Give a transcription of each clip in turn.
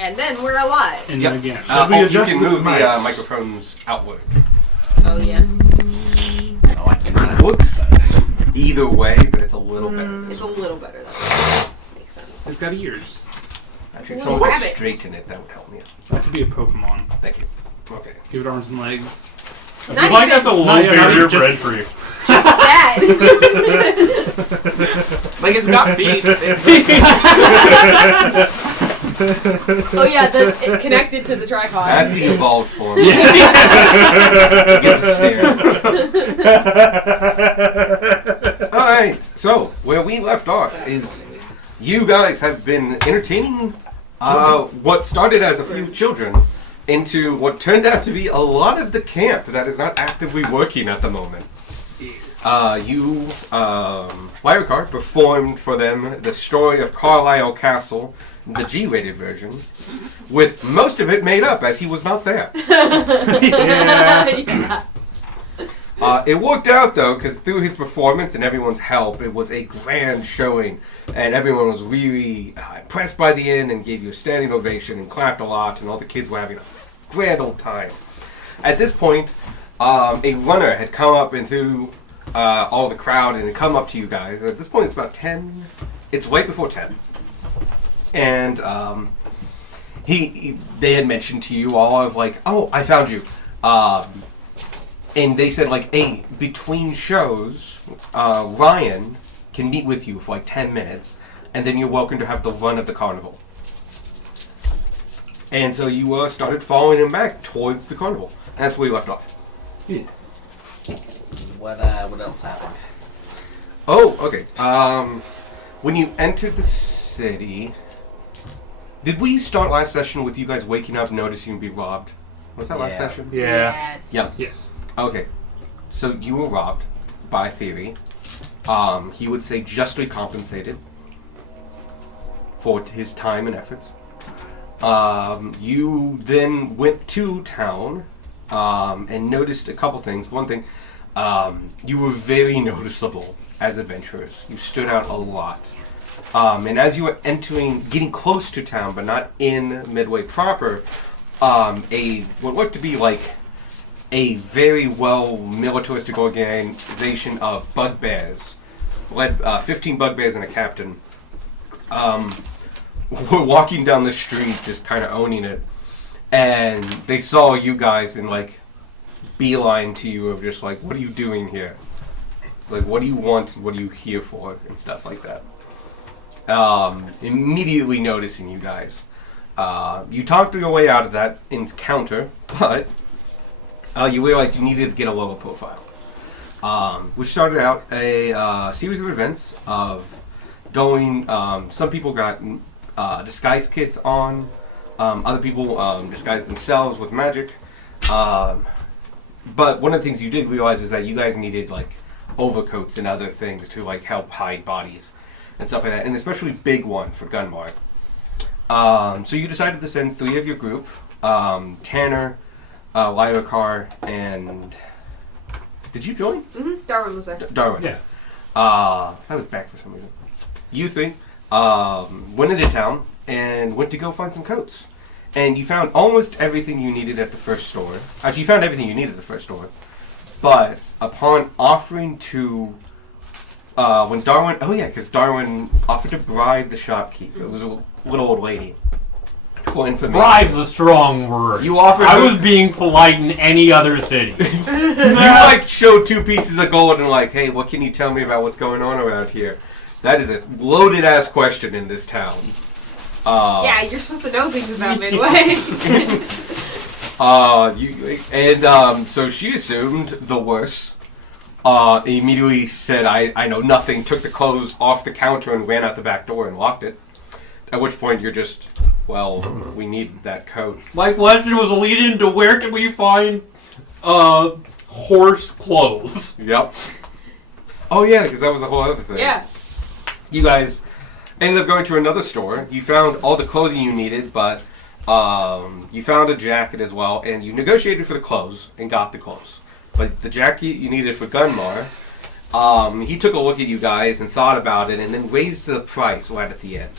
And then we're alive. And then again. You can move the microphones outward. Oh, yeah. Oh, I can. Looks either way, but it's a little better. It's a little better, though. Makes sense. It's got ears. Actually, if It's a someone could rabbit. straighten it, that would help me. That could be a Pokemon. Thank you. Okay. Give it arms and legs. Not I feel like even that's a little Not bigger for entry. just that. Like it's got feet. Oh, yeah, it connected to the tripod. That's the evolved form. It gets a stare. Alright, so where we left off is you guys have been entertaining what started as a few children into what turned out to be a lot of the camp that is not actively working at the moment. Wirecard performed for them the story of Carlisle Castle, the G-rated version, with most of it made up as he was not there. Yeah. It worked out though, because through his performance and everyone's help, it was a grand showing, and everyone was really impressed by the end and gave you a standing ovation and clapped a lot, and all the kids were having a grand old time. At this point, a runner had come up and through all the crowd and had come up to you guys. At this point, it's about 10. It's right before 10. And they had mentioned to you all of like, oh, I found you. And they said like, hey, between shows, Ryan can meet with you for like 10 minutes, and then you're welcome to have the run of the carnival. And so you started following him back towards the carnival. And that's where you left off. Yeah. What else happened? Oh, okay. When you entered the city, did we start last session with you guys waking up, noticing you'd be robbed? Was that last Yeah. session? Yeah. Yes. Yep. Yes. Okay. So you were robbed, by theory. He would say justly compensated for his time and efforts. You then went to town and noticed a couple things. One thing, you were very noticeable as adventurers. You stood out a lot. And as you were getting close to town, but not in Midway proper, what looked to be like a very well militaristic organization of bugbears, led 15 bugbears and a captain, were walking down the street just kind of owning it, and they saw you guys and like beeline to you of just like, what are you doing here? Like, what do you want? What are you here for? And stuff like that. Immediately noticing you guys. You talked your way out of that encounter, but you realized you needed to get a lower profile. Which started out a series of events of going, some people got disguise kits on, other people disguised themselves with magic. But one of the things you did realize is that you guys needed like overcoats and other things to like help hide bodies and stuff like that, and especially big one for Gunmar. So you decided to send 3 of your group, Tanner, Lyra, and did you join? Mm-hmm. Darwin was there. Darwin. Yeah. I was back for some reason. You 3 went into town and went to go find some coats. And you found almost everything you needed at the first store. Actually, you found everything you needed at the first store. But upon offering to... when Darwin... Oh, yeah, because Darwin offered to bribe the shopkeeper. It was a little old lady. For information. Bribe's a strong word. You offered I her- was being polite in any other city. You, like, showed 2 pieces of gold and like, hey, what can you tell me about what's going on around here? That is a loaded-ass question in this town. Yeah, you're supposed to know things about Midway. So she assumed the worst. Immediately said, I know nothing, took the clothes off the counter and ran out the back door and locked it. At which point you're just, well, we need that coat. My question was a lead-in to where can we find horse clothes? Yep. Oh yeah, because that was a whole other thing. Yeah. You guys ended up going to another store. You found all the clothing you needed, but you found a jacket as well, and you negotiated for the clothes and got the clothes. But the jacket you needed for Gunmar, he took a look at you guys and thought about it, and then raised the price right at the end.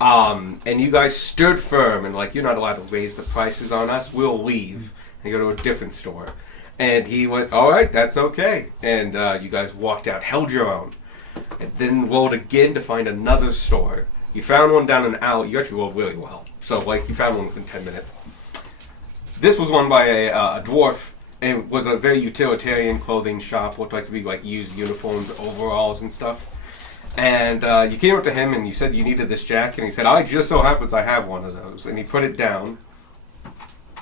And you guys stood firm and like, you're not allowed to raise the prices on us. We'll leave and go to a different store. And he went, all right, that's okay. And you guys walked out, held your own, and then rolled again to find another store. You found one down an alley. You actually rolled really well. So like, you found one within 10 minutes. This was run by a dwarf. And it was a very utilitarian clothing shop. Looked like to be like used uniforms, overalls, and stuff. And you came up to him and you said you needed this jacket. And he said, "I just so happens I have one of those." And he put it down.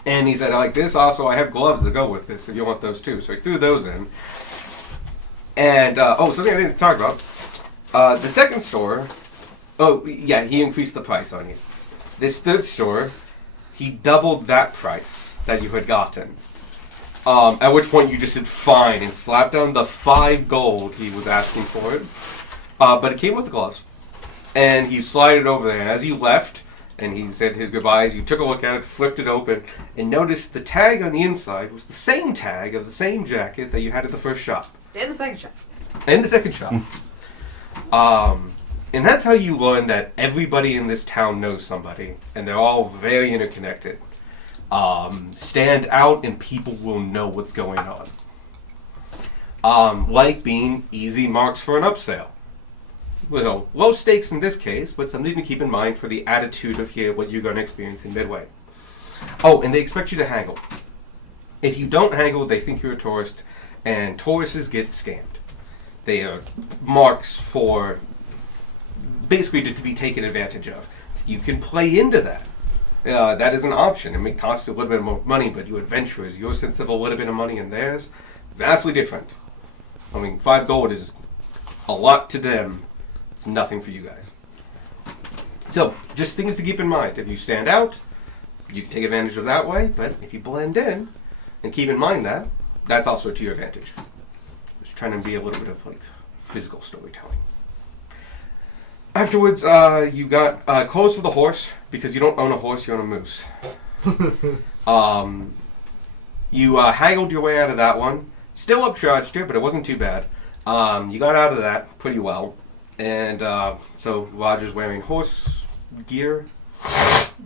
And he said, "I like this. Also, I have gloves that go with this. If you want those too." So he threw those in. And something I didn't talk about. The second store. Oh yeah, he increased the price on you. This third store, he doubled that price that you had gotten. At which point you just said fine and slapped down the 5 gold he was asking for it. But it came with the gloves. And he slid it over there. And as you left, and he said his goodbyes, you took a look at it, flipped it open, and noticed the tag on the inside was the same tag of the same jacket that you had at the first shop. And the second shop. And the second shop. And that's how you learn that everybody in this town knows somebody. And they're all very interconnected. Stand out and people will know what's going on. Like being easy marks for an upsell. Well, low stakes in this case, but something to keep in mind for the attitude of here, what you're going to experience in Midway. Oh, and they expect you to haggle. If you don't haggle, they think you're a tourist, and tourists get scammed. They are marks for basically to be taken advantage of. You can play into that. That is an option. It may cost you a little bit more money, but you adventurers, your sense of a little bit of money and theirs, vastly different. I mean, 5 gold is a lot to them. It's nothing for you guys. So, just things to keep in mind. If you stand out, you can take advantage of that way, but if you blend in, and keep in mind that, that's also to your advantage. Just trying to be a little bit of, like, physical storytelling. Afterwards, you got clothes for the horse, because you don't own a horse, you own a moose. You haggled your way out of that one. Still upcharged you, but it wasn't too bad. You got out of that pretty well. And so Roger's wearing horse gear.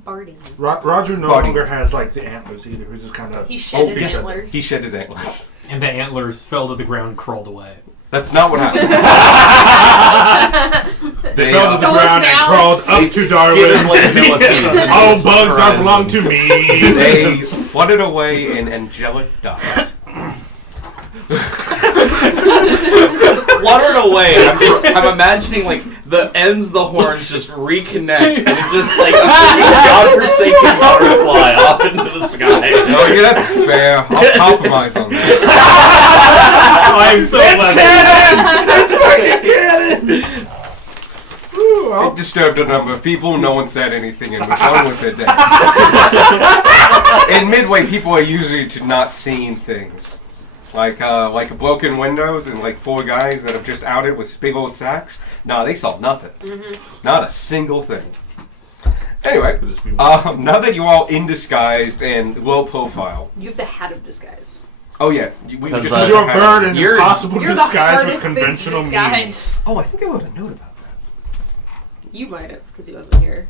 Barding. Roger no Barding. longer has like the antlers either. He's just kind of... He shed his he shed- antlers. He shed his antlers. And the antlers fell to the ground and crawled away. That's not what happened. They fell to the Those ground and now- crawled up to Darwin. All bugs are belong to me. They fluttered away in angelic dust. Fluttered away. I'm imagining like the ends of the horns just reconnect and it's just like a godforsaken butterfly off into the sky. Oh yeah, that's fair. I'll compromise on that. I'm so glad. It disturbed a number of people. No one said anything and went on with it. In Midway, people are usually to not seeing things. Like broken windows and like 4 guys that have just outed with big old sacks. Nah, they saw nothing. Mm-hmm. Not a single thing. Anyway, now that you're all in disguise and low profile. You have the hat of disguise. Oh yeah, we Because, just You're a had- bird and You're- impossible to You're the disguise with hardest thing to conventional means. disguise. Oh, I think I wrote a note about that. You might have, because he wasn't here.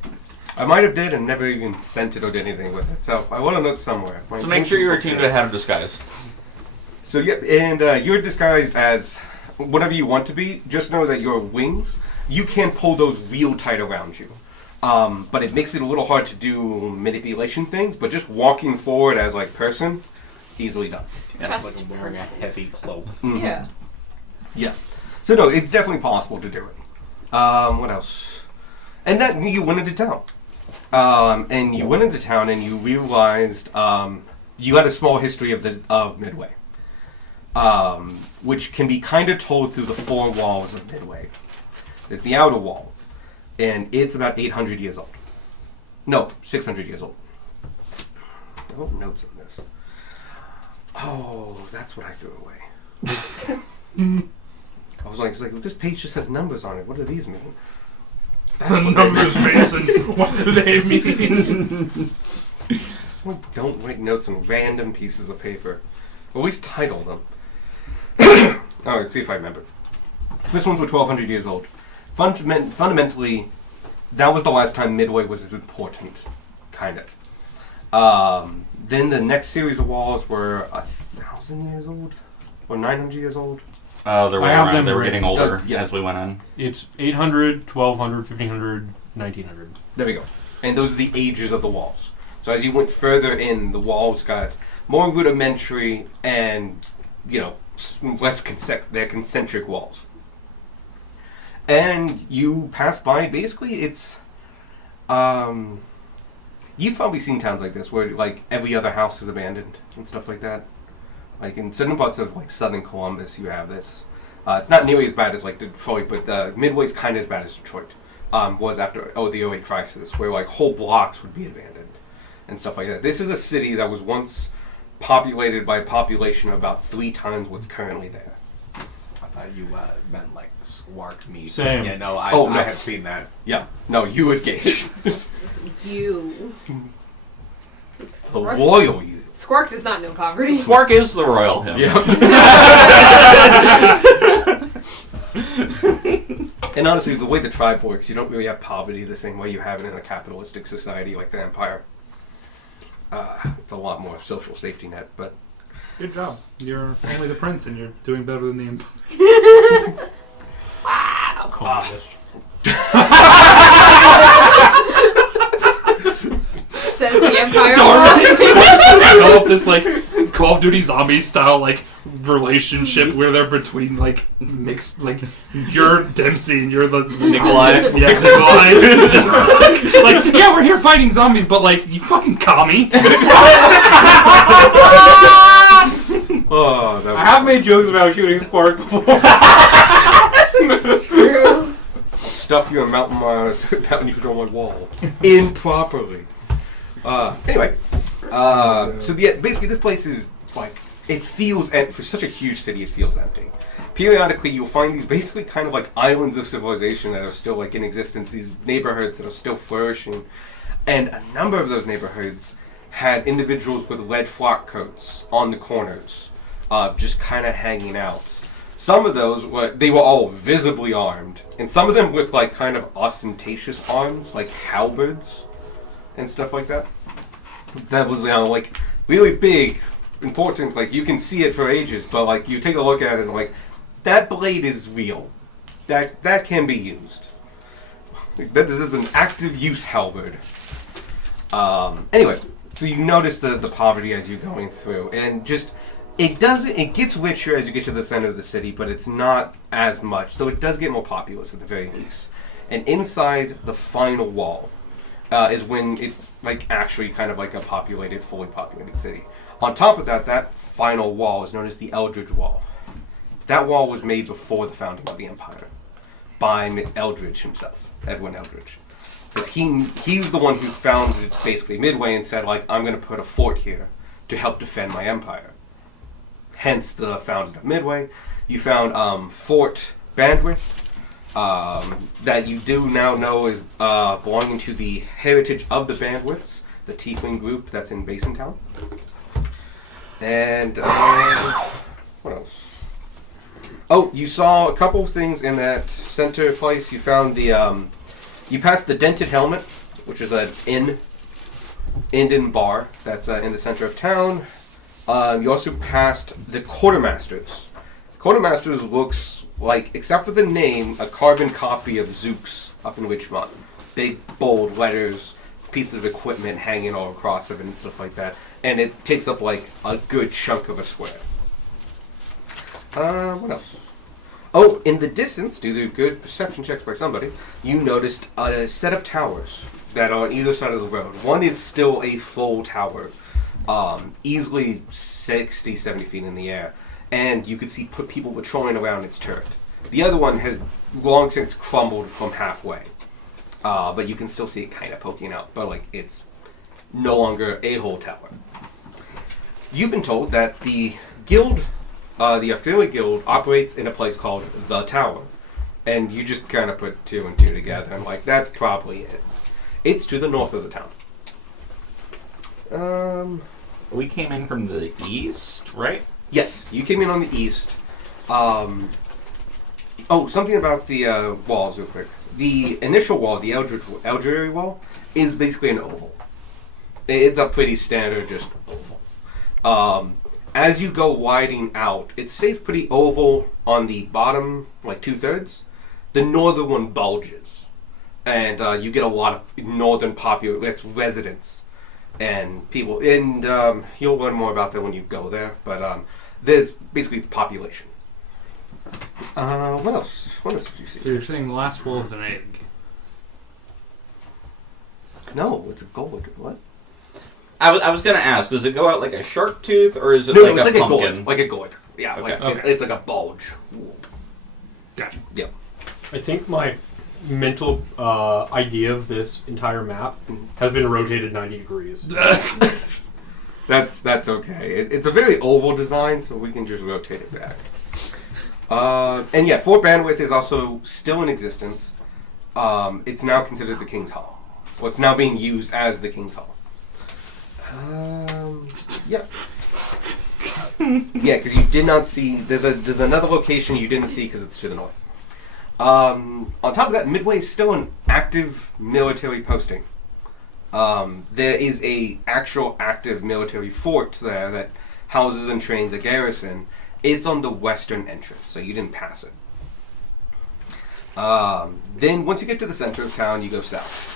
I might have did and never even sent it or did anything with it. So I want a note somewhere. My So make sure you're intentions attuned were to a good. hat of disguise. So yep, and you're disguised as whatever you want to be. Just know that your wings, you can pull those real tight around you. But it makes it a little hard to do manipulation things. But just walking forward as like person, easily done. And it's Trust like I'm wearing a heavy cloak. Mhm. Yeah. Yeah. So no, it's definitely possible to do it. What else? And then you went into town. And you went into town and you realized you had a small history of Midway. Which can be kind of told through the 4 walls of Midway. There's the outer wall, and it's about 800 years old. No, 600 years old. Oh, notes on this. Oh, that's what I threw away. I was like, this page just has numbers on it. What do these mean? That's what they Numbers, Mason. What do they mean? mean. Don't write notes on random pieces of paper. Or at least title them. Alright, see if I remember. First ones were 1200 years old. Fundamentally, that was the last time Midway was as important, kind of. Then the next series of walls were 1,000 years old, or 900 years old. Oh, they were I have around. them They were written. getting older Yeah. as we went in. It's 800, 1200, 1500, 1900. There we go. And those are the ages of the walls. So as you went further in, the walls got more rudimentary and, less they're concentric walls. And you pass by, basically it's, you've probably seen towns like this where, like, every other house is abandoned and stuff like that. Like, in certain parts of, like, southern Columbus, you have this. It's not nearly as bad as, like, Detroit, but Midway's kind of as bad as Detroit was after the 08 crisis, where, like, whole blocks would be abandoned and stuff like that. This is a city that was once populated by a population of about 3 times what's currently there. I thought you meant like Squark meat. Same. Yeah, no, I Oh, no. have seen that. Yeah. No, you as Gage. You. The loyal you. Squark does not know poverty. Squark is the royal him. Yeah. And honestly, the way the tribe works, you don't really have poverty the same way you have it in a capitalistic society like the Empire. It's a lot more social safety net, but Good job. You're only the prince, and you're doing better than the empire. Wow. Communist. Says the Empire. Develop this like Call of Duty zombie style like relationship where they're between like mixed like you're Dempsey and you're the Nikolai. Yeah, Nikolai. Just, like yeah, we're here fighting zombies, but like you fucking commie. oh, that I have made jokes about shooting Spark before. It's true. stuff you in mountain you should on my wall improperly. Anyway, so basically this place is like it feels for such a huge city it feels empty. Periodically you'll find these basically kind of like islands of civilization that are still like in existence. These neighborhoods that are still flourishing, and a number of those neighborhoods had individuals with lead frock coats on the corners, just kind of hanging out. Some of those they were all visibly armed, and some of them with like kind of ostentatious arms, like halberds and stuff like that. That was like really big, important. Like you can see it for ages, but like you take a look at it, and like that blade is real. That can be used. Like, this is an active use halberd. Anyway, so you notice the poverty as you're going through, and just it gets richer as you get to the center of the city, but it's not as much, though it does get more populous at the very least. And inside the final wall is when it's like actually kind of like a fully populated city. On top of that, that final wall is known as the Eldridge Wall. That wall was made before the founding of the Empire by Eldridge himself, Edwin Eldridge. Because he's the one who founded basically Midway and said, like, I'm going to put a fort here to help defend my empire. Hence the founding of Midway. You found Fort Bandwidth, that you do now know is belonging to the heritage of the Bandwidths, the Tiefling group that's in Basin Town. And what else? Oh, you saw a couple of things in that center place. You found you passed the Dented Helmet, which is an Indian bar that's in the center of town. You also passed the Quartermasters. Quartermasters looks like, except for the name, a carbon copy of Zook's up in Richmond. Big, bold letters, pieces of equipment hanging all across of it and stuff like that. And it takes up like a good chunk of a square. What else? Oh, in the distance, due to good perception checks by somebody, you noticed a set of towers that are on either side of the road. One is still a full tower, easily 60, 70 feet in the air, and you could see people patrolling around its turret. The other one has long since crumbled from halfway, but you can still see it kind of poking out, but like it's no longer a whole tower. You've been told that the guild, the Auxiliary Guild, operates in a place called The Tower, and you just kind of put 2 and 2 together, and like that's probably it. It's to the north of the town. We came in from the east, right? Yes, you came in on the east. Oh, something about the walls real quick. the initial wall, the Eldritch wall, is basically an oval. It's a pretty standard, just oval. As you go widening out, it stays pretty oval on the bottom, like 2/3. The northern one bulges, and you get a lot of northern that's residents and people. And you'll learn more about that when you go there. But there's basically the population. What else? What else did you see? So you're saying the last wall is an egg? No, it's a gold. What? I was gonna ask, does it go out like a shark tooth, or is it No, like it's a like pumpkin? a gourd. Like a gourd. Yeah, Okay. It's like a bulge. Gotcha. Yep. I think my mental idea of this entire map has been rotated 90 degrees. That's okay. It's a very oval design, so we can just rotate it back. And yeah, Fort Bandwidth is also still in existence. It's now considered the King's Hall. Well, it's now being used as the King's Hall. Yeah. Yeah, because you did not see. There's another location you didn't see because it's to the north. On top of that, Midway is still an active military posting. There is a actual active military fort there that houses and trains a garrison. It's on the western entrance, so you didn't pass it. Then once you get to the center of town, you go south.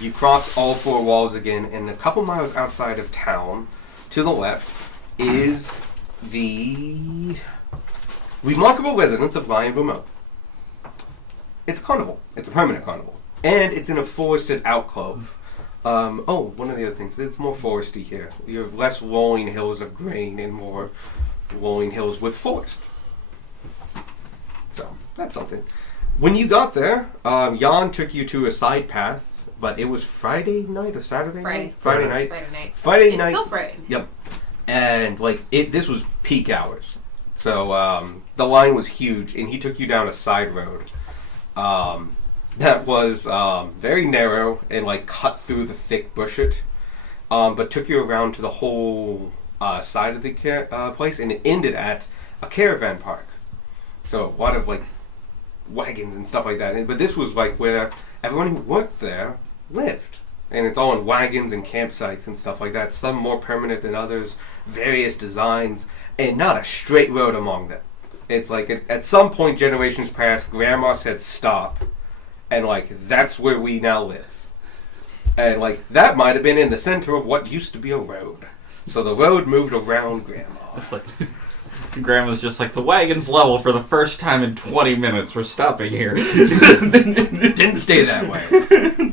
You cross all four walls again, and a couple miles outside of town, to the left, is the remarkable residence of Lion Vermont. It's a carnival. It's a permanent carnival. And it's in a forested alcove. One of the other things, it's more foresty here. You have less rolling hills of grain and more rolling hills with forest. So, that's something. When you got there, Jan took you to a side path, but it was Friday night or Saturday night? Friday night. Friday night. It's still Friday. Yep. And this was peak hours. So the line was huge, and he took you down a side road that was very narrow and cut through the thick bushage, but took you around to the whole side of the place, and it ended at a caravan park. So a lot of wagons and stuff like that. But this was where everyone who worked there lived. And it's all in wagons and campsites and stuff like that. Some more permanent than others, various designs, and not a straight road among them. It's at some point, generations past, Grandma said stop, and that's where we now live. And that might have been in the center of what used to be a road. So the road moved around Grandma. It's Grandma's just the wagon's level for the first time in 20 minutes. We're stopping here. Didn't stay that way.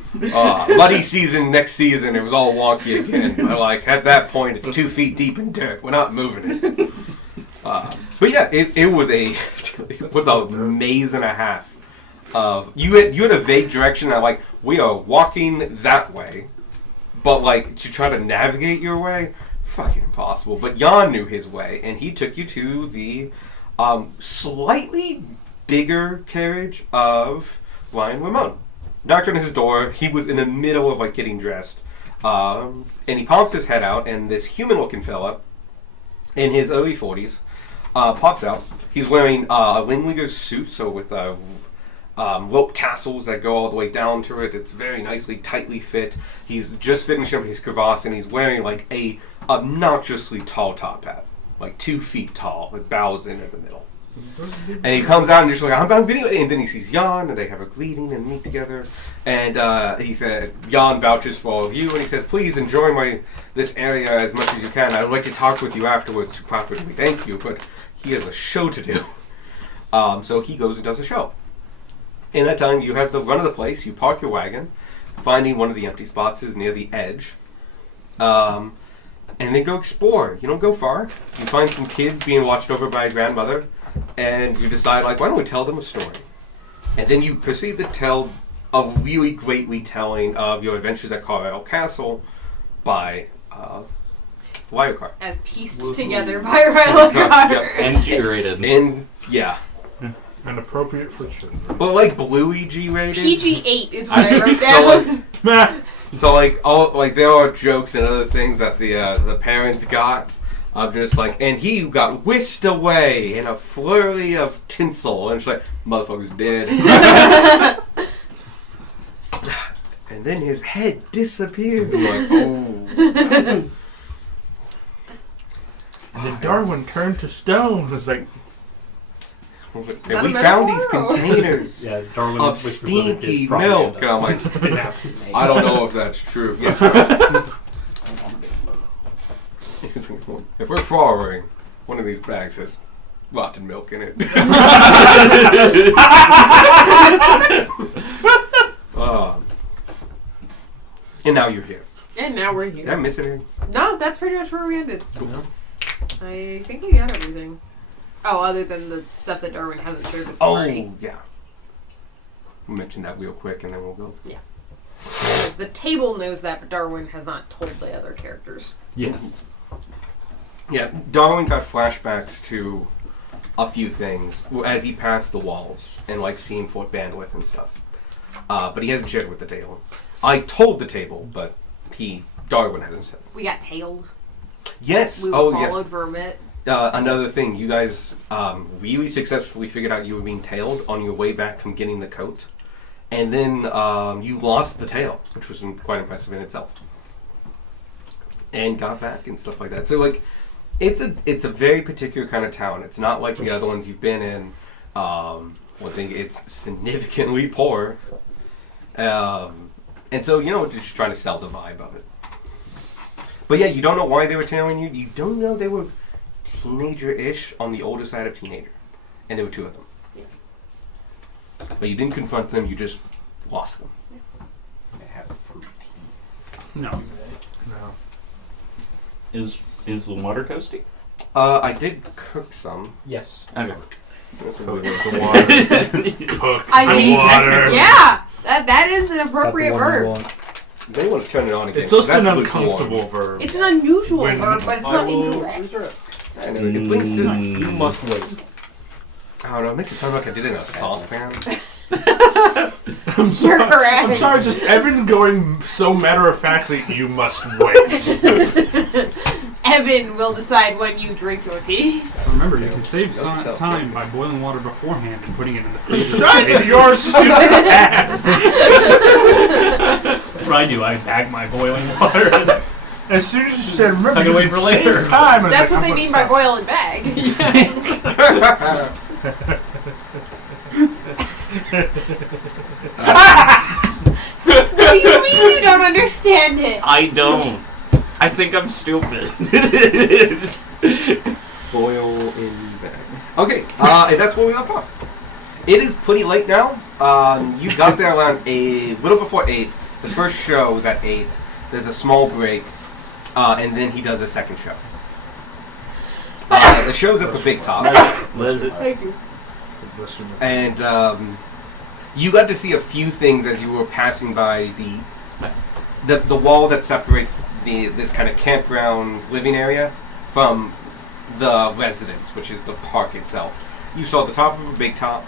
Muddy season next season, it was all wonky again. At that point, it's 2 feet deep in dirt. We're not moving it. But yeah, it was a maze and a half. You had a vague direction that we are walking that way, but to try to navigate your way, fucking impossible. But Jan knew his way, and he took you to the slightly bigger carriage of Ryan Ramon. Knocked on his door. He was in the middle of getting dressed, and he pops his head out, and this human-looking fella in his early 40s pops out. He's wearing a Ringlinger's suit, so with rope tassels that go all the way down to it. It's very nicely, tightly fit. He's just finishing up his crevasse, and he's wearing a obnoxiously tall top hat, 2 feet tall, with bows in the middle. And he comes out and just I'm video, and then he sees Jan, and they have a greeting and meet together. And he said, Jan vouches for all of you, and he says, please enjoy this area as much as you can. I'd like to talk with you afterwards to properly thank you, but he has a show to do. So he goes and does a show. In that time, you have the run of the place. You park your wagon, finding one of the empty spots is near the edge. And then go explore. You don't go far. You find some kids being watched over by a grandmother, and you decide, why don't we tell them a story? And then you proceed to tell a really great retelling of your adventures at Carlisle Castle by Wirecard. As pieced together by Riley Carter. Yep. And G-rated. And, yeah. And appropriate for children. But Bluey G-rated. PG-8 is what I wrote down. So there are jokes and other things that the parents got. Of just like, and he got whisked away in a flurry of tinsel. And it's like, motherfucker's dead. And then his head disappeared. I'm like, oh. And then Darwin turned to stone. It's like, And that we a found these metaphor, or- containers Yeah, Darwin of whispers with his stinky frog milk. hand And I'm like, Didn't happen. I don't know if that's true. Yes, if we're following, one of these bags has rotten milk in it. And now you're here. And now we're Did I here. miss anything? No, that's pretty much where we ended. Cool. I think we got everything. Oh, other than the stuff that Darwin hasn't shared with the party. Oh, yeah. We'll mention that real quick and then we'll go. Because the table knows that, but Darwin has not told the other characters. yeah. Yeah, Darwin got flashbacks to a few things as he passed the walls and like seeing Fort Bandwidth and stuff. But he hasn't shared with the table. I told the table, but Darwin hasn't said. We got tailed. Yes. We were Oh, yeah. followed for a bit. Another thing, you guys really successfully figured out you were being tailed on your way back from getting the coat. And then you lost the tail, which was quite impressive in itself. And got back and stuff like that. So, like, it's a very particular kind of town. It's not like the other ones you've been in. I think it's significantly poor. And so, just trying to sell the vibe of it. But yeah, you don't know why they were tailing you. You don't know they were teenager-ish on the older side of teenager. And there were two of them. Yeah. But you didn't confront them, you just lost them. They have fruit tea. No. Is the water toasty? I did cook some. Yes. Okay. That's a Cook good the water. Cook I the mean, water. yeah, that is an appropriate verb. They want to turn it on again. It's also That's an a good uncomfortable one. verb. It's an unusual When verb, but it's not incorrect. And it brings to, You must wait. I don't know, it makes it sound like I did it in a saucepan. I'm You're sorry. correct. I'm sorry, just Evan going so matter-of-factly, you must wait. Evan will decide when you drink your tea. Remember, you can save time by boiling water beforehand and putting it in the freezer. Shut your stupid ass! That's what I do. I bag my boiling water. As soon as you said, remember, I can you wait for save later. time. I was That's like, what they I'm mean gonna by stop. boil and bag. What do you mean you don't understand it? I don't. I think I'm stupid. Boil in bag. Okay, and that's where we left off. It is pretty late now. You got there around a little before 8. The first show was at 8. There's a small break, and then he does a second show. The show's at the Big Top. Thank you. And you got to see a few things as you were passing by the wall that separates this kind of campground living area from the residence, which is the park itself. You saw the top of a big top,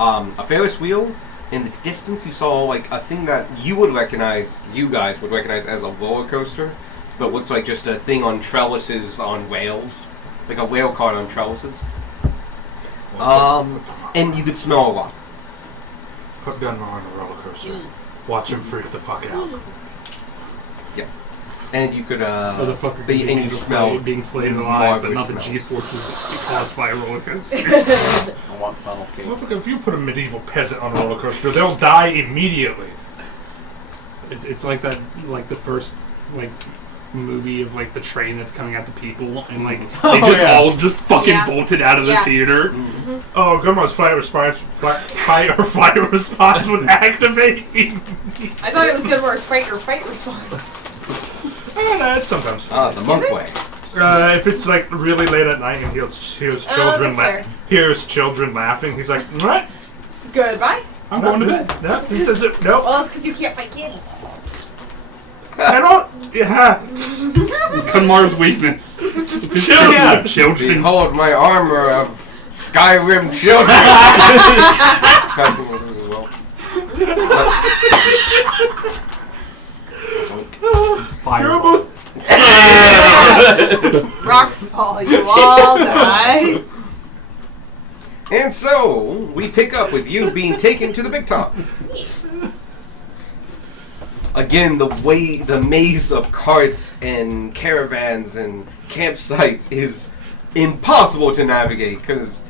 a Ferris wheel. In the distance, you saw like a thing that you guys would recognize as a roller coaster, but looks like just a thing on trellises on rails, like a rail cart on trellises. And you could smell a lot. Put Gunmar on a roller coaster. Watch him freak the fuck out. And you could, Motherfucker and you smell being flayed alive, but not the marvelous G-forces caused by a roller coaster. I want funnel cake. Motherfucker, if you put a medieval peasant on a roller coaster, they'll die immediately. It's like that, like the first, like, movie of like the train that's coming at the people, and like they just all just fucking bolted out of the theater. Mm-hmm. Oh, Gunmar's fight or flight response would activate. I thought it was good word fight or fight response. That's sometimes. the monk way. If it's like really late at night and he hears children that's fair. hears children laughing, he's like, "What? Goodbye. I'm going to bed. No, he says it. No, Well, it's because you can't fight kids. I don't. Yeah, Kunmar's weakness. children. Children. Behold my armor of Skyrim children. You're both. Rocks fall, you all die. And so, we pick up with you being taken to the big top. Again, the maze of carts and caravans and campsites is impossible to navigate because,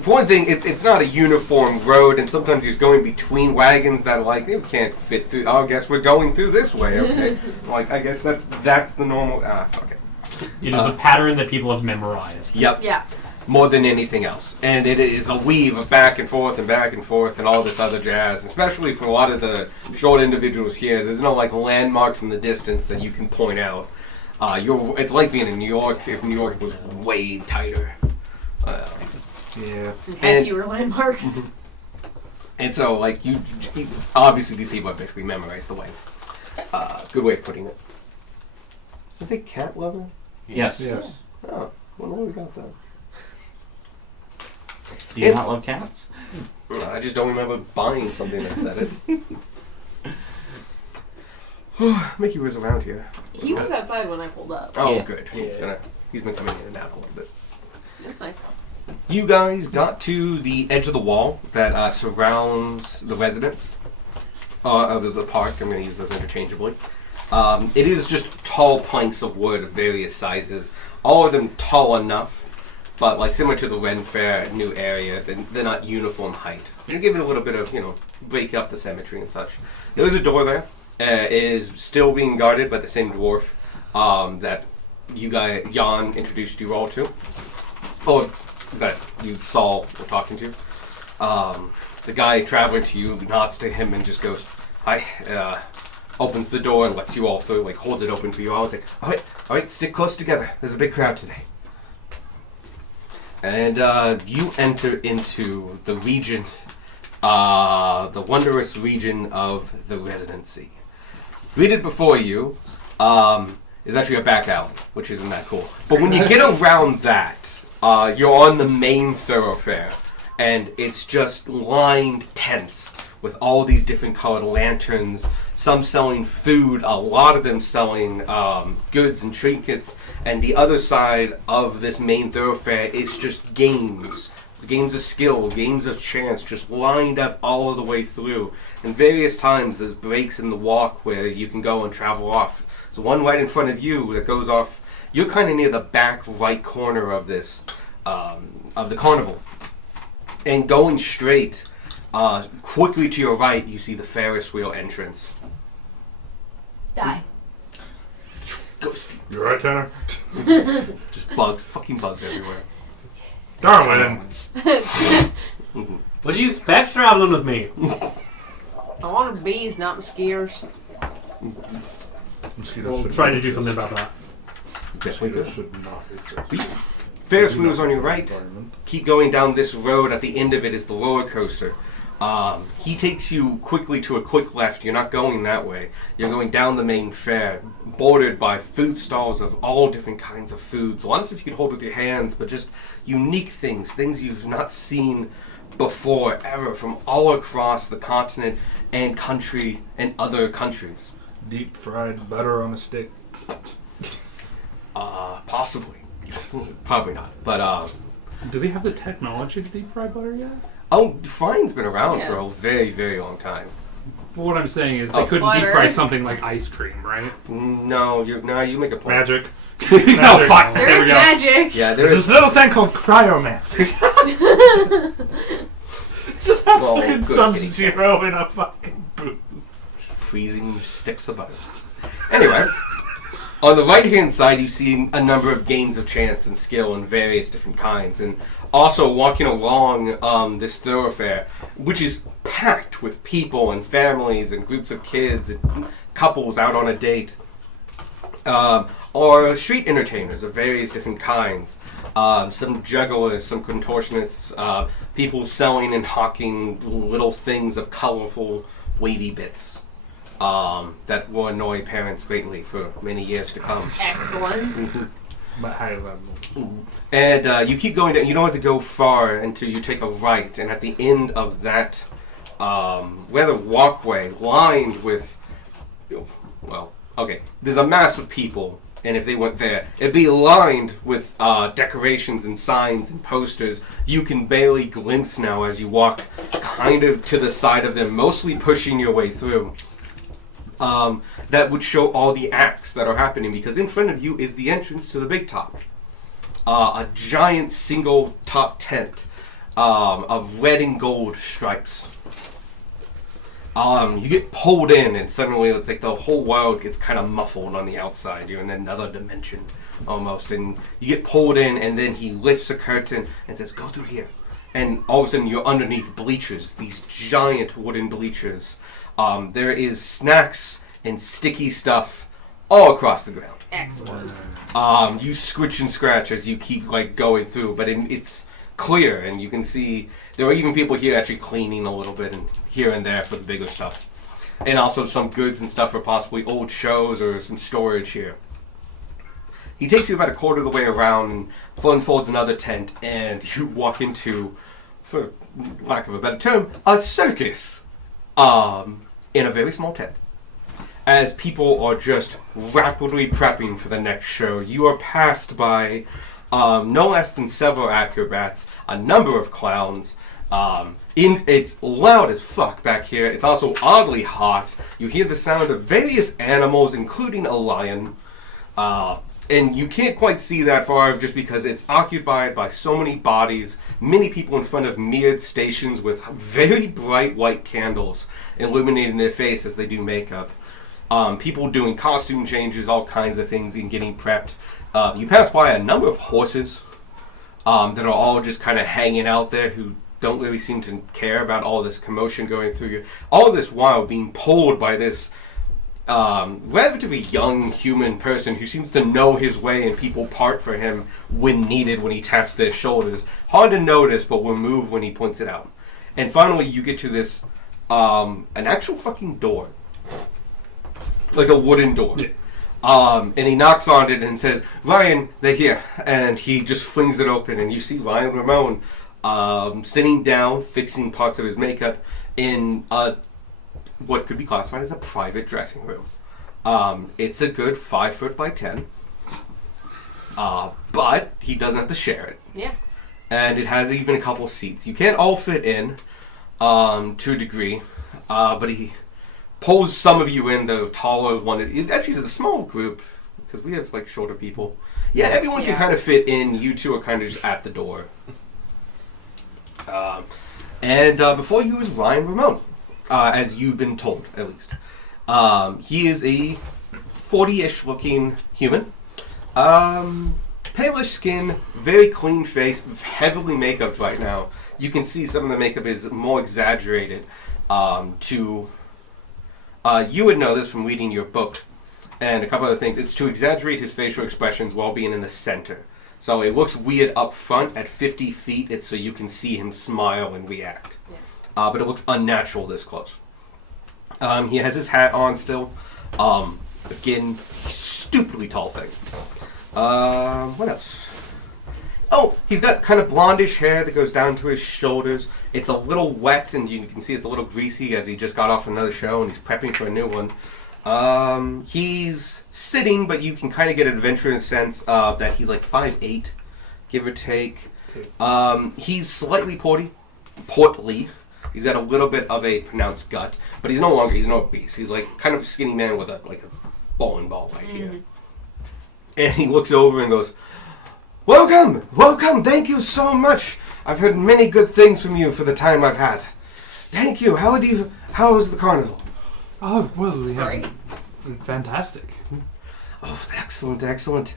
for one thing, it's not a uniform road, and sometimes you're going between wagons that they can't fit through. Oh, I guess we're going through this way. Okay, I guess that's the normal. Fuck it. It is a pattern that people have memorized. Yep. Yeah. More than anything else. And it is a weave of back and forth and all this other jazz. Especially for a lot of the short individuals here, there's no landmarks in the distance that you can point out. It's like being in New York if New York was way tighter. Yeah. And fewer landmarks. And so, you obviously these people have basically memorized the way. Good way of putting it. Is it a cat lover? Yes. Yes. Oh, wonder where we got that. Do you not love cats? I just don't remember buying something that said it. Mickey was around here. He was outside when I pulled up. Oh, Yeah. good. He's been coming in and out a little bit. It's nice. You guys got to the edge of the wall that surrounds the residence of the park. I'm going to use those interchangeably. It is just tall planks of wood of various sizes. All of them tall enough, but similar to the Ren Fair new area, they're not uniform height. You give it a little bit of, break up the symmetry and such. There is a door there. It is still being guarded by the same dwarf that Jan introduced you all to. Or that you saw or talking to. The guy traveling to you nods to him and just goes, "Hi," opens the door and lets you all through, holds it open for you all. He's like, all right, stick close together. There's a big crowd today. And you enter into the region, the wondrous region of the Residency. Greeted before you is actually a back alley, which isn't that cool. But when you get around that, you're on the main thoroughfare, and it's just lined tents with all these different colored lanterns, some selling food, a lot of them selling goods and trinkets, and the other side of this main thoroughfare is just games of skill, games of chance, just lined up all of the way through. And various times there's breaks in the walk where you can go and travel off. There's one right in front of you that goes off. You're kind of near the back right corner of this, of the carnival. And going straight, quickly to your right, you see the Ferris wheel entrance. Die. You alright, Tanner? Just fucking bugs everywhere. Darwin! What do you expect traveling with me? I want bees, not mosquitoes. Mosquitoes We'll try to do something about that. Mosquitoes should not exist. Ferris wheels on your right. Keep going down this road. At the end of it is the roller coaster. He takes you quickly to a quick left. You're not going that way. You're going down the main fair, bordered by food stalls of all different kinds of foods. A lot of stuff you can hold with your hands, but just unique things you've not seen before, ever, from all across the continent and country and other countries. Deep fried butter on a stick. Possibly. Probably not. But, Do they have the technology to deep fry butter yet? frying's been around Yeah. for a very, very long time. Well, what I'm saying is they couldn't butter. deep fry something like ice cream, right? No, you make a point. Magic. Oh, fuck. There There is we go. magic. Yeah, There's there's this little thing called cryomancy. Just have Well, fucking good Sub-Zero in a fucking booth. freezing sticks of butter. Anyway, on the right-hand side, you see a number of games of chance and skill in various different kinds. And also walking along this thoroughfare, which is packed with people and families and groups of kids and couples out on a date, or street entertainers of various different kinds. Some jugglers, some contortionists, people selling and hawking little things of colorful, wavy bits that will annoy parents greatly for many years to come. Excellent. But high level. And you keep going down. You don't have to go far until you take a right, and at the end of that rather walkway lined with, well, okay, there's a mass of people And if they went there, it'd be lined with decorations and signs and posters you can barely glimpse now as you walk kind of to the side of them, mostly pushing your way through. That would show all the acts that are happening, because in front of you is the entrance to the big top. A giant single top tent of red and gold stripes. You get pulled in, and suddenly it's like the whole world gets kind of muffled on the outside. You're in another dimension, almost. And you get pulled in, and then he lifts a curtain and says, "Go through here." And all of a sudden, you're underneath bleachers, these giant wooden bleachers. There is snacks and sticky stuff all across the ground. Excellent. You scritch and scratch as you keep going through, but it's clear, and you can see there are even people here actually cleaning a little bit and here and there for the bigger stuff, and also some goods and stuff for possibly old shows or some storage here. He takes you about a quarter of the way around and unfolds another tent, and you walk into, for lack of a better term, a circus in a very small tent. As people are just rapidly prepping for the next show, you are passed by no less than several acrobats, a number of clowns. It's loud as fuck back here. It's also oddly hot. You hear the sound of various animals, including a lion. And you can't quite see that far just because it's occupied by so many bodies, many people in front of mirrored stations with very bright white candles illuminating their face as they do makeup. People doing costume changes, all kinds of things, and getting prepped. You pass by a number of horses that are all just kind of hanging out there, who don't really seem to care about all this commotion going through you. All this while being pulled by this relatively young human person who seems to know his way, and people part for him when needed, when he taps their shoulders. Hard to notice, but will move when he points it out. And finally, you get to this, an actual fucking door. Like a wooden door. Yeah. And he knocks on it and says, "Ryan, they're here." And he just flings it open, and you see Ryan Ramon sitting down, fixing parts of his makeup in what could be classified as a private dressing room. It's a good 5 foot by 10. But he doesn't have to share it. Yeah. And it has even a couple seats. You can't all fit in to a degree, but he pulls some of you in, the taller one. Actually, it's a small group, because we have like shorter people. Yeah, everyone can kind of fit in. You two are kind of just at the door. And before you is Ryan Ramon, as you've been told, at least. He is a 40-ish looking human. Palish skin, very clean face, heavily makeup right now. You can see some of the makeup is more exaggerated you would know this from reading your book and a couple other things. It's to exaggerate his facial expressions while being in the center. So it looks weird up front at 50 feet. It's so you can see him smile and react. Yeah. But it looks unnatural this close. He has his hat on still. Again, stupidly tall thing. What else? Oh, he's got kind of blondish hair that goes down to his shoulders. It's a little wet, and you can see it's a little greasy as he just got off another show and he's prepping for a new one. He's sitting, but you can kind of get an adventurous sense of that he's like 5'8", give or take. He's slightly portly. He's got a little bit of a pronounced gut, but he's no obese. He's like kind of a skinny man with a bowling ball right here. And he looks over and goes, Welcome, thank you so much. I've heard many good things from you for the time I've had. Thank you. How was the carnival? Oh, well, yeah. Great. Fantastic. Oh, excellent.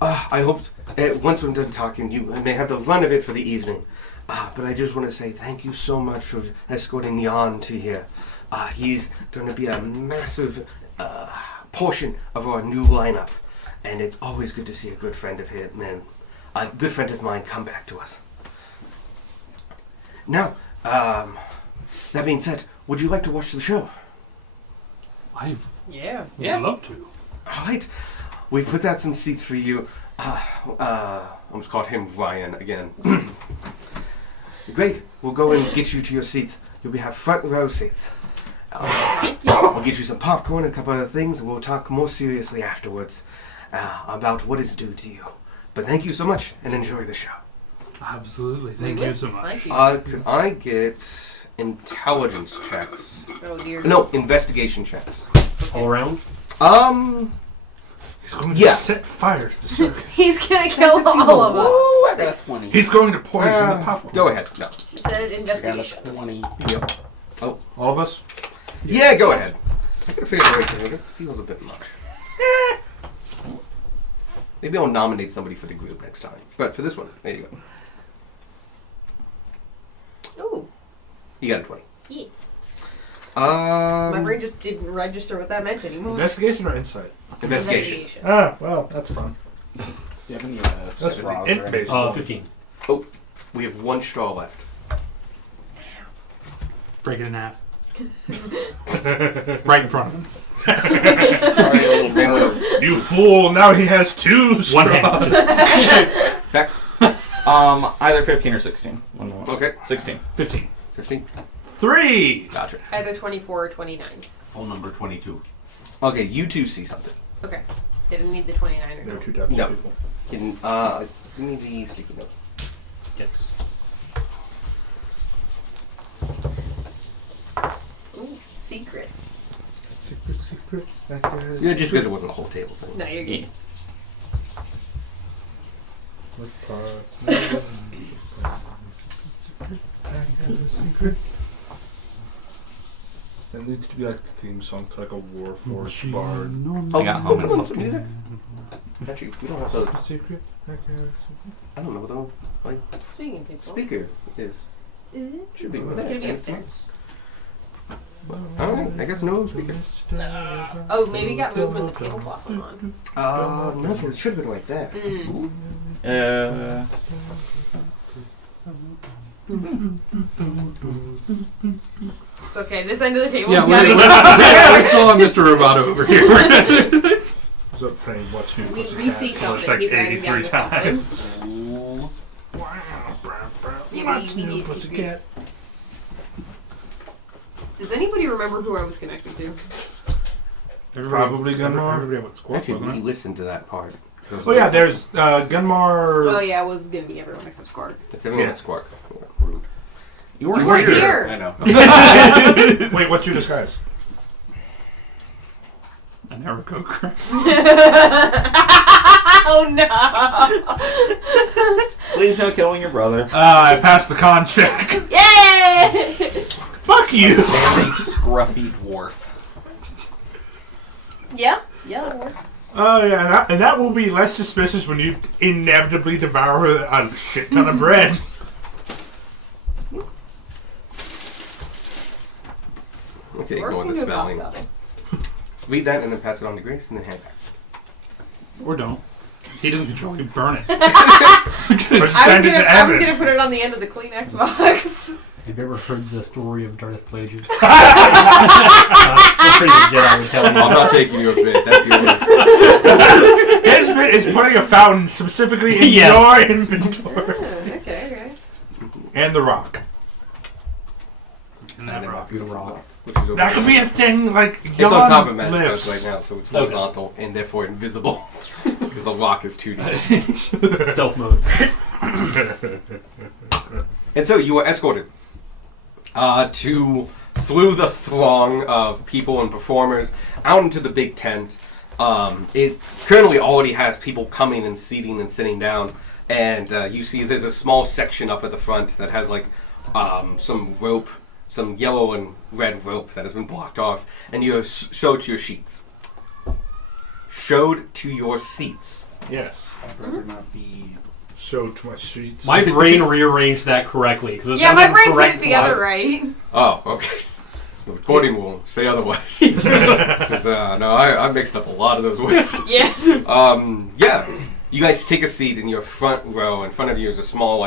I hope once we're done talking, you may have the run of it for the evening. But I just want to say thank you so much for escorting Jan to here. He's going to be a massive portion of our new lineup. And it's always good to see a good friend of his, man. A good friend of mine come back to us. Now, that being said, would you like to watch the show? I Yeah. would love to. All right. We've put out some seats for you. I almost called him Ryan again. Great. We'll go and get you to your seats. You'll have front row seats. We'll get you some popcorn and a couple other things, and we'll talk more seriously afterwards. about what is due to you. But thank you so much, and enjoy the show. Absolutely. Thank you so much. Thank you. Could I get intelligence checks? Oh dear. No, investigation checks. All around? He's going to Yeah. set fire to the circus. He's gonna kill all of us. I got a 20. He's going to poison the top one. Go ahead. No. You said I got investigation. a 20. Yep. All of us? Yeah, go ahead. I gotta figure out the right thing. It feels a bit much. Maybe I'll nominate somebody for the group next time. But for this one, there you go. Ooh. You got a 20. Yeah. My My brain just didn't register what that meant anymore. Investigation or insight? Investigation. Ah, well, that's fun. Do you have any That's straws the or int anything? based. 15. We have one straw left. Break it in half. Right in front of him. Sorry, a little bit. You fool! Now he has 2 straws. One hand. Just Back. Either 15 or 16. One more. Okay. 16. 15. 15. 3! Gotcha. Either 24 or 29. Phone number 22. Okay, you two see something. Okay. Didn't need the 29 or No no. 2 types No. of people. Give me the sticky note. yes. Ooh, secrets. Secret. Yeah, just because it wasn't a whole table thing. No, you're good. That needs to be like the theme song to like a Warforged bard. Oh, I got does home Pokemon and some music? Actually, we don't have the. Secret. I don't know the Speaking people. speaker is. Is it? Should be. Could be upstairs. Alright, I guess no speaker. Oh, maybe it got moved when the tablecloth went on. No, it should have been right there. Mm. It's okay. This end of the table's Yeah, got we still have Mr. Roboto over here. Who's up playing What's New We Pussycat? see So it's something. like He's writing down 83 something. Yeah, What's we new, need pussycat? secrets. Does anybody remember who I was connected to? Probably Gunmar. Everybody went Squirrel, Actually, wasn't we it? listened to that part. Oh yeah, there's Gunmar. Oh yeah, it was gonna be everyone except Squark. It's everyone Yeah. at Squark. Rude. You weren't You weren't here. here. I know. Wait, what's your disguise? An Aarakocra. Oh no! Please no killing your brother. I passed the con check. Yay! Fuck you. Very scruffy dwarf. Yeah, that'll work. Oh yeah, and that will be less suspicious when you inevitably devour a shit ton of bread. Okay, Worst go on the thing to talk spelling. about it. Read that and then pass it on to Grace and then hand back. Or don't. He doesn't control you. Burn it. Or just I send was it to gonna Evan. put it on the end of the Kleenex box. Have you ever heard the story of Darth Plagueis? Story the Jedi would tell you. I'm not taking your bit. That's yours. His bit is putting a fountain specifically in Yeah. your inventory. Okay. And the rock. And that rock is a rock. Which is over That could be a thing, like, It's on top of Magic lifts. House right now, so it's Okay. horizontal and therefore invisible. Because the rock is 2D. Stealth mode. And so you were escorted through the throng of people and performers out into the big tent. It currently already has people coming and seating and sitting down. And you see there's a small section up at the front that has like some rope, some yellow and red rope that has been blocked off. And you are showed to your sheets. Showed to your seats. Yes. I'd rather not be. Showed to my sheets. My brain rearranged that correctly. Because Yeah, my brain put it together right. Oh, okay. The recording will say otherwise. 'Cause, no, I mixed up a lot of those words. Yeah. Yeah. You guys take a seat in your front row. In front of you is a small,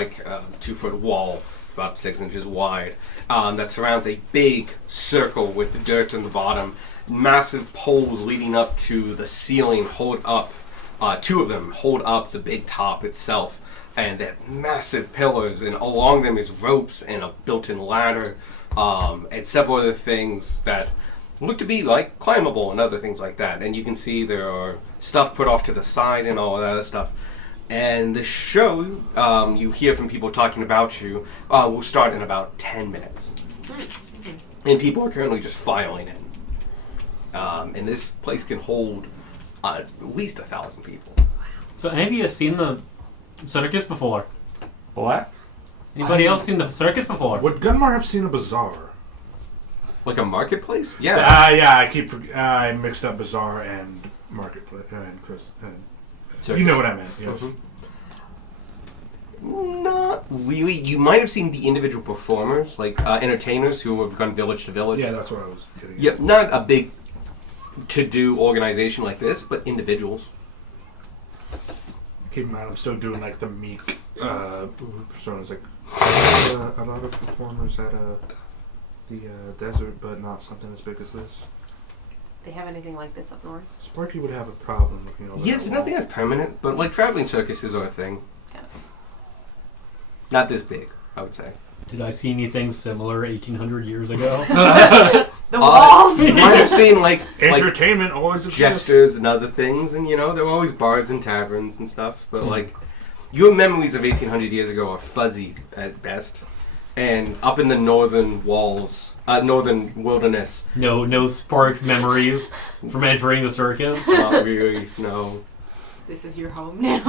2-foot wall, about 6 inches wide, that surrounds a big circle with the dirt in the bottom. Massive poles leading up to the ceiling hold up. 2 of them hold up the big top itself. And they have massive pillars, and along them is ropes and a built-in ladder, and several other things that look to be like climbable and other things like that. And you can see there are stuff put off to the side and all of that other stuff. And the show, you hear from people talking about you, will start in about 10 minutes. And people are currently just filing in. And this place can hold at least 1,000 people. So, any of you have seen the circus before? What? Anybody else seen the circus before? Would Gunmar have seen a bazaar? Like a marketplace? Yeah. Yeah, I mixed up bazaar and marketplace. And Chris. You know what I meant, yes. Not really. You might have seen the individual performers, like entertainers who have gone village to village. Yeah, that's what I was getting at. Yep, not a big to-do organization like this, but individuals. Keep in mind, I'm still doing like the meek personas. Like a lot of performers at the desert, but not something as big as this. They have anything like this up north? Sparky would have a problem looking over. Yes, that nothing wall. as permanent, but like traveling circuses are a thing. Yeah. Not this big, I would say. Did I see anything similar 1,800 years ago? The walls! You might have seen like Entertainment always exists. jesters and other things, and there were always bards and taverns and stuff, but like your memories of 1,800 years ago are fuzzy at best. And up in the northern walls, northern wilderness, No spark memories from entering the circus? not really, no. This is your home now.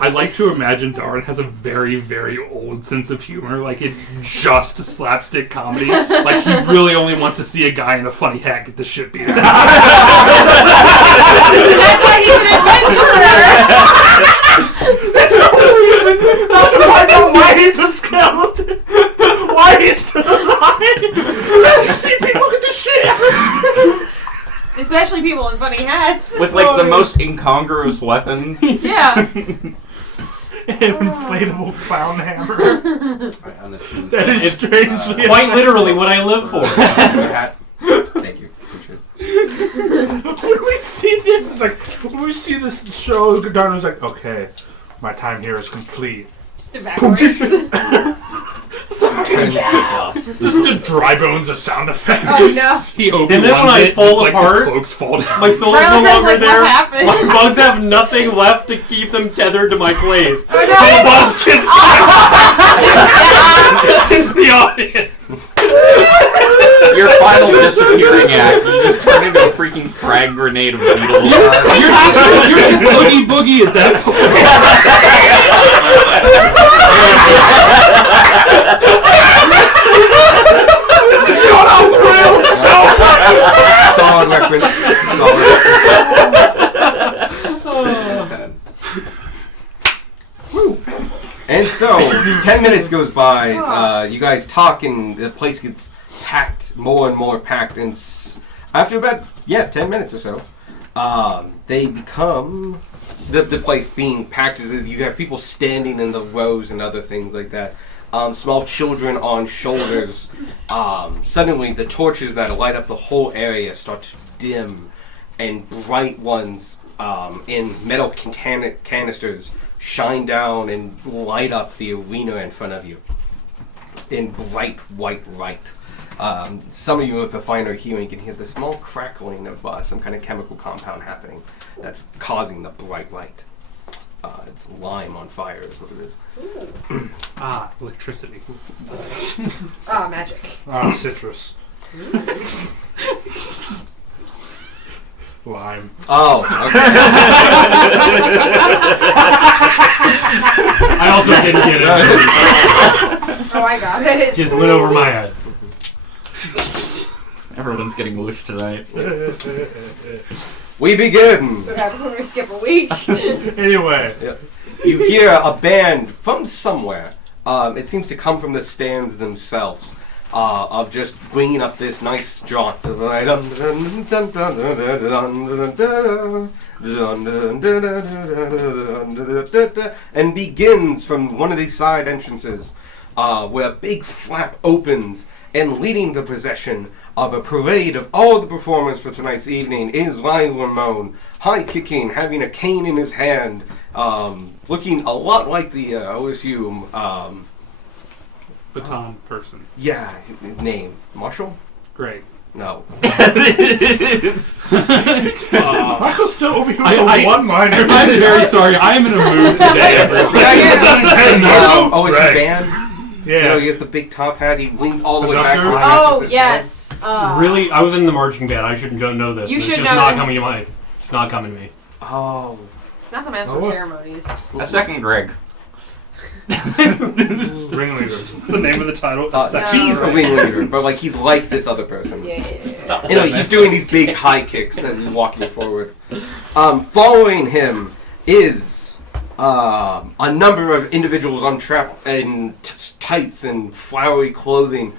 I like to imagine Darwin has a very, very old sense of humor. Like, it's just slapstick comedy. Like, he really only wants to see a guy in a funny hat get the shit beat out of him. That's why he's an adventurer! That's the whole reason. Now to find out why he's a skeleton. Why he's still alive. Just to see people get the shit out of him. Especially people in funny hats. With like the most incongruous weapon. Yeah. An inflatable clown hammer. That is strangely Quite literally what I live for. Thank you. Appreciate it. When we see this, it's like when we see this show, Darwin's like, okay, my time here is complete. Just evaporates. Turns to dust. Just the dry bones of sound effects. Oh no. He opens And then when I it, fall just, apart, like, his clothes fall down. My soul is no Rylan's longer like, there. what happened? My bugs have nothing left to keep them tethered to my place. Oh, no. The bugs just the audience. Your final disappearing act, you just turn into a freaking frag grenade of beetles. You're just Oogie Boogie at that point. This is going off the rails so Solid reference. Solid. And so, 10 minutes goes by, you guys talk, and the place gets packed, more and more packed, and after about, 10 minutes or so, they become, the place being packed is you have people standing in the rows and other things like that. Small children on shoulders. Suddenly, the torches that light up the whole area start to dim, and bright ones in metal canisters shine down and light up the arena in front of you in bright white light. Some of you with the finer hearing can hear the small crackling of some kind of chemical compound happening that's causing the bright light. It's lime on fire is what it is. Electricity. Oh, magic. citrus. Lime. Oh, okay. I also didn't get it. Oh, I got it. Just went over my head. Everyone's getting whooshed tonight. We begin. That's what happens when we skip a week. Anyway. You hear a band from somewhere. It seems to come from the stands themselves. Of just bringing up this nice jaunt. And begins from one of these side entrances where a big flap opens, and leading the procession of a parade of all the performers for tonight's evening is Ryan Ramon, high kicking, having a cane in his hand, looking a lot like the OSU Baton person. his name. Marshall? Great. No. Michael's still over here with I- the one-liner. I'm very sorry. I am in a mood today, everyone. Oh, is Right. he banned? Yeah. You know, he has the big top hat. He leans all the way back. Conductor? and catches Oh his yes. Really, I was in the marching band. I should know this. You It's should just know not that. coming to my. It's not coming to me. head. Oh. It's not the master Oh, of what? ceremonies. A second Greg. Ringleader. That's the name of the title. He's a ringleader, but like he's like this other person. Yeah. You know, he's doing these big high kicks as he's walking forward. Following him is a number of individuals on trap in tights and flowery clothing.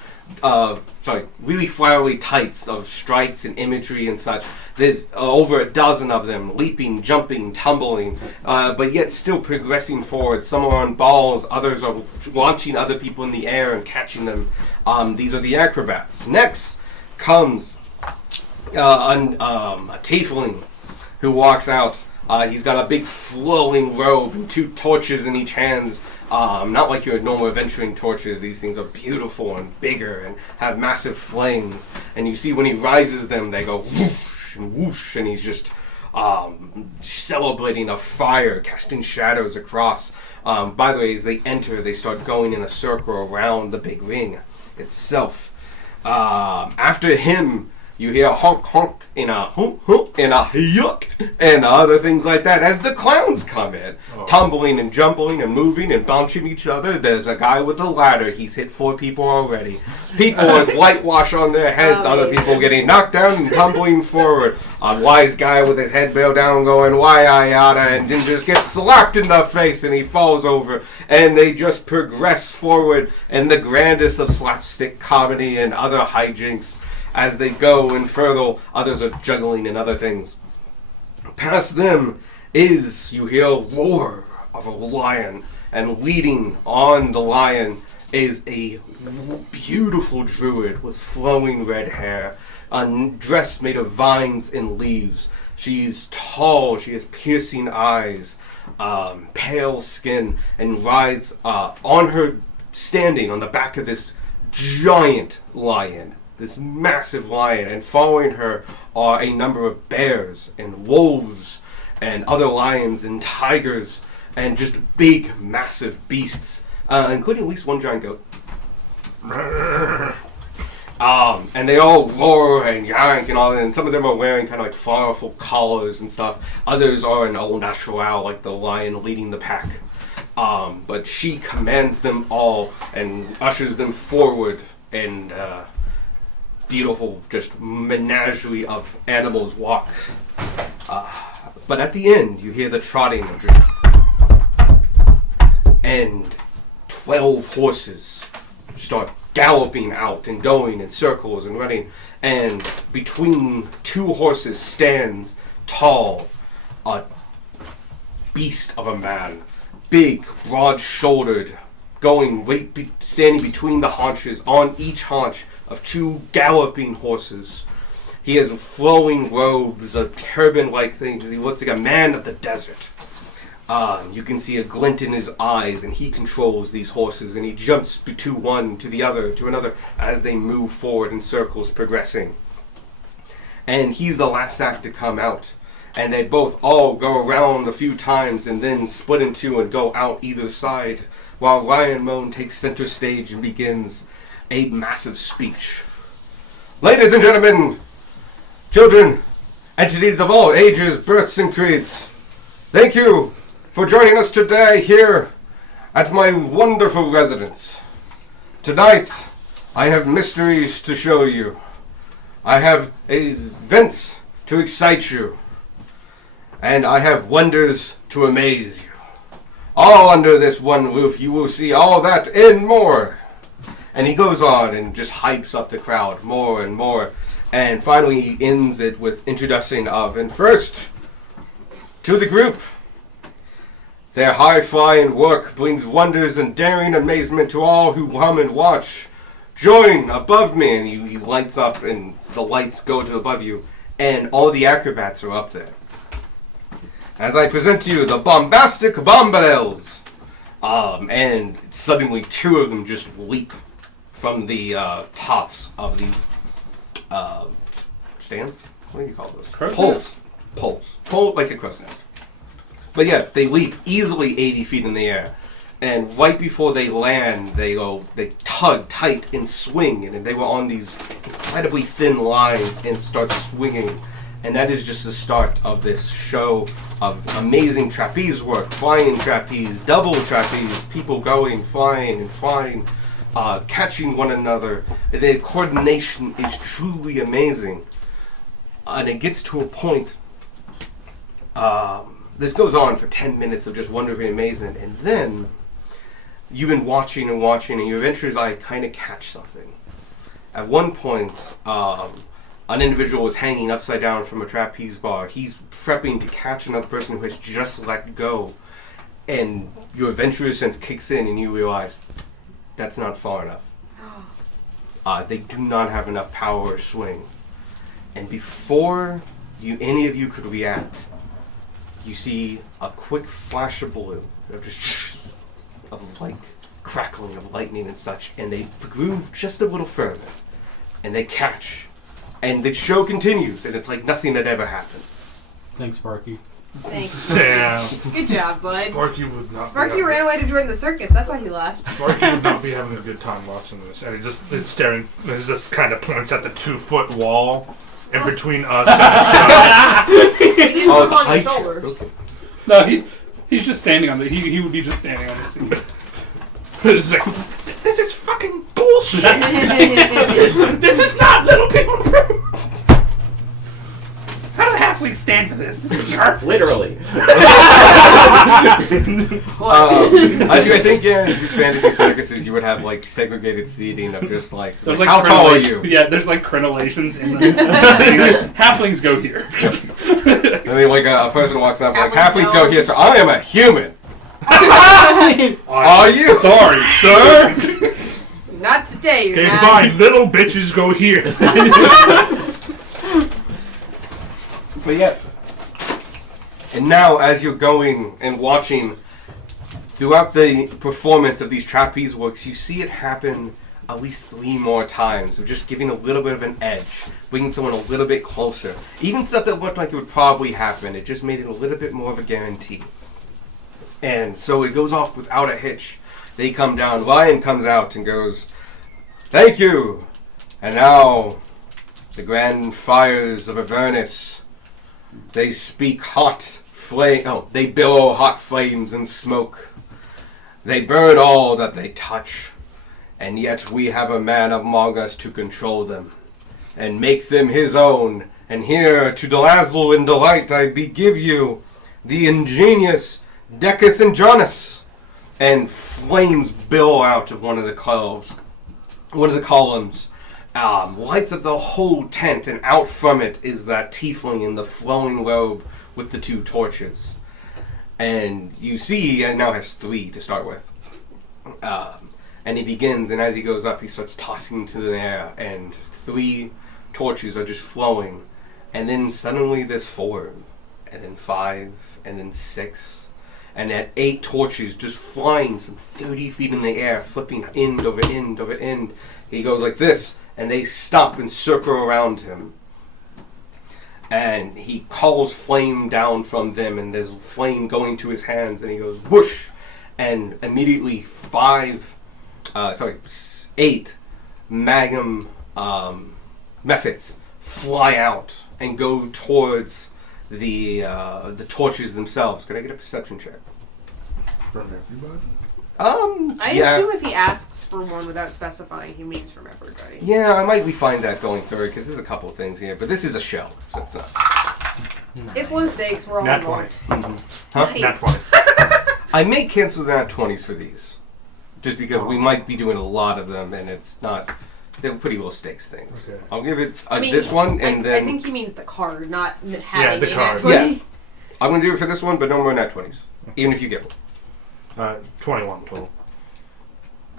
Really flowery tights of stripes and imagery and such. There's over a dozen of them, leaping, jumping, tumbling, but yet still progressing forward. Some are on balls, others are launching other people in the air and catching them. These are the acrobats. Next comes a tiefling who walks out. He's got a big flowing robe and 2 torches in each hand. Not like your normal adventuring torches. These things are beautiful and bigger and have massive flames. And you see when he rises them, they go whoosh and whoosh, and he's just celebrating a fire, casting shadows across. By the way, as they enter, they start going in a circle around the big ring itself. After him, you hear honk honk and a honk honk and a yuck and other things like that as the clowns come in, tumbling and jumping and moving and bouncing each other. There's a guy with a ladder. He's hit 4 people already. People with whitewash on their heads. Other people getting knocked down and tumbling forward. A wise guy with his head bowed down going why yada and then just gets slapped in the face and he falls over. And they just progress forward in the grandest of slapstick comedy and other hijinks. As they go and further, others are juggling and other things. Past them is, you hear a roar of a lion, and leading on the lion is a beautiful druid with flowing red hair, a dress made of vines and leaves. She's tall, she has piercing eyes, pale skin, and rides on her, standing on the back of this giant lion. This massive lion, and following her are a number of bears and wolves and other lions and tigers and just big, massive beasts, including at least 1 giant goat. And they all roar and yank and all that, and some of them are wearing kind of like powerful collars and stuff. Others are an au naturel, like the lion leading the pack. But she commands them all and ushers them forward, and beautiful, just menagerie of animals walk. But at the end, you hear the trotting of and 12 horses start galloping out and going in circles and running. And between 2 horses stands tall a beast of a man, big, broad-shouldered, standing between the haunches, on each haunch of 2 galloping horses. He has flowing robes, a turban-like thing. He looks like a man of the desert. You can see a glint in his eyes, and he controls these horses, and he jumps to one, to the other, to another, as they move forward in circles, progressing. And he's the last act to come out. And they both all go around a few times and then split in 2 and go out either side, while Ryan Moan takes center stage and begins a massive speech. Ladies and gentlemen, children, entities of all ages, births, and creeds, thank you for joining us today here at my wonderful residence. Tonight, I have mysteries to show you. I have events to excite you. And I have wonders to amaze you. All under this one roof, you will see all that and more. And he goes on and just hypes up the crowd more and more. And finally he ends it with introducing of, and first, to the group. Their high-flying work brings wonders and daring amazement to all who come and watch. Join above me, and he lights up and the lights go to above you. And all the acrobats are up there. As I present to you the Bombastic Bombadils. And suddenly 2 of them just leap from the tops of the stands. What do you call those? Crow's Poles. Pole like a crow's nest. But yeah, they leap easily 80 feet in the air. And right before they land, they tug tight and swing. And they were on these incredibly thin lines and start swinging. And that is just the start of this show of amazing trapeze work, flying trapeze, double trapeze, people going, flying, catching one another. The coordination is truly amazing. And it gets to a point, this goes on for 10 minutes of just wonderfully amazing. And then you've been watching, and your adventurer's eye kind of catch something. At one point, an individual is hanging upside down from a trapeze bar. He's prepping to catch another person who has just let go. And your adventurer sense kicks in and you realize that's not far enough. They do not have enough power or swing. And before any of you could react, you see a quick flash of blue, of like crackling of lightning and such, and they groove just a little further. And they catch. And the show continues, and it's like nothing had ever happened. Thanks, Sparky. Thanks. Damn. Good job, bud. Sparky would not. Sparky ran away to join the circus. That's why he left. Sparky would not be having a good time watching this, and he's staring. He just kind of points at the 2-foot wall in between us and the show. He didn't Oh, look it's a on high his chair. shoulders. Okay. No, he's just standing on the. He would be just standing on the seat. It's like, this is fucking bullshit. Well, This is not little people. How do the halflings stand for this? This is hard. Literally. I think in these fantasy circuses you would have like segregated seating of just like, There's like how tall are you? Yeah, there's like crenellations in the like, halflings go here. And then like a person walks up like, Halfling halflings go here, so I am a human. Are you? Sorry, sir. Not today, you're Okay, not. fine. Little bitches go here. But yes. And now, as you're going and watching throughout the performance of these trapeze works, you see it happen at least 3 more times of just giving a little bit of an edge, bringing someone a little bit closer. Even stuff that looked like it would probably happen, it just made it a little bit more of a guarantee. And so it goes off without a hitch. They come down. Ryan comes out and goes, "Thank you. And now, the grand fires of Avernus, they speak hot flame. Oh, they billow hot flames and smoke. They burn all that they touch. And yet we have a man among us to control them and make them his own. And here, to dazzle and delight, I give you the ingenious Decus and Janus." And flames billow out of one of the columns. Lights up the whole tent, and out from it is that tiefling in the flowing robe with the 2 torches. And you see he now has 3 to start with. And he begins, and as he goes up, he starts tossing into the air, and 3 torches are just flowing. And then suddenly there's 4, and then 5, and then 6. And at 8 torches just flying some 30 feet in the air, flipping end over end over end. He goes like this, and they stop and circle around him. And he calls flame down from them, and there's flame going to his hands, and he goes whoosh, and immediately 8 magnum mephits fly out and go towards the torches themselves. Can I get a perception check? From everybody? I Yeah. assume if he asks for one without specifying, he means from everybody. Yeah, I might find that going through it, because there's a couple of things here. But this is a show, so it's not. It's low stakes. We're all Nat involved. 20. Huh? Nice. Nat 20. I may cancel the nat 20s for these. Just because we might be doing a lot of them, and it's not... They're pretty low stakes things. Okay. I'll give it I mean, this one, and I then... think he means the card, not having the a card. nat 20. Yeah. I'm going to do it for this one, but no more nat 20s. Even if you get one. 21 total.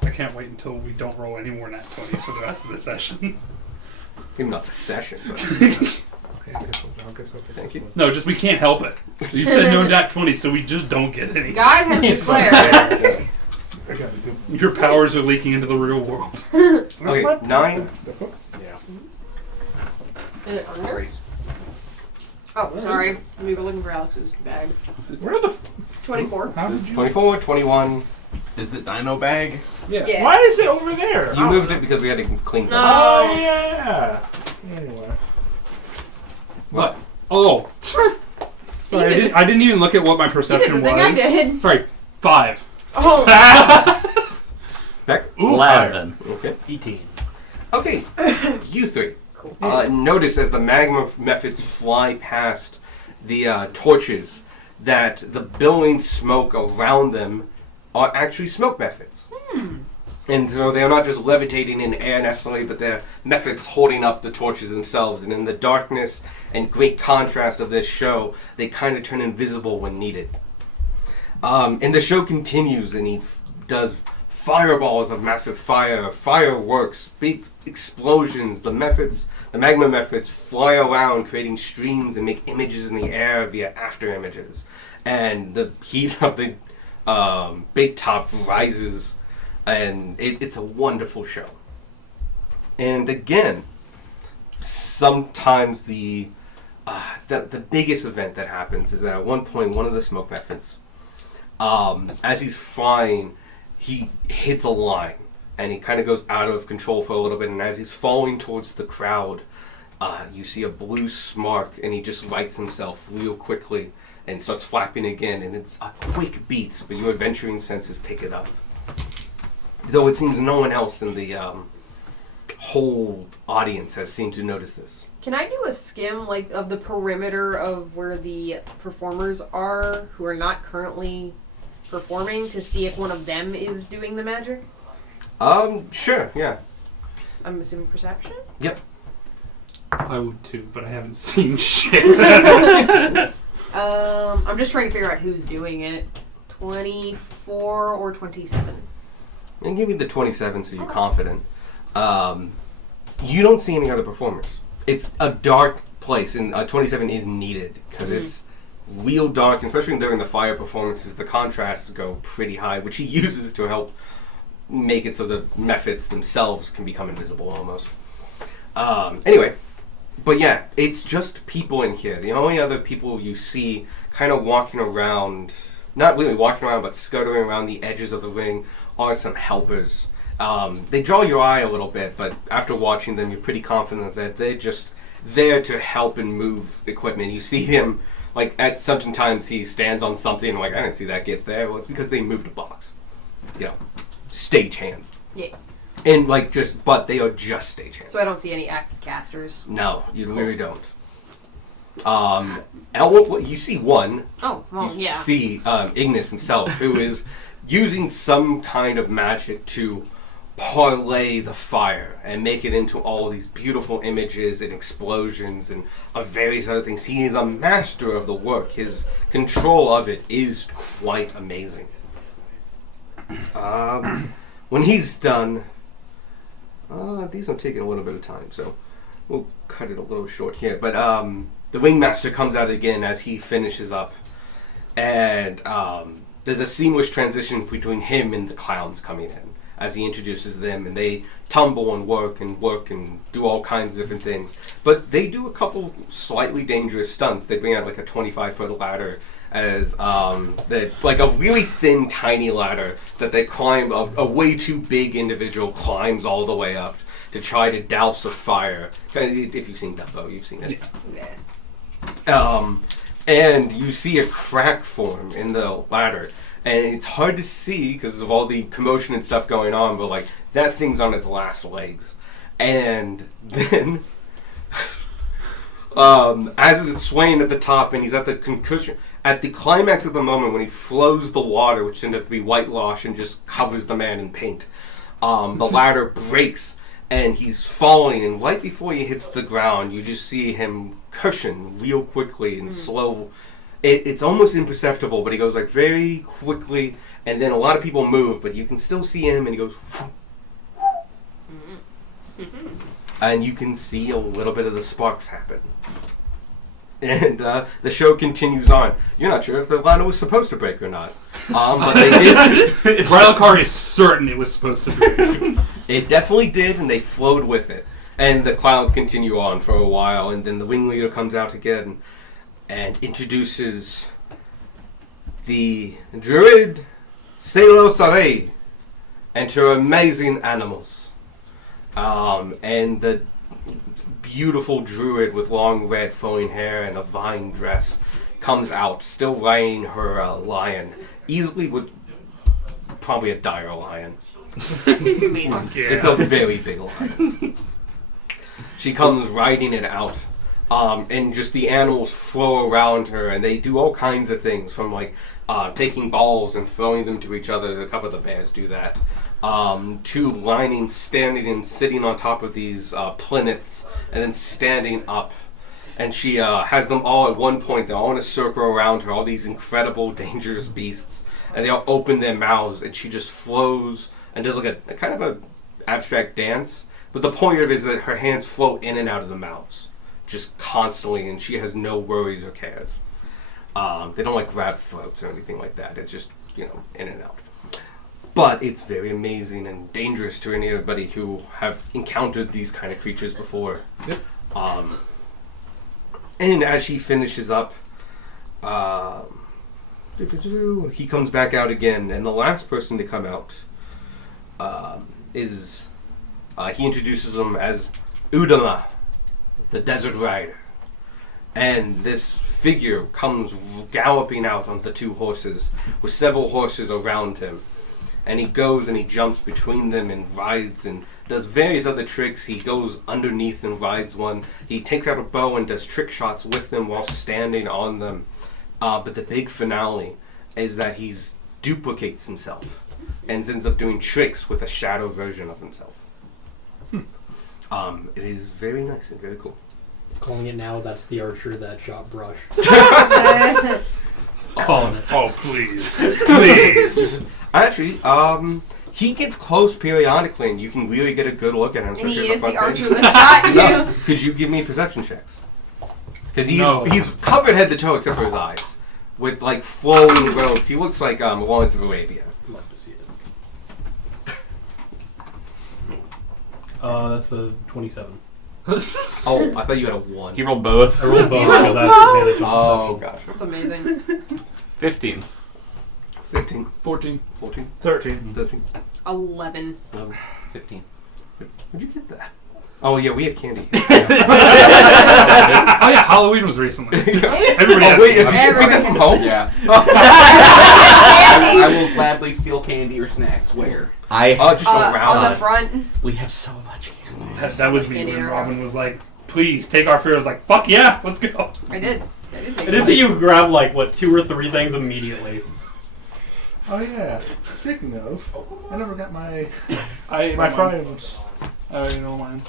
I can't wait until we don't roll any more nat 20s for the rest of the session. Maybe not the session, but... Okay, I guess I'll take Thank this you. one. No, just we can't help it. You said no nat 20s, so we just don't get any. God has declared. Yeah. I got it. Your powers are leaking into the real world. Okay, 9. The fuck? Yeah. Is it under? Grace. Oh, sorry. We were looking for Alex's bag. Where the? 24. How did you? 24, 21. Is it Dino Bag? Yeah. Why is it over there? You moved it because we had to clean something. Oh yeah. Anyway. What? Oh. Sorry, I didn't even look at what my You did perception the was. thing I did. Sorry, 5. Oh. Beck? Ooh, 11. Okay. 18. Okay. You three. Cool. Notice as the magma methods fly past the torches that the billowing smoke around them are actually smoke methods. And so they're not just levitating in air necessarily, but they're methods holding up the torches themselves. And in the darkness and great contrast of this show, they kind of turn invisible when needed. And the show continues, and he does fireballs of massive fire, fireworks, big explosions. The magma methods fly around, creating streams and make images in the air via after images. And the heat of the big top rises, and it's a wonderful show. And again, sometimes the biggest event that happens is that at one point, one of the smoke methods, as he's flying, he hits a line, and he kind of goes out of control for a little bit, and as he's falling towards the crowd, you see a blue spark, and he just lights himself real quickly and starts flapping again, and it's a quick beat, but your adventuring senses pick it up. Though it seems no one else in the whole audience has seemed to notice this. Can I do a skim, like, of the perimeter of where the performers are who are not currently performing to see if one of them is doing the magic? Sure, yeah. I'm assuming perception? Yep. I would too, but I haven't seen shit. I'm just trying to figure out who's doing it. 24 or 27? And give me the 27 so you're confident. You don't see any other performers. It's a dark place, and 27 is needed because it's real dark, especially during the fire performances. The contrasts go pretty high, which he uses to help make it so the methods themselves can become invisible almost. Anyway, but yeah, it's just people in here. The only other people you see kind of walking around, not really walking around, but scuttering around the edges of the ring are some helpers. They draw your eye a little bit, but after watching them, you're pretty confident that they're just there to help and move equipment. You see him, like, at certain times he stands on something, and like, I didn't see that get there. Well, it's because they moved a box. You know, stage hands. Yeah. And, like, but they are just stage hands. So I don't see any active casters. No, you really don't. You see one. Oh, well, You yeah. see Ignis himself, who is using some kind of magic to parlay the fire and make it into all these beautiful images and explosions and various other things. He is a master of the work. His control of it is quite amazing. When he's done, these are taking a little bit of time, so we'll cut it a little short here. But the ringmaster comes out again as he finishes up, and there's a seamless transition between him and the clowns coming in as he introduces them, and they tumble and work and do all kinds of different things. But they do a couple slightly dangerous stunts. They bring out like a 25-foot ladder as like a really thin, tiny ladder that they climb. A way too big individual climbs all the way up to try to douse a fire. If you've seen Dumbo, you've seen it. Yeah. And you see a crack form in the ladder. And it's hard to see because of all the commotion and stuff going on, but like that thing's on its last legs. And then, as it's swaying at the top, and he's at the concussion, at the climax of the moment when he flows the water, which ended up to be whitewash and just covers the man in paint, the ladder breaks and he's falling. And right before he hits the ground, you just see him cushion real quickly and slow. It's almost imperceptible, but he goes like very quickly, and then a lot of people move, but you can still see him, and he goes, and you can see a little bit of the sparks happen. And the show continues on. You're not sure if the ladder was supposed to break or not, but they did. Rylakar is certain it was supposed to be. It definitely did, and they flowed with it. And the clowns continue on for a while, and then the ringleader comes out again and introduces the druid Selo Sare and her amazing animals. And the beautiful druid with long red flowing hair and a vine dress comes out, still riding her lion, easily with probably a dire lion. It's a very big lion. She comes riding it out, and just the animals flow around her, and they do all kinds of things, from like taking balls and throwing them to each other. A couple of the bears do that. To lining, standing, and sitting on top of these plinths, and then standing up. And she has them all at one point. They're all in a circle around her, all these incredible, dangerous beasts. And they all open their mouths, and she just flows and does like a kind of a abstract dance. But the point of it is that her hands float in and out of the mouths, just constantly, and she has no worries or cares. They don't like grab throats or anything like that. It's just, in and out. But it's very amazing and dangerous to anybody who have encountered these kind of creatures before. Yep. And as she finishes up, he comes back out again, and the last person to come out is... he introduces them as Udama, the Desert Rider. And this figure comes galloping out on the two horses, with several horses around him. And he goes and he jumps between them and rides and does various other tricks. He goes underneath and rides one. He takes out a bow and does trick shots with them while standing on them. But the big finale is that he duplicates himself and ends up doing tricks with a shadow version of himself. It is very nice and very cool. Calling it now, that's the archer that shot Brush. Calling it. Oh, please. Please. Actually, he gets close periodically, and you can really get a good look at him. And he especially is on the front archer page. that shot you. No. Could you give me perception checks? Because No. he's covered head to toe except for his eyes, with like flowing robes. He looks like Lawrence of Arabia. I'd love to see it. That's a 27. Oh, I thought you had a 1. He rolled both. I rolled both You rolled because I have advantage on Oh, perception. gosh. That's amazing. 15. 15, 14. 14, 13. 13, 11. 11. 15. Where'd you get that? Oh, yeah, we have candy. Oh, yeah, Halloween was recently. Everybody has wait, did candy. you bring that from home? Yeah. Candy. I will gladly steal candy or snacks. Where? Just around. On the front. We have so much candy. That was me Candy when in our Robin house. was like, please take our food. I was like, fuck yeah, let's go. I did. take It is that you grab like, 2 or 3 things immediately. Oh yeah. Speaking of, I never got my I ate my mine. fries. I already know mine.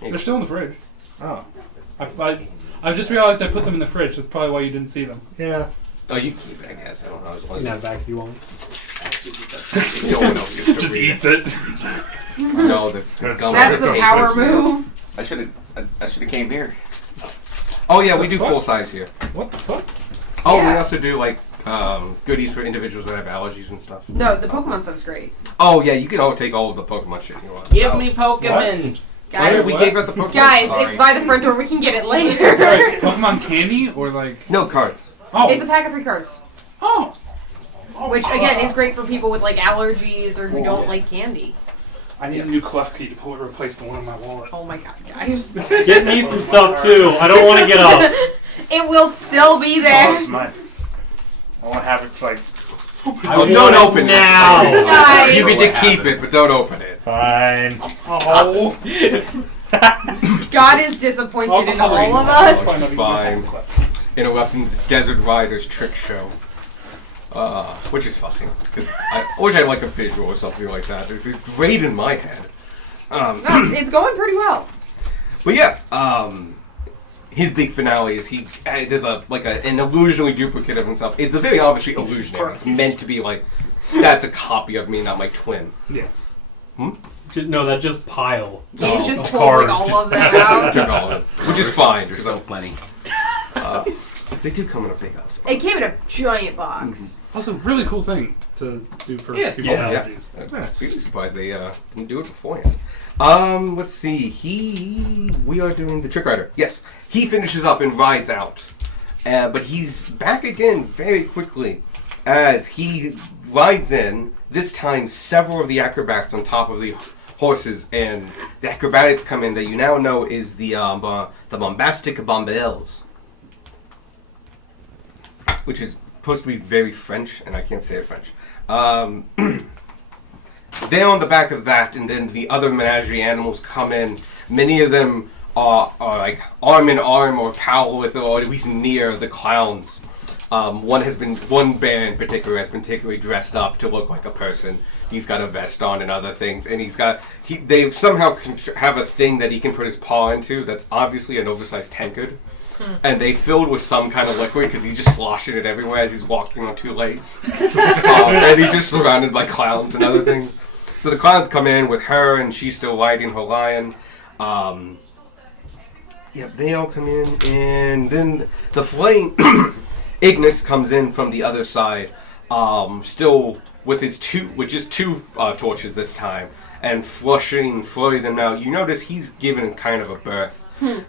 Hey. They're still in the fridge. Oh I just realized I put them in the fridge. That's probably why you didn't see them. yeah. Oh, you can keep it, I guess. I don't know. You can have it back if you want. No one else gets to Just read eats it. No, the gum That's the tastes power it. move. I should have came here. Oh, yeah, we do full size here. What the fuck? Oh, we Yeah. also do like goodies for individuals that have allergies and stuff. No, the Pokemon stuff's great. Oh yeah, you can all take all of the Pokemon shit you want. Give me Pokemon. Guys, we gave out the Pokemon. guys, Sorry. it's by the front door. We can get it later. Right, Pokemon candy or like. No cards. Oh. It's a pack of 3 cards. Oh. Which, again, is great for people with, like, allergies or who Oh, don't yeah. like candy. I need a new clef key to replace the one in my wallet. Oh my god, guys. Get me some stuff too. I don't want to get up. It will still be Oh, there. it's mine. I want to have it like. Oh, don't open now. it. Guys. You get to keep it, but don't open it. Fine. Oh. God is disappointed in all of us. Fine. Interrupting the Desert Riders trick show. Which is fine, because I wish I had like a visual or something like that. It's great in my head. No, it's going pretty well. But yeah, his big finale is there's an illusionary duplicate of himself. It's a very obviously illusionary. It's meant to be like, that's a copy of me, not my twin. Yeah. No, that just pile. He's just of pulling cards. all of them I out. took all of it, which is fine, because So I'm plenty. They do come in a big house. It came in a giant box. Also, really cool thing to do for Yeah, people with yeah. allergies. I'm really surprised they didn't do it beforehand. Let's see. We are doing the Trick Rider. Yes, he finishes up and rides out, but he's back again very quickly as he rides in. This time, several of the acrobats on top of the horses, and the acrobatics come in that you now know is the bombastic bombails, which is supposed to be very French, and I can't say it French. They're on the back of that, and then the other menagerie animals come in. Many of them are like arm in arm or cowl with, or at least near the clowns. One bear in particular has been particularly dressed up to look like a person. He's got a vest on and other things, and they somehow have a thing that he can put his paw into that's obviously an oversized tankard. And they filled with some kind of liquid because he's just sloshing it everywhere as he's walking on two legs. And he's just surrounded by clowns and other things. So the clowns come in with her, and she's still riding her lion. They all come in, and then the flame... Ignis comes in from the other side, still with his two torches this time, and flushing them out. You notice he's given kind of a berth.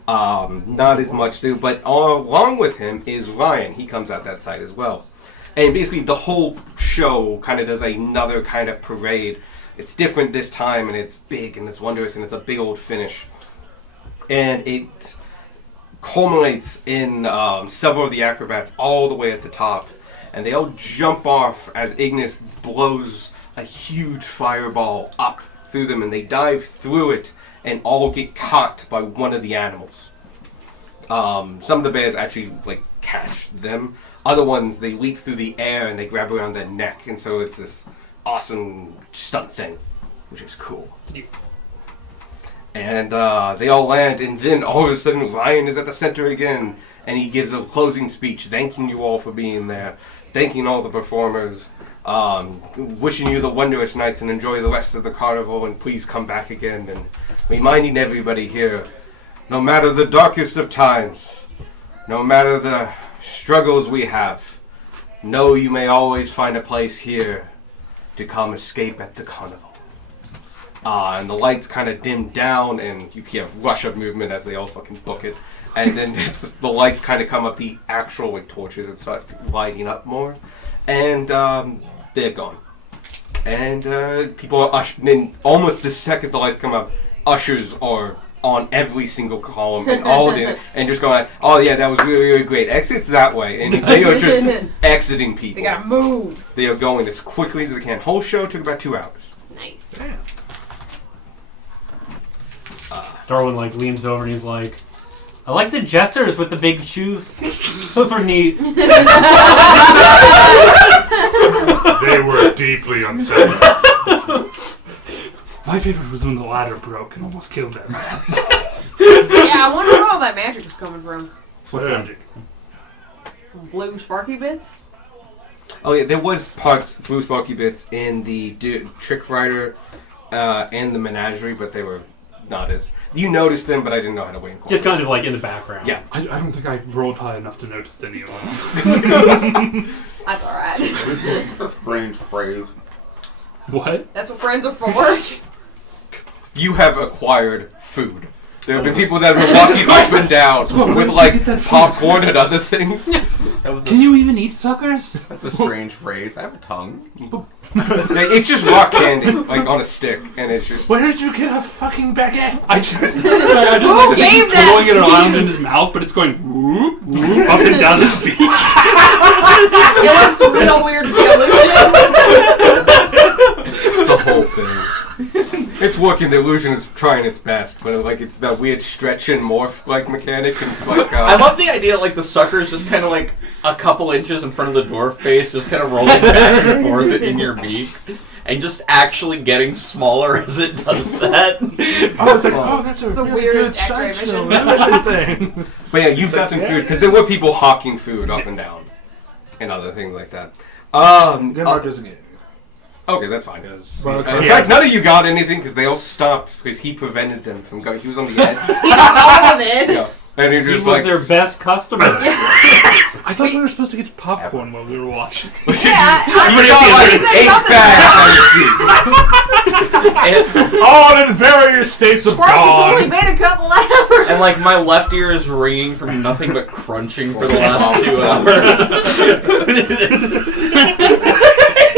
Not as much to do, but along with him is Ryan. He comes out that side as well. And basically the whole show kind of does another kind of parade. It's different this time, and it's big, and it's wondrous, and it's a big old finish. And it culminates in several of the acrobats all the way at the top. And they all jump off as Ignis blows a huge fireball up through them, and they dive through it and all get caught by one of the animals. Some of the bears actually catch them. Other ones, they leap through the air and they grab around their neck, and so it's this awesome stunt thing, which is cool. Yeah. And they all land, and then all of a sudden Ryan is at the center again, and he gives a closing speech thanking you all for being there, thanking all the performers, wishing you the wondrous nights and enjoy the rest of the carnival, and please come back again, and reminding everybody here, no matter the darkest of times, no matter the struggles we have, know you may always find a place here to come escape at the carnival. And the lights kind of dim down, and you have rush of movement as they all fucking book it. And then the lights kind of come up, the actual torches, and start lighting up more. And they're gone. And people are ushered in. Almost the second the lights come up, ushers are on every single column and all in, and just going, oh yeah, that was really, really great. Exits that way. And they are just exiting people. They gotta move. They are going as quickly as they can. Whole show took about 2 hours. Nice. Yeah. Darwin leans over and he's like, I like the jesters with the big shoes. Those were neat. They were deeply unsettling. My favorite was when the ladder broke and almost killed that man. Yeah, I wonder where all that magic was coming from. What magic? Blue sparky bits? Oh yeah, there was parts, blue sparky bits, in the Trick Rider and the Menagerie, but they were not as... You noticed them, but I didn't know how to wait. Just kind of in the background. Yeah. I don't think I rolled high enough to notice any of them. That's alright. Strange phrase. What? That's what friends are for. You have acquired food. There have been people that have been walking up and down with popcorn and other things. Can you even eat suckers? That's a strange phrase. I have a tongue. It's just rock candy, on a stick, and it's just... Where did you get a fucking baguette? I just Who like gave he's that throwing to it around you? in his mouth, but it's going whoop, whoop, up and down his beak. It looks real weird with the illusion. It's a whole thing. It's working. The illusion is trying its best, but it's that weird stretch and morph mechanic, and it's I love the idea the sucker is just kind of a couple inches in front of the dwarf face, just kind of rolling back and forth in your beak, and just actually getting smaller as it does that. I was like, oh, that's It's a the really weirdest good X-ray sideshow vision. illusion thing. But yeah, you've gotten food because there were people hawking food up and down, and other things like that. Genvar doesn't get anything. Okay, that's fine. Well, In fact, none of you got anything because they all stopped because he prevented them from going. He was on the edge. He took all of it. Yeah. And you're He just was like, their best customer. I thought we were supposed to get popcorn while we were watching. Yeah, I eight bags on your feet. All in various states of Squawk, it's only God. been a couple hours. And like my left ear is ringing from nothing but crunching for the last 2 hours.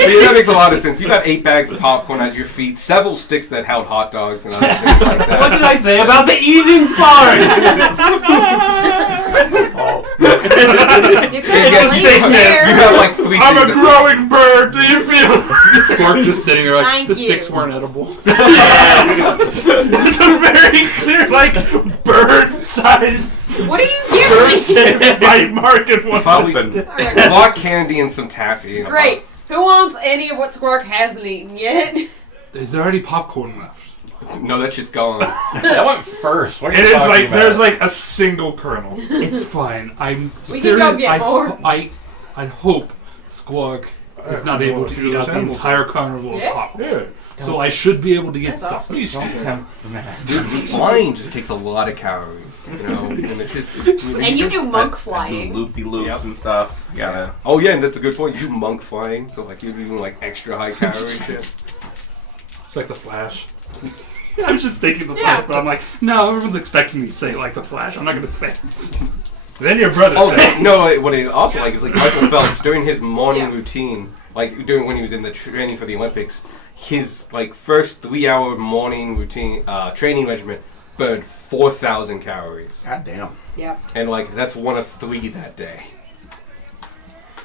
See, that makes a lot of sense. You have 8 bags of popcorn at your feet, several sticks that held hot dogs and other things like that. What did I say about the eating part? You could Yes, have you laid there. have like 3 I'm things a of- growing bird. Do you feel? Squawk just sitting there like Thank the you. sticks weren't edible. There's a very clear like bird-sized What did you give me? bite mark in one. Probably Okay, rock candy and some taffy. in a great. Who wants any of what Squawk hasn't eaten yet? Is there any popcorn left? box. No, that shit's gone. That went first. What are It you is talking like about? there's like a single kernel. It's fine. I'm We can serious. go get more. I hope Squawk is not able to eat out the entire carnival Yeah. of popcorn. So I should be able to get That's some. awesome. Please Dude, flying just takes a lot of calories, you know, and it's just. And you do monk Do flying. loopy loops Yep. and stuff. You gotta. Oh yeah, and that's a good point. You do monk flying, so like you're doing like extra high calorie shit. It's like the Flash. I was just thinking the Yeah. Flash, but I'm like, no, everyone's expecting me to say it like the Flash. I'm not gonna say it. Then your brother Oh said it. no! What I also like is like Michael Phelps during his morning Yeah. routine, like during when he was in the training for the Olympics, his like first 3-hour morning routine training regimen burned 4,000 calories, God damn. Yep. and like that's one of 3 that day.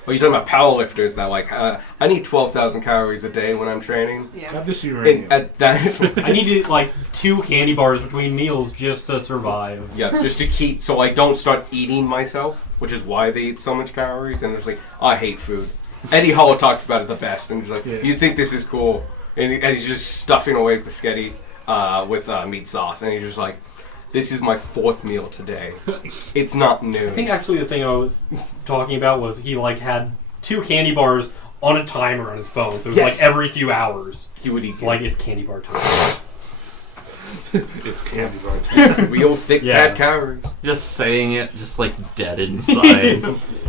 Well, you're talking about powerlifters that like I need 12,000 calories a day when I'm training. Yeah. Have this And uranium. that is I need to eat like 2 candy bars between meals just to survive. yeah, just to keep so I don't start eating myself, which is why they eat so much calories. And it's like I hate food. Eddie Hall talks about it the best, and he's like, Yeah. "You think this is cool?" And he's just stuffing away biscotti with meat sauce, and he's just like, "This is my 4th meal today. It's not new." I think actually the thing I was talking about was he like had 2 candy bars on a timer on his phone, so it was Yes. like every few hours. he would eat It's like it's candy bar time. It's candy bar. real thick Yeah. bad calories. just saying it, just like dead inside.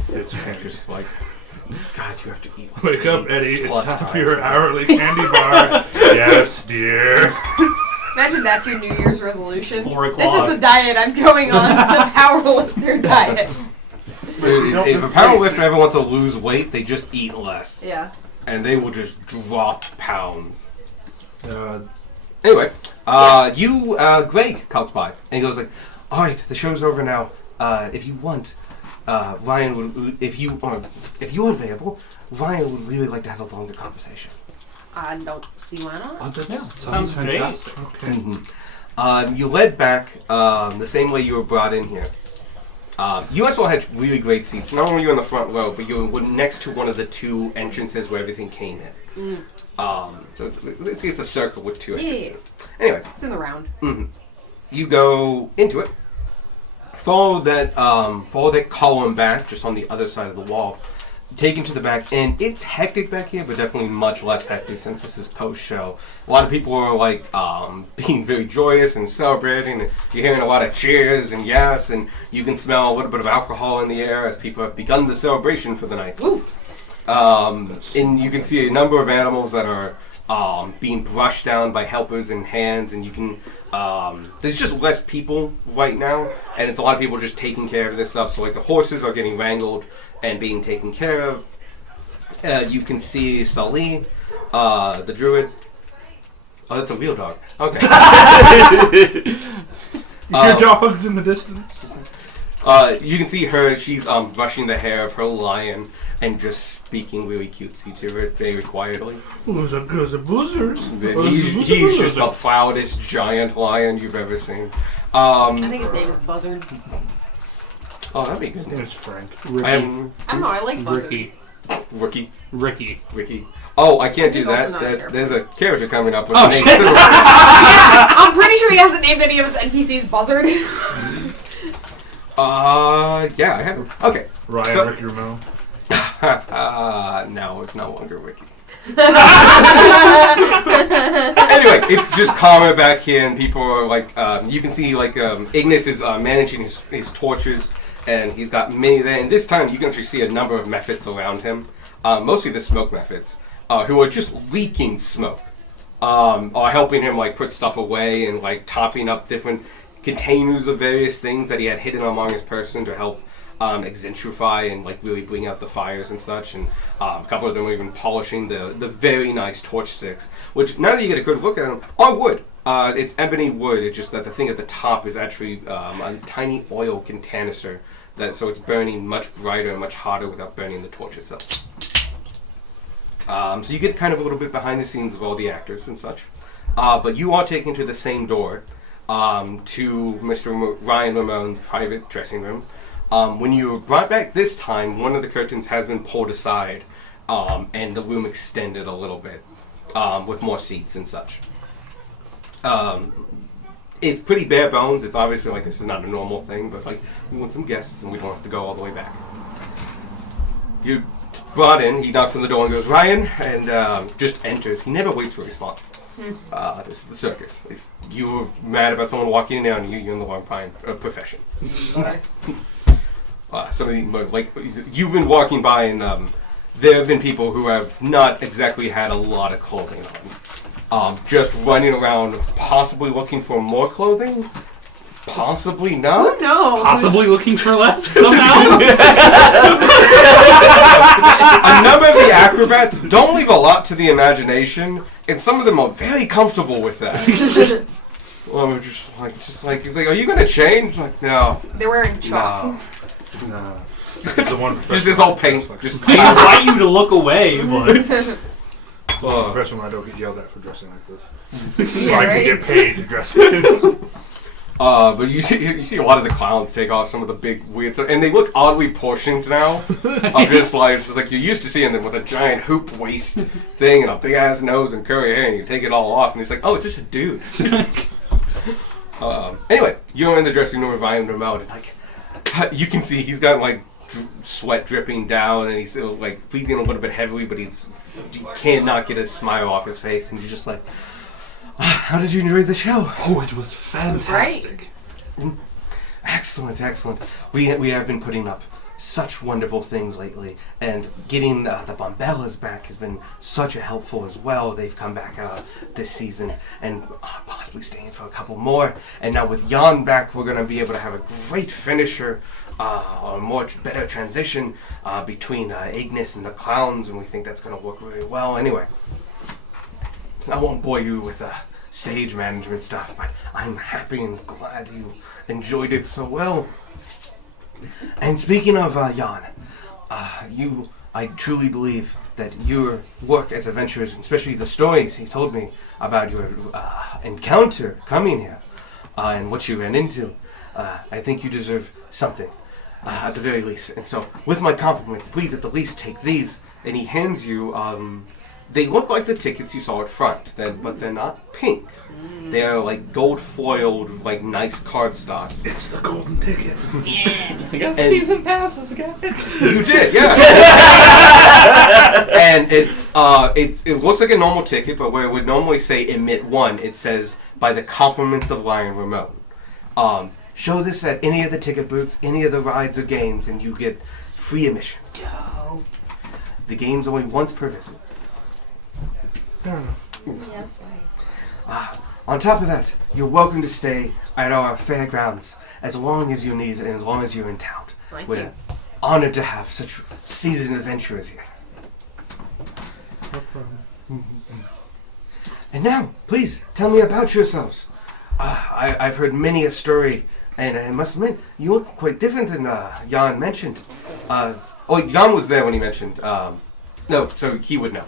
It's just like, God, you have to eat. Wake up, Eddie. It's Plus time time. for your hourly candy bar. Yes, dear. Imagine that's your New Year's resolution. 4 This o'clock. is the diet I'm going on. The powerlifter diet. If a powerlifter ever wants to lose weight, they just eat less, Yeah. and they will just drop pounds. Uh, Anyway, Greg comes by and he goes like, "All right, the show's over now. If you want, Ryan would, if you're available, Ryan would really like to have a longer conversation." I don't see why not. Oh, that sounds great. Okay. You led back the same way you were brought in here. You also had really great seats. Not only were you in the front row, but you were next to one of the 2 entrances where everything came in. So let's see, it's a circle with 2 Yeah. entrances. Anyway, It's in the round. you go into it. Follow that column back, just on the other side of the wall. Take him to the back, and it's hectic back here, but definitely much less hectic since this is post-show. A lot of people are like being very joyous and celebrating, and you're hearing a lot of cheers and yes, and you can smell a little bit of alcohol in the air as people have begun the celebration for the night. Woo. And you can see a number of animals that are being brushed down by helpers and hands, and you can there's just less people right now, and it's a lot of people just taking care of this stuff. So like the horses are getting wrangled and being taken care of. You can see Salim, the druid. Oh, that's a wheel dog. Okay. Your dog's in the distance. You can see her. She's brushing the hair of her lion and just speaking really cutesy to it very quietly. Who's a boozers? He's just the proudest giant lion you've ever seen. I think his name is Buzzard. Oh, that'd be a good His name name. is Frank. I am I don't know. I like Buzzard. Ricky. Ricky. Ricky. Oh, I can't do He's also that. not a terrible There's a character coming up with Oh, the name shit. Cyril. Yeah, I'm pretty sure he hasn't named any of his NPCs Buzzard. Yeah, I have. Okay. Ryan So- Ricky Ramone. No, it's no longer Ricky. Anyway, anyway, it's just calmer back here, and people are like, you can see like Ignis is managing his torches, and he's got many there. And this time, you can actually see a number of methods around him, mostly the smoke methods, who are just leaking smoke, are helping him like put stuff away and like topping up different containers of various things that he had hidden among his person to help exemplify and like really bring out the fires and such. And a couple of them are even polishing the very nice torch sticks, which now that you get a good look at them, are wood. It's ebony wood. It's just that the thing at the top is actually a tiny oil canister, so it's burning much brighter and much hotter without burning the torch itself. So you get kind of a little bit behind the scenes of all the actors and such. But you are taken to the same door, to Mr. Ryan Ramone's private dressing room. When you were brought back this time, one of the curtains has been pulled aside, and the room extended a little bit, with more seats and such. It's pretty bare bones. It's obviously like this is not a normal thing, but like we want some guests and we don't have to go all the way back. You brought in, he knocks on the door and goes, Ryan, and just enters. He never waits for a response. This is the circus. If you were mad about someone walking in on you, you're in the wrong profession. Some of the, like, you've been walking by, and there have been people who have not exactly had a lot of clothing on. Just running around, possibly looking for more clothing. Possibly not. Who knows? Possibly looking for less somehow. A number of the acrobats don't leave a lot to the imagination, and some of them are very comfortable with that. Well, we're just like, he's like, are you gonna change? Like, no. They're wearing chalk. No. It's the one Just it's all paint. Just They invite you to look away, but professional, I don't get yelled at for dressing like this. Yeah, I right? can get paid to dress like this. but you see a lot of the clowns take off some of the big weird stuff, and they look oddly portioned now. Of just like you're used to seeing them with a giant hoop waist thing and a big ass nose and curly hair, and you take it all off, and he's like, oh, it's just a dude. Anyway, you're in the dressing room with Ryan Ramel, and like you can see he's got like sweat dripping down, and he's like breathing a little bit heavily, but you cannot get a smile off his face, and you're just like, how did you enjoy the show? Oh, it was fantastic. Excellent, excellent. We have been putting up such wonderful things lately, and getting the Bombellas back has been such a helpful as well. They've come back this season, and possibly staying for a couple more. And now with Jan back, we're going to be able to have a great finisher, a better transition between Ignis and the clowns, and we think that's going to work really well. Anyway, I won't bore you with stage management stuff, but I'm happy and glad you enjoyed it so well. And speaking of Jan, I truly believe that your work as adventurers, and especially the stories he told me about your encounter coming here and what you ran into, I think you deserve something, at the very least. And so, with my compliments, please at the least take these. And he hands you, they look like the tickets you saw at front, but they're not pink. They're like gold foiled, like nice cardstocks. It's the golden ticket. I got season passes, guys. You did, yeah. And it looks like a normal ticket, but where it would normally say emit 1, it says by the compliments of Ryan Ramone. Show this at any of the ticket booths, any of the rides or games, and you get free admission. Dope. The game's only once per visit. Yeah, that's right. On top of that, you're welcome to stay at our fairgrounds as long as you need and as long as you're in town. Thank We're you. honored to have such seasoned adventurers here. No problem. And now, please, tell me about yourselves. I've heard many a story, and I must admit, you look quite different than Jan mentioned. Jan was there when he mentioned, no, so he would know.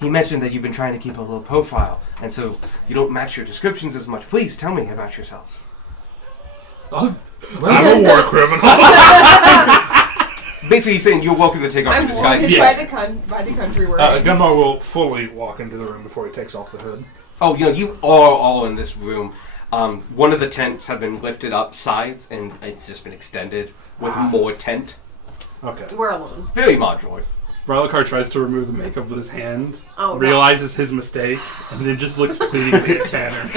He mentioned that you've been trying to keep a low profile, and so you don't match your descriptions as much. Please tell me about yourselves. I'm a war criminal. Basically, he's saying you're welcome to take off your I'm disguise. wanted Yeah. by the country we're in. Gunmar will fully walk into the room before he takes off the hood. Oh, you are all in this room. One of the tents have been lifted up sides, and it's just been extended with more tent. Okay. We're alone. Very modular. Barlokar tries to remove the makeup with his hand, Oh, no. realizes his mistake, and then just looks pleadingly at Tanner.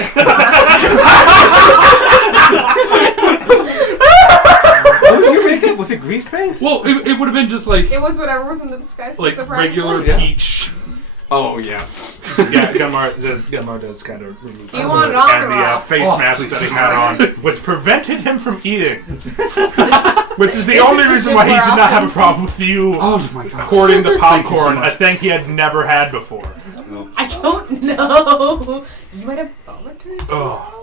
What was your makeup? Was it grease paint? Well, it would have been just like It was whatever was in the disguise. like pizza practically. regular Yeah. peach. Oh yeah. Yeah, Gunmar does kind of remove You want it on And or the off? face mask that he had on. which prevented him from eating. Which is the This only is the reason why he simpler did not have a option. problem with you Oh my god. hoarding the popcorn, much. a thing he had never had before. I don't know. You might have vomited. Oh.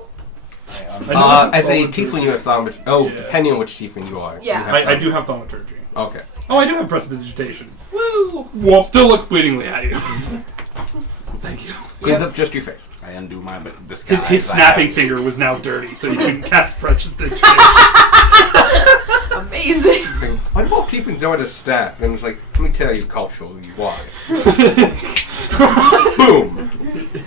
As a tiefling, you have thaumaturgy. Oh, Yeah. depending on which tiefling you are. Yeah. you have I do have thaumaturgy. Okay. Oh, I do have prestidigitation. Woo! Well, still look bleedingly at you. Thank you. Cleans up just your face. I undo my disguise. His I snapping have- finger was now dirty, so you can cast prestidigitation. Amazing. It's like, why do all tieflings know how to stat? And it's like, let me tell you culturally why. Boom.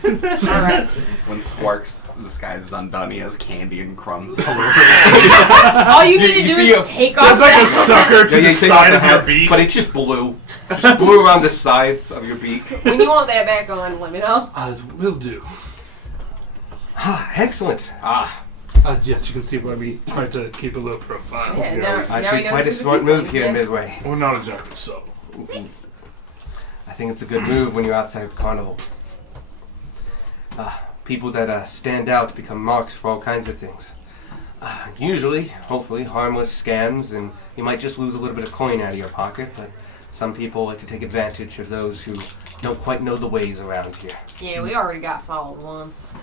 Alright. When Squark's disguise is undone, he has candy and crumbs. All you need to You do see is take off There's like a that. sucker to Yeah, the you take off side the of your hat, beak. but it's just blue. Just blue around the sides of your beak. When you want that back on, let me know. Will do. Excellent. Yes, you can see why we tried to keep a low profile. Yeah, now he Actually, knows quite a who's smart tiefling, move here in yeah. Midway. Well, not exactly so. I think it's a good move when you're outside of the carnival. People that stand out become marks for all kinds of things. Usually, hopefully, harmless scams, and you might just lose a little bit of coin out of your pocket, but some people like to take advantage of those who don't quite know the ways around here. Yeah, we already got followed once.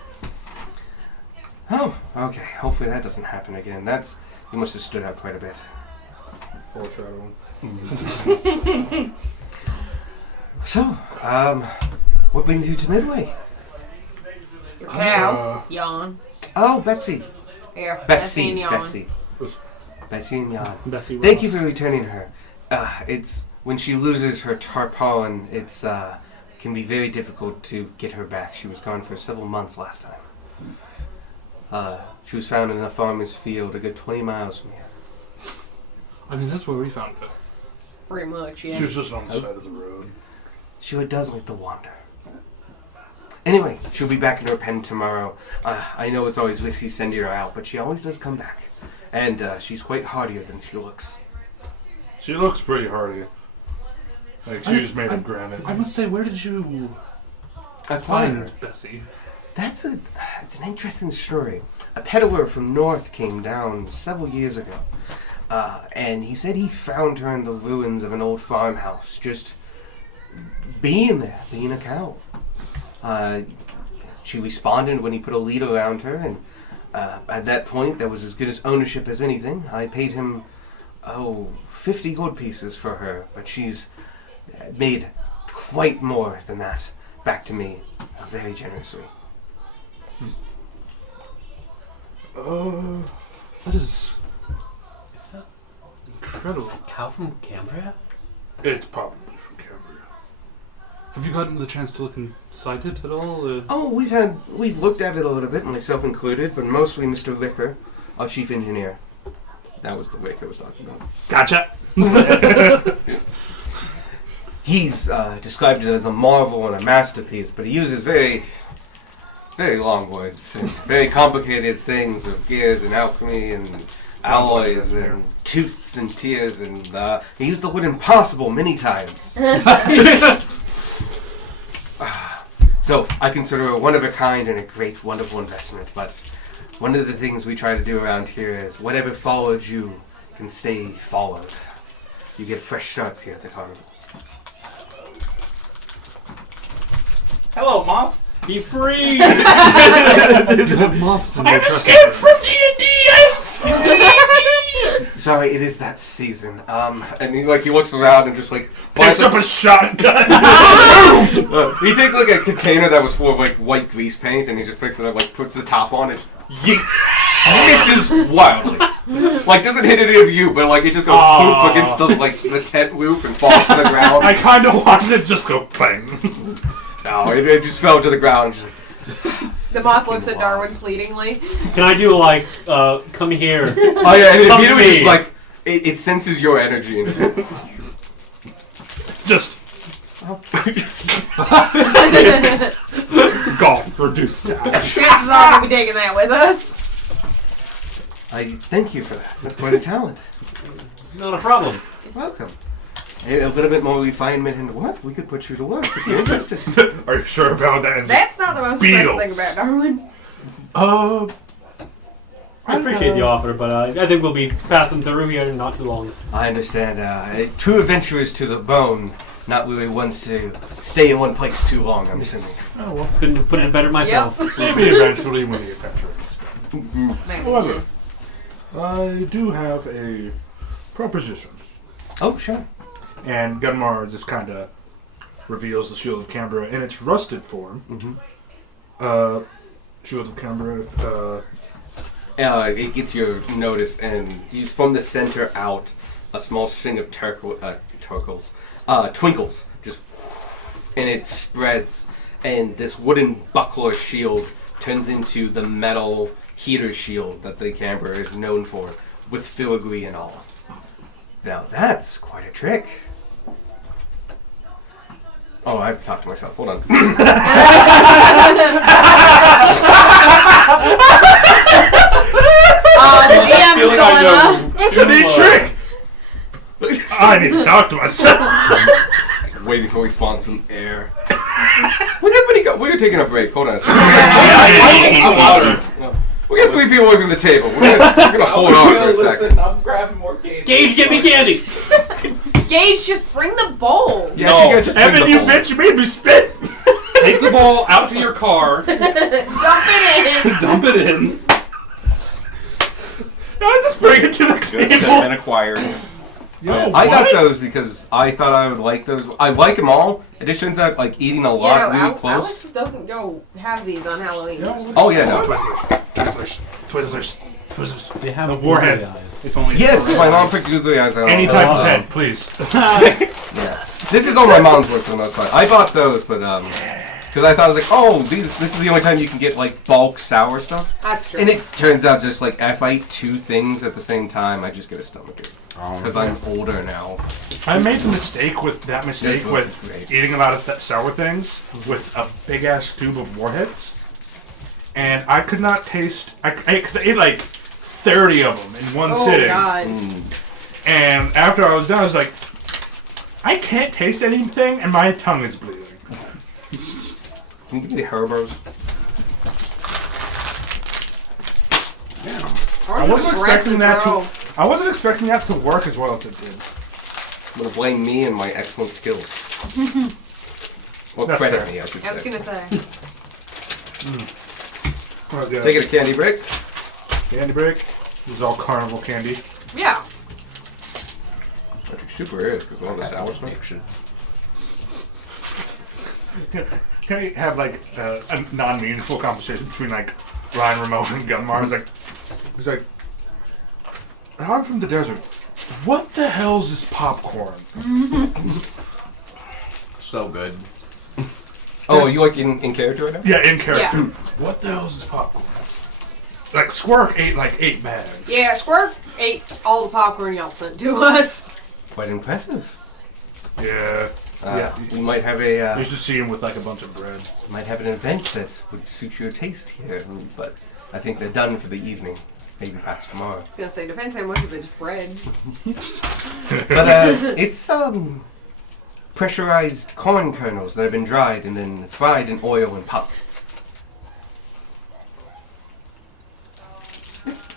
Oh, okay. Hopefully that doesn't happen again. You must have stood out quite a bit. Foreshadowing. So, what brings you to Midway? Your cow. Yawn. Oh, Betsy. Here, Bessie. and yawn. Bessie. Bessie and Jan. Bessie Thank you Ross. for returning her. It's when she loses her tarpaulin, it's can be very difficult to get her back. She was gone for several months last time. She was found in a farmer's field a good 20 miles from here. I mean, that's where we found it. Pretty much, yeah. She was just on the side of the road. She does like to wander. Anyway, she'll be back in her pen tomorrow. I know it's always risky sending her out, but she always does come back. And she's quite hardier than she looks. She looks pretty hardy. Like she was made of granite. I must say, where did you Find find Bessie? it's an interesting story. A peddler from North came down several years ago, and he said he found her in the ruins of an old farmhouse, just being there, being a cow. She responded when he put a lead around her, and at that point, that was as good as ownership as anything. I paid him, 50 gold pieces for her, but she's made quite more than that back to me very generously. That is Is that incredible. cow from Cambria? It's probably from Cambria. Have you gotten the chance to look inside it at all? Oh, we've looked at it a little bit, myself included, but mostly Mr. Vicker, our chief engineer. That was the Wick I was talking about. Gotcha. He's described it as a marvel and a masterpiece, but he uses very, very long words and very complicated things of gears and alchemy and alloys and tooths and tears, and he used the word impossible many times. So I consider her one of a kind and a great, wonderful investment, but one of the things we try to do around here is whatever followed you can stay followed. You get fresh starts here at the carnival. Hello, Moth. Be free! You have moths in your escaped from Sorry, it is that season. And he looks around and just Picks up a shotgun. he takes a container that was full of white grease paint and he just picks it up, puts the top on and yeets. Misses wildly. Doesn't hit any of you, but it just goes poof against the tent roof and falls to the ground. I kind of wanted to just go bang. No, it just fell to the ground. Just The moth looks at Darwin pleadingly. Can I do come here? oh yeah, and Come immediately to me. it senses your energy and Just Golf, reduced stash. Chances are we'll be taking that with us. I thank you for that. That's quite a talent. Not a problem. You're welcome. A little bit more refinement into what? We could put you to work if you're interested. Are you sure about that? That's not the most impressive thing about Darwin. I appreciate the offer, but I think we'll be passing through here in not too long. I understand. True adventurers to the bone, not really ones to stay in one place too long, I'm assuming. Oh, well. Couldn't have put it better myself. Maybe eventually when the adventure is done. Maybe. However, I do have a proposition. Oh, sure. And Gunmar just kind of reveals the Shield of Canberra in its rusted form. Mm-hmm. Shield of Canberra. It gets your notice, and you from the center out a small string of twinkles, just, and it spreads, and this wooden buckler shield turns into the metal heater shield that the Canberra is known for, with filigree and all. Now that's quite a trick. Oh, I have to talk to myself. Hold on. The DM's dilemma. That's a neat trick! I need to talk to myself. Waiting for a response from air. Where's everybody go? We're taking a break. Hold on a second. I'm louder. We got 3 people away from the table. We're gonna hold on for a second. I'm grabbing more candy. Gage, get me candy! Gage, just bring the bowl. Yeah, No, you gotta just bring Evan, the you bowl. bitch, you made me spit! Take the ball out to your car, Dump it in. dump it in. I just bring it to the table. Been acquired. Yo, I got what? those because I thought I would like those. I like them all. It just turns out like eating a lot really close. Alex doesn't go halvesies on Halloween. Oh yeah, no. Twizzlers. They have The warhead. eyes. If only Yes, for my mom picked googly eyes out. Any type of Oh. head, please. Yeah. This is all my mom's work for the most part. I bought those, but because I thought I was like, oh, this is the only time you can get like bulk sour stuff. That's true. And it turns out just like if I eat 2 things at the same time, I just get a stomachache. Because I'm older now. I made the mistake with Yes, with great. eating a lot of sour things with a big ass tube of warheads, and I could not taste. Because I ate like 30 of them in one Oh sitting, God. and after I was done, I was like, I can't taste anything, and my tongue is bleeding. Can you give me the Herbos? I wasn't expecting that to. I wasn't expecting that to work as well as it did. I'm gonna blame me and my excellent skills. Well, That's credit fair. me, I should I was say. gonna say. Take it a candy break. Candy break. This is all carnival candy. Yeah. Which super is because all the sour stuff. Addiction. Can I have like a non-meaningful conversation between like Ryan Ramon and Gunmar? He's like, I'm from the desert. What the hell's this popcorn? So good. Oh, you like in character right now? Yeah, in character. Yeah. What the hell's this popcorn? Like Squirk ate like 8 bags. Yeah, Squirt ate all the popcorn y'all sent to us. Quite impressive. Yeah. Yeah. We might have I a used to see him with like a bunch of bread. might have an event that would suit your taste here, but I think they're done for the evening. Maybe perhaps tomorrow. I was gonna say, depends how much of it is bread. But it's pressurized corn kernels that have been dried and then fried in oil and popped.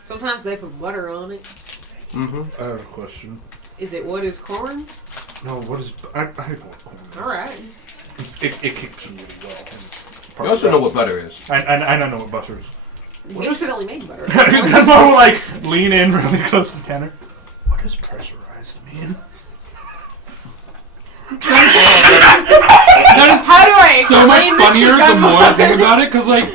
Sometimes they put butter on it. Mm-hmm. I have a question. Is it what is corn? No, what is... I hate what corn is. Alright. It kicks really well. You also know what butter is. I don't know what butter is. We accidentally made butter. Gunmar will like lean in really close to Tanner. What does pressurized mean? That is How do I so much explain this to funnier the more I Gunmar? think about it, because like,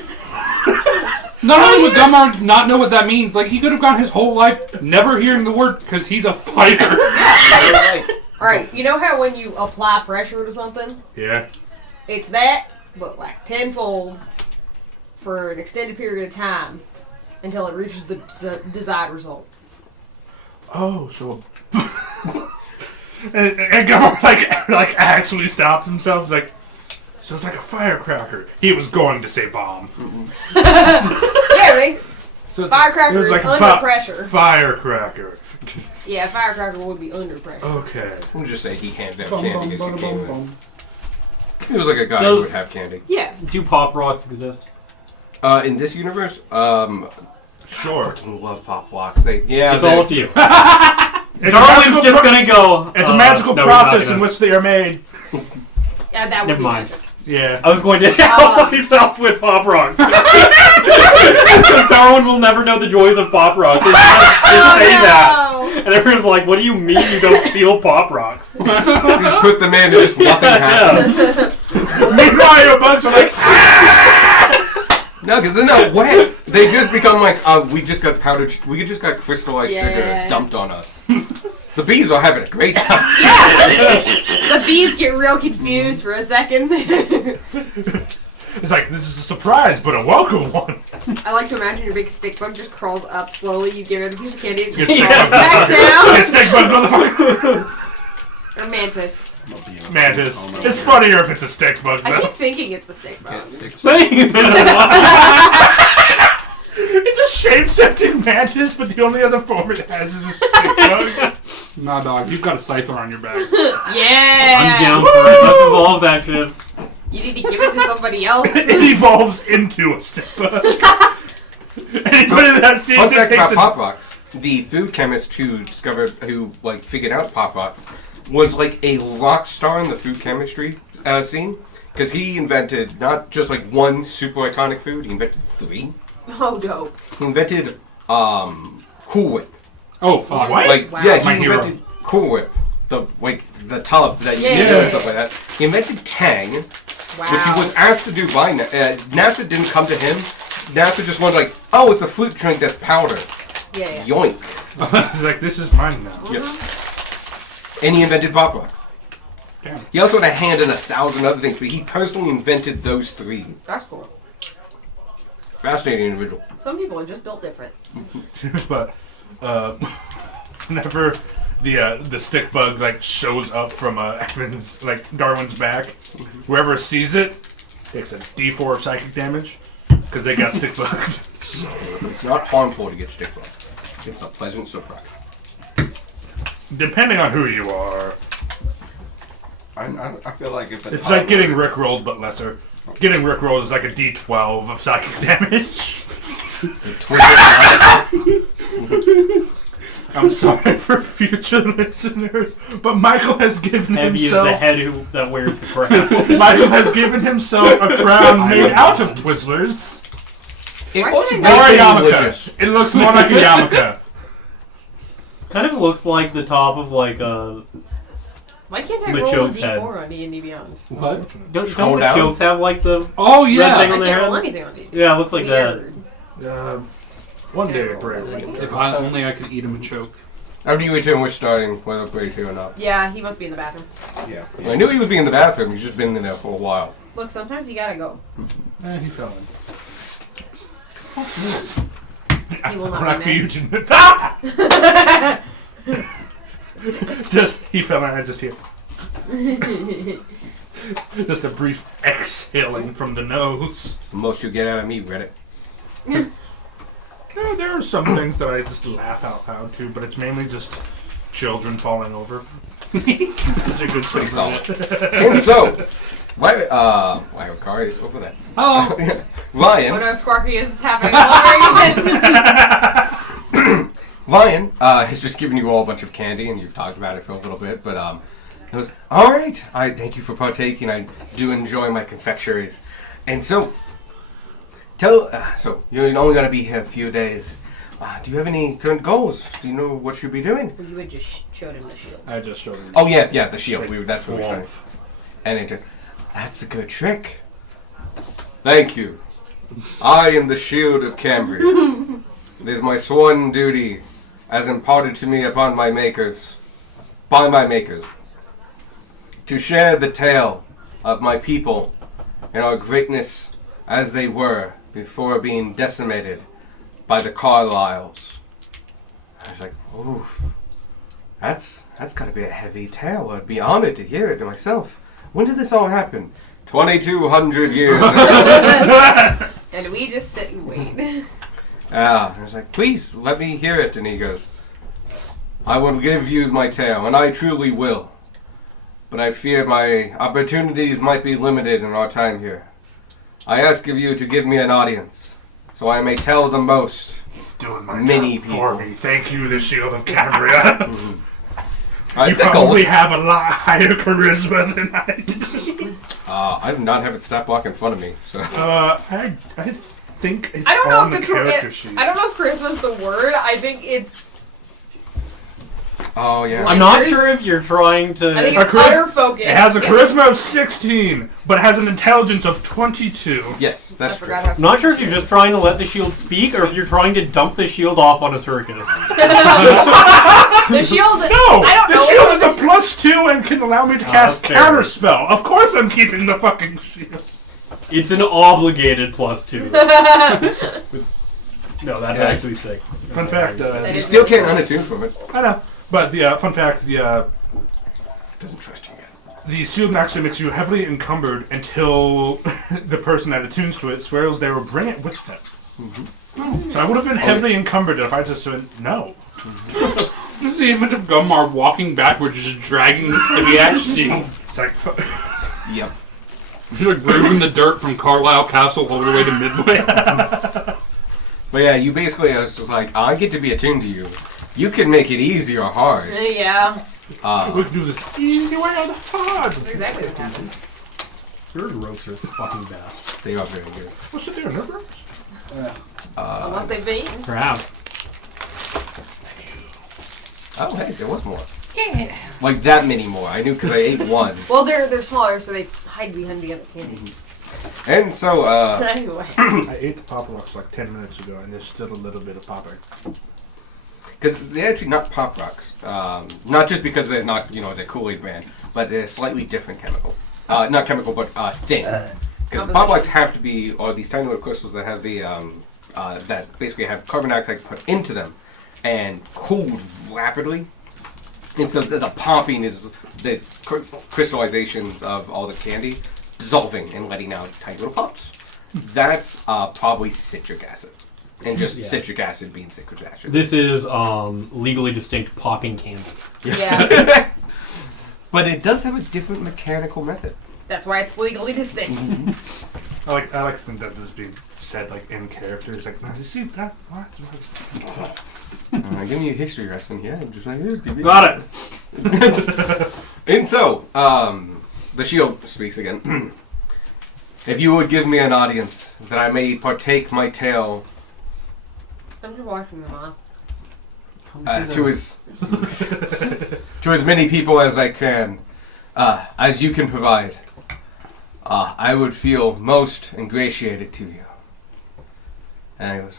not only would Gunmar not know what that means, like he could have gone his whole life never hearing the word because he's a fighter. Alright, you know how when you apply pressure to something, Yeah. it's that, but like tenfold for an extended period of time until it reaches the desired result. Oh, so... And Gummer like actually stopped himself. He's like, so it's like a firecracker. He was going to say bomb. Yeah, right? So it Firecracker was is like under a pressure. Firecracker. Yeah, firecracker would be under pressure. Okay. We'll just say he handed out candy as you came in. Feels like a guy Does- who would have candy. Yeah. Do Pop Rocks exist? In this universe, Sure. fucking love Pop Rocks. It's all up to you. It's a Darwin's magical just pro- gonna go. It's a magical no, we're not process in gonna. which they are made. Yeah, that would Never be mind. magic. Yeah. I was going to help myself with Pop Rocks. Because Darwin will never know the joys of Pop Rocks. Just say that. And everyone's like, what do you mean you don't feel Pop Rocks? You just put them in and just nothing happens. Meanwhile, your bugs are like, No, because they're not wet. They just become like, we just got powdered, we just got crystallized sugar Yeah. dumped on us. The bees are having a great time. The bees get real confused for a second. it's like, this is a surprise, but a welcome one. I like to imagine your big stick bug just crawls up slowly. You give it a piece of candy, it just Get crawls stick back Get down. stick bug, motherfucker. A mantis. Mantis. It's funnier if it's a stick bug, I though. keep thinking it's a stick bug. Saying it. It's a shape-shifting mantis, but the only other form it has is a stick bug. Nah, dog, you've got a scyther on your back. Yeah. I'm down for it. Let's evolve that shit. You need to give it to somebody else. It evolves into a stick bug. Anybody that sees Fun it fact takes about it. Pop Rocks: the food chemist who figured out Pop Rocks was like a rock star in the food chemistry scene because he invented not just like one super iconic food; he invented 3. Oh, dope. He invented Cool Whip. Oh, fuck. What? Like Wow. yeah, My he hero. invented Cool Whip, the tub that you Yeah, eat yeah, and stuff like that. He invented Tang, Wow. which he was asked to do by NASA. Didn't come to him. NASA just wanted like, oh, it's a fruit drink that's powder. Yeah, yeah. Yoink. He's like, this is mine now. Yep. And he invented Pop Rocks. Damn. He also had a hand in 1,000 other things, but he personally invented those 3. That's cool. Fascinating individual. Some people are just built different. But whenever the stick bug like shows up from Evan's like Darwin's back, whoever sees it takes a D4 of psychic damage because they got stick bugged. It's not harmful to get stick bug. It's a pleasant surprise. Depending on who you are, I feel like if it's like getting rickrolled but lesser. Getting rickrolled is like a D12 of psychic damage. I'm sorry for future listeners, but Michael has given Heavy is himself. the head that wears the crown. Michael has given himself a crown made out of Twizzlers. It Why looks can't Or a very yarmulke. religious. It looks more like a yarmulke. Kind of looks like the top of like a. Why can't I The roll a joke's D4 head. on D&D Beyond? What? Don't the down. jokes have like the? Oh, Red yeah. thing I on can't their roll head? anything on D&D. Yeah, it looks like that. Weird. One day, Brandon. If I only I could eat him and choke. After you and we're starting, whether Blaze here or not. Yeah, he must be in the bathroom. Yeah. I knew he would be in the bathroom. He's just been in there for a while. Look, sometimes you gotta go. He fell in. He will Rock not be missed. fusion. Ah! Just he fell in. I just hear. Just a brief exhaling from the nose. It's the most you get out of me, Reddit. There are some things that I just laugh out loud to, but it's mainly just children falling over. It's a good Pretty thing. solid. And so, Kari is over there. Oh, Oh Ryan, no, Squarky is happening all over again. Ryan has just given you all a bunch of candy, and you've talked about it for a little bit. But it was all right. I thank you for partaking. I do enjoy my confectionaries, and so so you're only gonna be here a few days. Do you have any current goals? Do you know what you'll be doing? You would just showed him the shield. I just showed him. Oh yeah, the shield. That's what we're Swamp. starting. And it, that's a good trick. Thank you. I am the shield of Cambria. It is my sworn duty, as imparted to me by my makers, to share the tale of my people and our greatness as they were before being decimated by the Carlyles. I was like, ooh, That's got to be a heavy tale. I'd be honored to hear it myself. When did this all happen? 2,200 years ago. And we just sit and wait. I was like, please, let me hear it. And he goes, I will give you my tale, and I truly will. But I fear my opportunities might be limited in our time here. I ask of you to give me an audience, so I may tell the most. Doing my Many job for people. me. Thank you, the Shield of Cambria. Right, You that probably goes. have a lot higher charisma than I do. I do not have it stat block in front of me, so. I think it's I don't know on if the the character sheet. I don't know if charisma's the word. I think it's. Oh yeah. I'm not There's- sure if you're trying to. I think Our it's charis- utter focus. It has a charisma of 16, but has an intelligence of 22. Yes, I that's true. forgot how. I'm not sure if you're just trying to let the shield speak or if you're trying to dump the shield off on a circus. The shield. No! I don't the know. shield is a +2 and can allow me to cast fair. Counterspell. Of course I'm keeping the fucking shield. It's an obligated +2. No, that's Yeah. actually sick. Fun fact, That You is still really can't cool. unattune from it. I know. But the fun fact, the Doesn't trust you yet. the shield actually makes you heavily encumbered until the person that attunes to it swears they will bring it with them. So I would have been heavily encumbered if I just said no. This is the image of Gummar walking backwards, just dragging this heavy ass shield. It's like, Yep. He's like moving the dirt from Carlisle Castle all the way to Midway. But yeah, you basically, I was just like, I get to be attuned to you. You can make it easy or hard. Yeah, we can do this easy way or the hard. that's exactly what happened. Bird ropes are the fucking best. They are very good. What's it there, no? Unless they've been eaten. Perhaps. Oh, hey, there was more. Yeah. Like that many more. I knew because I ate one. Well, they're smaller, so they hide behind the other candy. And so, Anyway. I ate the Pop Rocks like 10 minutes ago, and there's still a little bit of popping. because they're actually not Pop Rocks. Not just because they're not, the Kool-Aid brand, but they're slightly different chemical. Not chemical, but thin. Because the Pop Rocks have to be, or these tiny little crystals that have the, that basically have carbon dioxide put into them and cooled rapidly. And so the popping is the crystallizations of all the candy dissolving and letting out tiny little pops. That's probably citric acid. And just Yeah. citric acid being citric acid. This is legally distinct popping candy. Yeah. But it does have a different mechanical method. That's why it's legally distinct. I like to think that this is being said like in character. It's like, you see that? What? Give me a history lesson here. I'm just like, Got it. And so, the shield speaks again. If you would give me an audience, that I may partake my tale I'm just watching them off. to as many people as I can, as you can provide, I would feel most ingratiated to you. And he goes,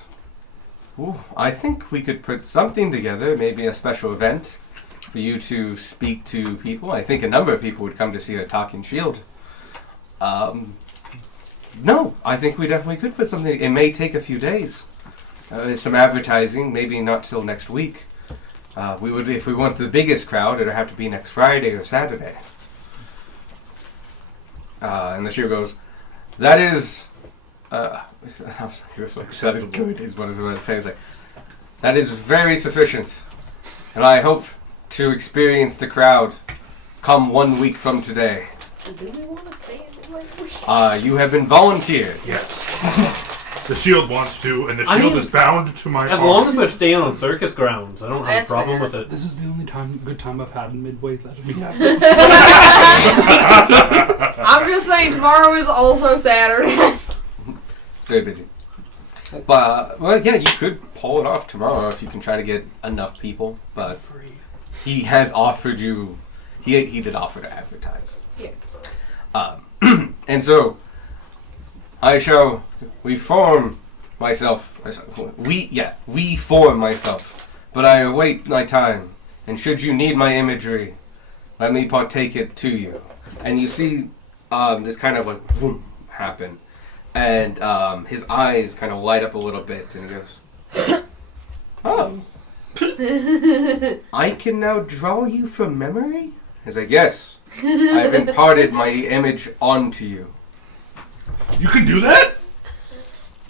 ooh, I think we could put something together, maybe a special event, for you to speak to people. I think a number of people would come to see a talking shield. No, I think we definitely could put something. It may take a few days. Some advertising, maybe not till next week. We would, if we want the biggest crowd, it'd have to be next Friday or Saturday. And the shield goes, that is, that is good, is what I was about to say. It's like, that is very sufficient. And I hope to experience the crowd come 1 week from today. Do we want to say it like we? You have been volunteered. Yes. The shield wants to, and the I shield mean, is bound to my As arm. long as we're staying on circus grounds, I don't have That's a problem fair. with it. This is the only good time I've had in Midway. Let me have I'm just saying, tomorrow is also Saturday. Very busy. But, well, yeah, you could pull it off tomorrow if you can try to get enough people. But he has offered you, he did offer to advertise. Yeah. And so, I shall reform myself. Reform myself. But I await my time. And should you need my imagery, let me partake it to you. And you see this kind of like vroom, happen. And his eyes kind of light up a little bit. And he goes, oh, I can now draw you from memory? He's like, yes. I've imparted my image onto you. You can do that?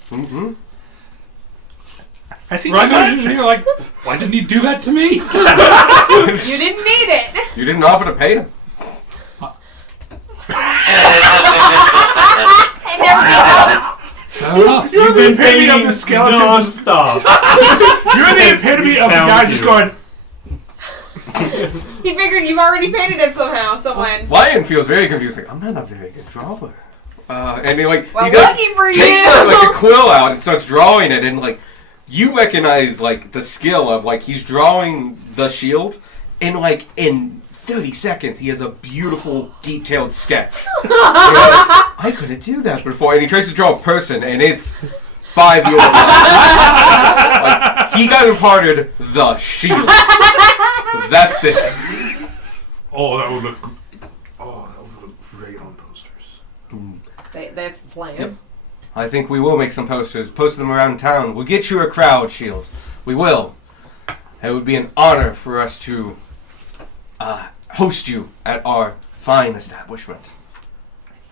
Mm-hmm. I see. Right, you're like, why didn't he do that to me? You didn't need it. You didn't offer to pay him. It never came up. Fair enough. You're the epitome of the skeleton. non-stop. You're the epitome of the guy just going. He figured you've already painted him somehow, someone. Lion feels very confused. Like, I'm not a very good drawer. And he Well, he goes, lucky for takes you. like a quill out and starts drawing it, and like you recognize like the skill of like he's drawing the shield, and like in 30 seconds he has a beautiful detailed sketch. You're like, I couldn't do that before, and he tries to draw a person, and it's 5 years. Like, he got imparted the shield. That's it. Oh, that would look. Oh, that would look great on posters. That's the plan. Yep. I think we will make some posters, post them around town. We'll get you a crowd shield. We will. It would be an honor for us to host you at our fine establishment.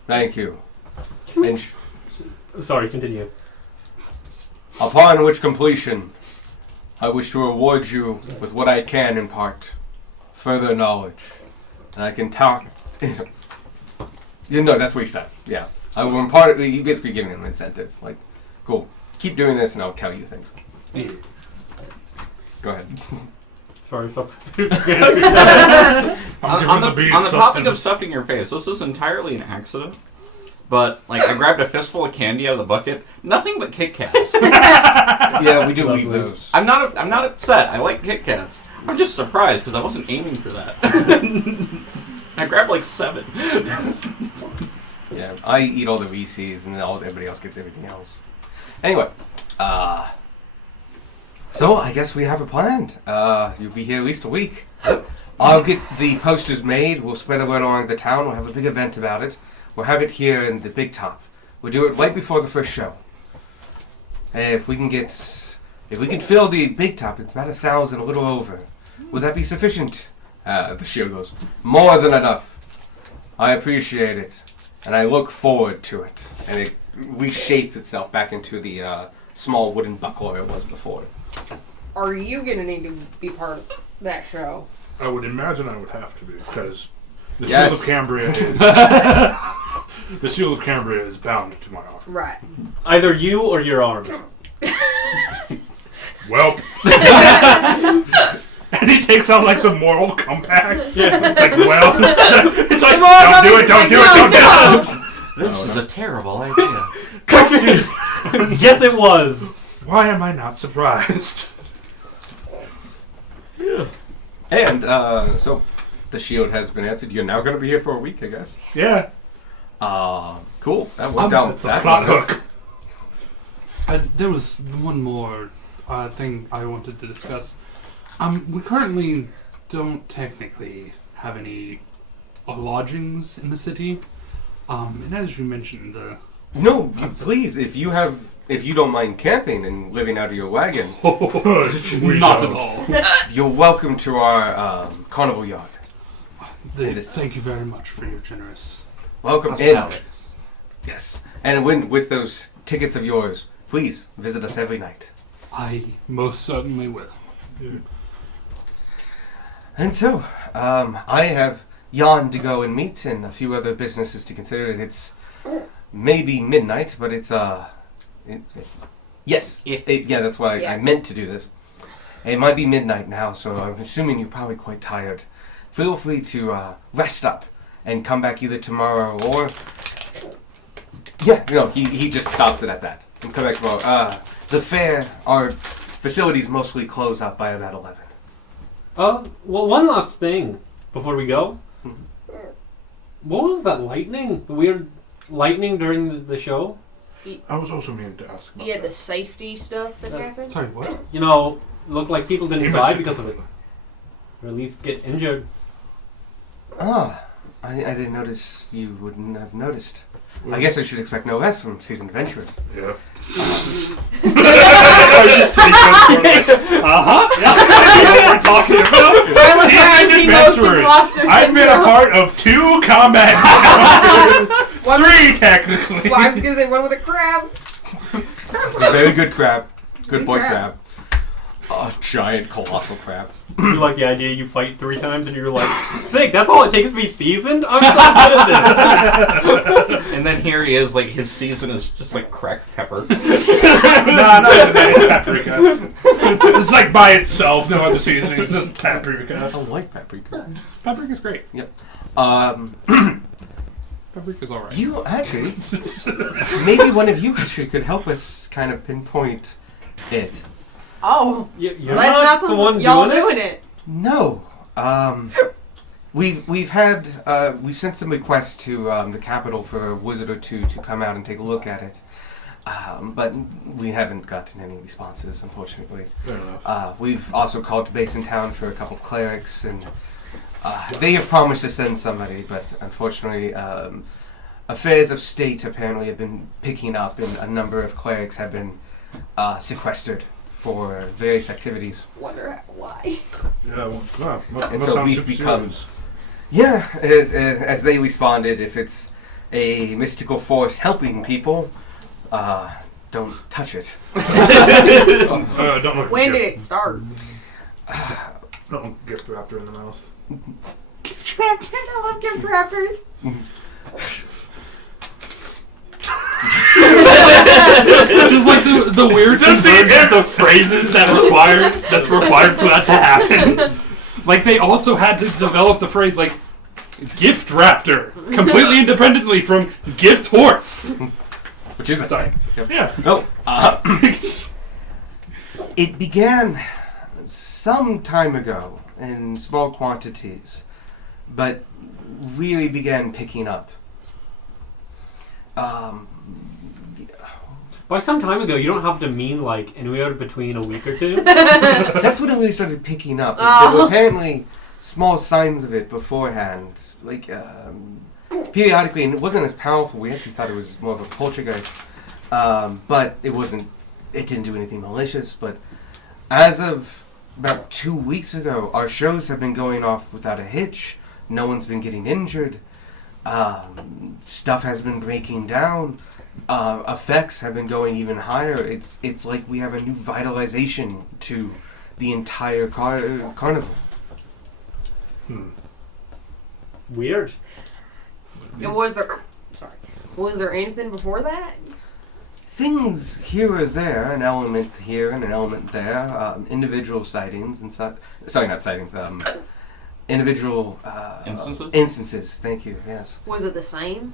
Thank you. And Sorry, continue. upon which completion, I wish to reward you with what I can impart. Further knowledge. And I can talk... No, that's what he said. Yeah. I will impart... He basically giving him an incentive. Like, cool. Keep doing this and I'll tell you things. Yeah. Go ahead. Sorry, stop. On the topic of stuffing your face, this was entirely an accident. But like, I grabbed a fistful of candy out of the bucket. Nothing but Kit Kats. Yeah, we do leave those. I'm not upset. I like Kit Kats. I'm just surprised because I wasn't aiming for that. I grabbed like 7. Yeah, I eat all the Reese's and then everybody else gets everything else. Anyway, so I guess we have a plan. You'll be here at least a week. I'll get the posters made. We'll spread the word along the town. We'll have a big event about it. We'll have it here in the Big Top. We'll do it right before the first show. If we can fill the Big Top, it's about 1,000, a little over. Would that be sufficient? The shield goes, more than enough. I appreciate it, and I look forward to it. And it reshapes itself back into the small wooden buckler it was before. Are you gonna need to be part of that show? I would imagine I would have to be, because the Yes. Shield of Cambria is... the Shield of Cambria is bound to my arm. Right. Either you or your arm. Well... And he takes out like the moral compact. Yeah. Like, well, it's like, The moral don't do compass it, is don't like, do it, don't do it. This is a terrible idea. Yes, it was. Why am I not surprised? And so the shield has been answered. You're now going to be here for a week, I guess. Yeah. Cool. That worked out. It's a plot hook. There was one more thing I wanted to discuss. We currently don't technically have any lodgings in the city. And as you mentioned, No, please, if you don't mind camping and living out of your wagon, not at all. you're welcome to our carnival yard. Thank you very much for your generous Welcome hospitality. Yes. And with those tickets of yours, please visit us every night. I most certainly will. And so, I have Jan to go and meet and a few other businesses to consider. It's maybe midnight, but it's yes. Yeah, that's why I meant to do this. It might be midnight now, so I'm assuming you're probably quite tired. Feel free to rest up and come back either tomorrow or... Yeah, no, he just stops it at that. And come back tomorrow. The fair, our facilities mostly close up by about 11. Well, one last thing before we go. What was that lightning? The weird lightning during the show? I was also meaning to ask about Yeah, the that. safety stuff that happened. Sorry, what? You know, looked like people didn't He die must because of it. Or at least get injured. I didn't notice you wouldn't have noticed. I guess I should expect no less from seasoned adventurers. Yeah. Yeah. What we're talking about. Silent has the most Adventurers. imposter I've been a syndrome. part of 2 combat encounters. 3 technically. Well, I was gonna say one with a crab. Very good crab. Good boy crab. crab. A giant colossal crab. You like the idea you fight 3 times and you're like, sick, that's all it takes to be seasoned? I'm so good at this. And then here he is, like his season is just like cracked pepper. No, not even that. It's paprika. It's like by itself, no other seasoning. It's just paprika. I don't like paprika. Paprika's great. Paprika's alright. You actually, maybe one of you actually could help us kind of pinpoint it. Oh, You're so that's not the one y'all doing it? doing it. No. We've had we've sent some requests to the capital for a wizard or two to come out and take a look at it, but we haven't gotten any responses, unfortunately. Fair enough. We've also called to base in town for a couple clerics, and they have promised to send somebody, but unfortunately, affairs of state apparently have been picking up, and a number of clerics have been sequestered for various activities. Wonder why. Yeah, well, And must so sound we've super become- serious. Yeah, as they responded, if it's a mystical force helping people, don't touch it. Don't look When did it start? Don't gift raptor in the mouth. Gift Raptor. I love Gift Raptors. Just like the weird convergence of phrases that's required for that to happen. Like they also had to develop the phrase like gift raptor completely independently from gift horse. Which is Sorry. Yep. Yeah. No. It began some time ago in small quantities, but really began picking up. By some time ago, you don't have to mean like anywhere between a week or 2. That's when it really started picking up. There were apparently small signs of it beforehand, like periodically, and it wasn't as powerful. We actually thought it was more of a poltergeist, but it wasn't. It didn't do anything malicious. But as of about 2 weeks ago, our shows have been going off without a hitch. No one's been getting injured. Stuff has been breaking down. Effects have been going even higher. It's like we have a new vitalization to the entire carnival. Weird. And was there anything before that? Things here or there, an element here and an element there, individual sightings and such. Sorry, not sightings. Individual Instances? Instances. Thank you. Yes. Was it the same?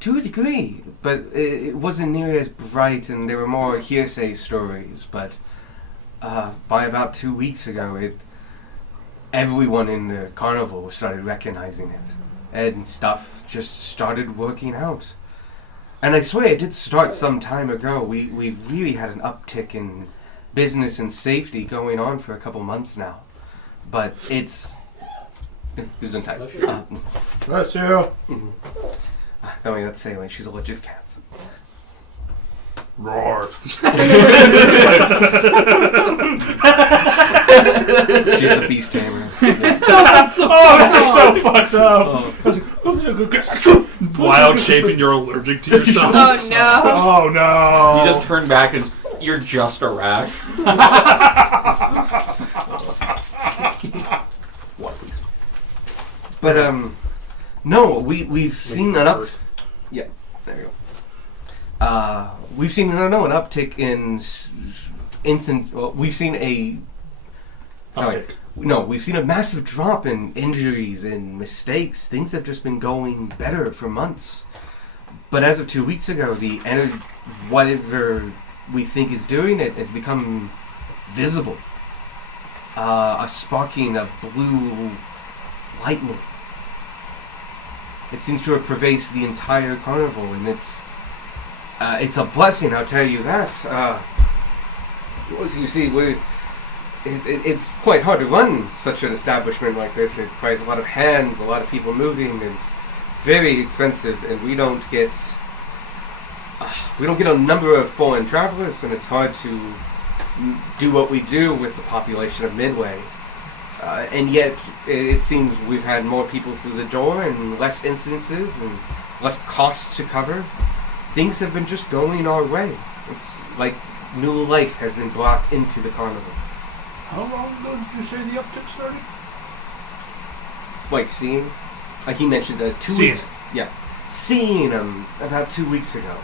To a degree, but it wasn't nearly as bright, and there were more hearsay stories. But by about 2 weeks ago, everyone in the carnival started recognizing it, and stuff just started working out. And I swear, it did start some time ago. We've really had an uptick in business and safety going on for a couple months now. But it's Gesundheit. That's you. No, that's Sailing. She's allergic to cats. Roar. She's the beast tamer. That's so fucked up. Wild shape and you're allergic to yourself. Oh no. Oh no. You just turn back and you're just a rash. What, please? But no, we've seen an up. Yeah, there you go. We've seen an uptick in instant. Well, we've seen a. Sorry, no, we've seen a massive drop in injuries and mistakes. Things have just been going better for months. But as of 2 weeks ago, the whatever we think is doing it has become visible. A sparking of blue lightning. It seems to have pervaded the entire carnival, and it's a blessing, I'll tell you that. As you see, it's quite hard to run such an establishment like this. It requires a lot of hands, a lot of people moving. It's very expensive, and we don't get a number of foreign travelers, and it's hard to do what we do with the population of Midway. And yet, it seems we've had more people through the door and less incidences and less costs to cover. Things have been just going our way. It's like new life has been brought into the carnival. How long ago did you say the uptick started? Like seeing, like he mentioned, 2 Seeing. weeks. Yeah, seeing him about 2 weeks ago.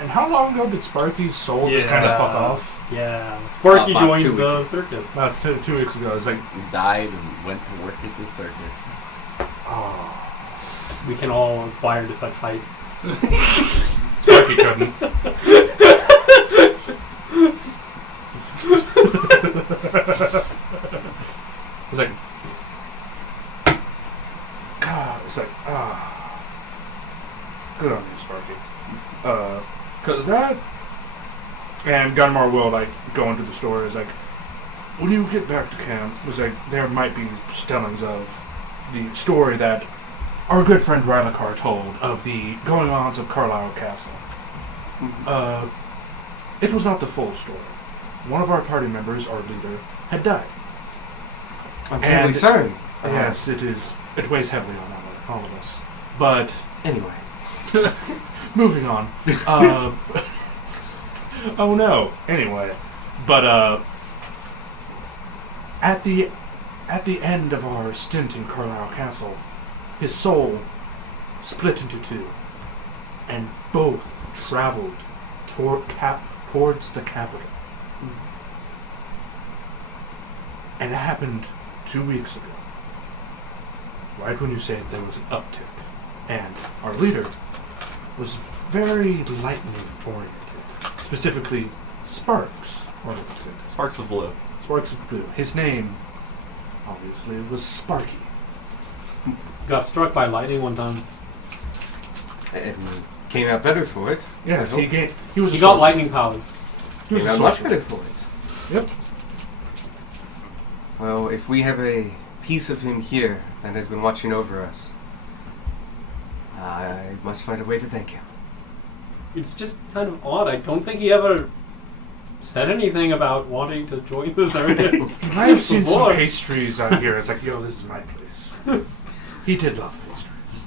And how long ago did Sparky's soul just kind of fuck off? Yeah. Sparky About 2 joined the weeks. circus. About 2 weeks ago. It's like, He died and went to work at the circus. oh. We can all aspire to such heights. Sparky couldn't. It's like, God, it's like, good on you, Sparky. Cause that, and Gunmar will like go into the store. Is like, when you get back to camp, was like there might be stellings of the story that our good friend Rylakar told of the going-ons of Carlisle Castle. It was not the full story. One of our party members, our leader, had died. I'm terribly sorry. Yes, it is. It weighs heavily on all of us. But Anyway, moving on. Oh no. Anyway, but at the end of our stint in Carlisle Castle, his soul split into two, and both traveled towards the capital. And it happened 2 weeks ago. Right when you said there was an uptick. And our leader was very lightning oriented. Specifically, Sparks oriented. Sparks of blue. Sparks of Blue. His name, obviously, was Sparky. Got struck by lightning one time. and came out better for it. Yes, I he hope. was He a got sorcerer. lightning powers. He was Came a out much sorcerer. better for it. Yep. Well, if we have a piece of him here that has been watching over us, I must find a way to thank him. It's just kind of odd. I don't think he ever said anything about wanting to join the circus. I've seen some Before. pastries out here. It's like, yo, this is my place. He did love pastries.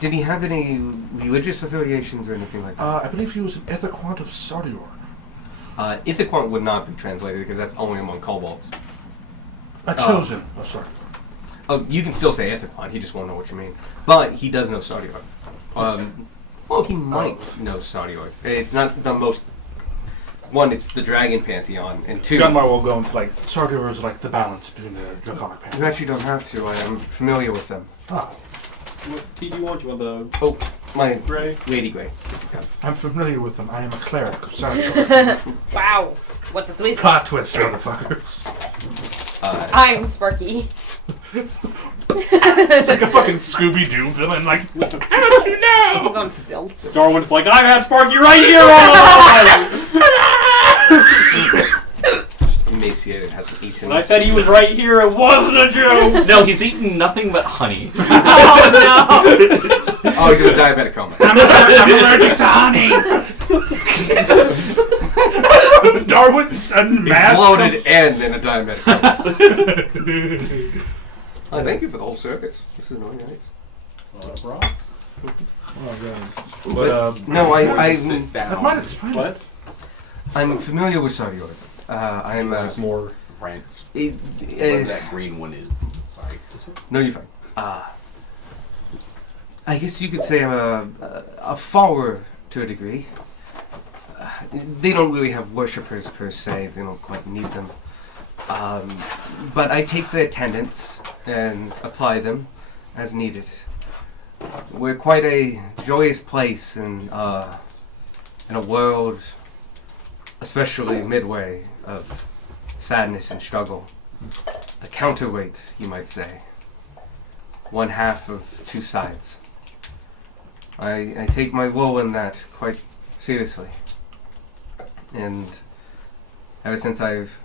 Did he have any religious affiliations or anything like that? I believe he was an Ethiquant of Sardior. Ithiquant would not be translated because that's only among kobolds. A chosen of Sardior. Oh, you can still say Ithiquant, he just won't know what you mean. But he does know Sardior. Well, he might know Sardior. It's not the most... One, it's the Dragon Pantheon, and two... Gunmar will go into, like, Sardior is like the balance between the Draconic You Pantheon. actually don't have to, I am familiar with them. Ah, What tea do you want? You want the Oh, my gray? Lady Grey. I'm familiar with them. I am a cleric of Sardior. Wow. What the twist? Plot twist, motherfuckers. I'm Sparky. Like a fucking Scooby-Doo villain, like, how did you know? He's on stilts. Darwin's like, I've had Sparky right here all along! Emaciated, hasn't eaten. When I said he was right here, it wasn't a joke! No, he's eaten nothing but honey. Oh no. Oh, he's in a diabetic coma. I'm allergic to honey. Darwin's sudden He's mass. bloated and in a diabetic coma. Oh, thank you for the whole circus. This is really nice. But, No, I'm Sit down. that might explain What? I'm familiar with Sardior. I'm It's more. Right. it- What that green one is. Sorry. no, you're fine. I guess you could say I'm a follower to a degree. They don't really have worshippers per se. They don't quite need them. But I take the attendants and apply them as needed. We're quite a joyous place in a world, especially Midway, of sadness and struggle. A counterweight, you might say. One half of two sides. I take my role in that quite seriously. And ever since I've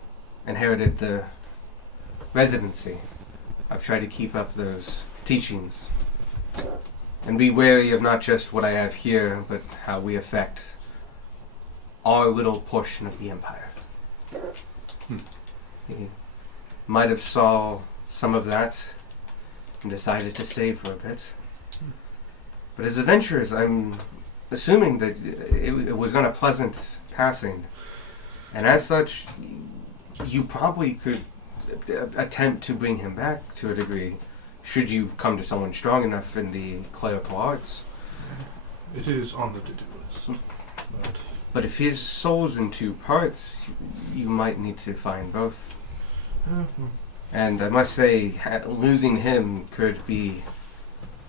inherited the residency, I've tried to keep up those teachings and be wary of not just what I have here, but how we affect our little portion of the empire. He might have saw some of that and decided to stay for a bit. But as adventurers, I'm assuming that it was not a pleasant passing. And as such, you probably could attempt to bring him back to a degree, should you come to someone strong enough in the clerical arts. It is on the to-do list. But if his soul's in two parts, you might need to find both. And I must say, losing him could be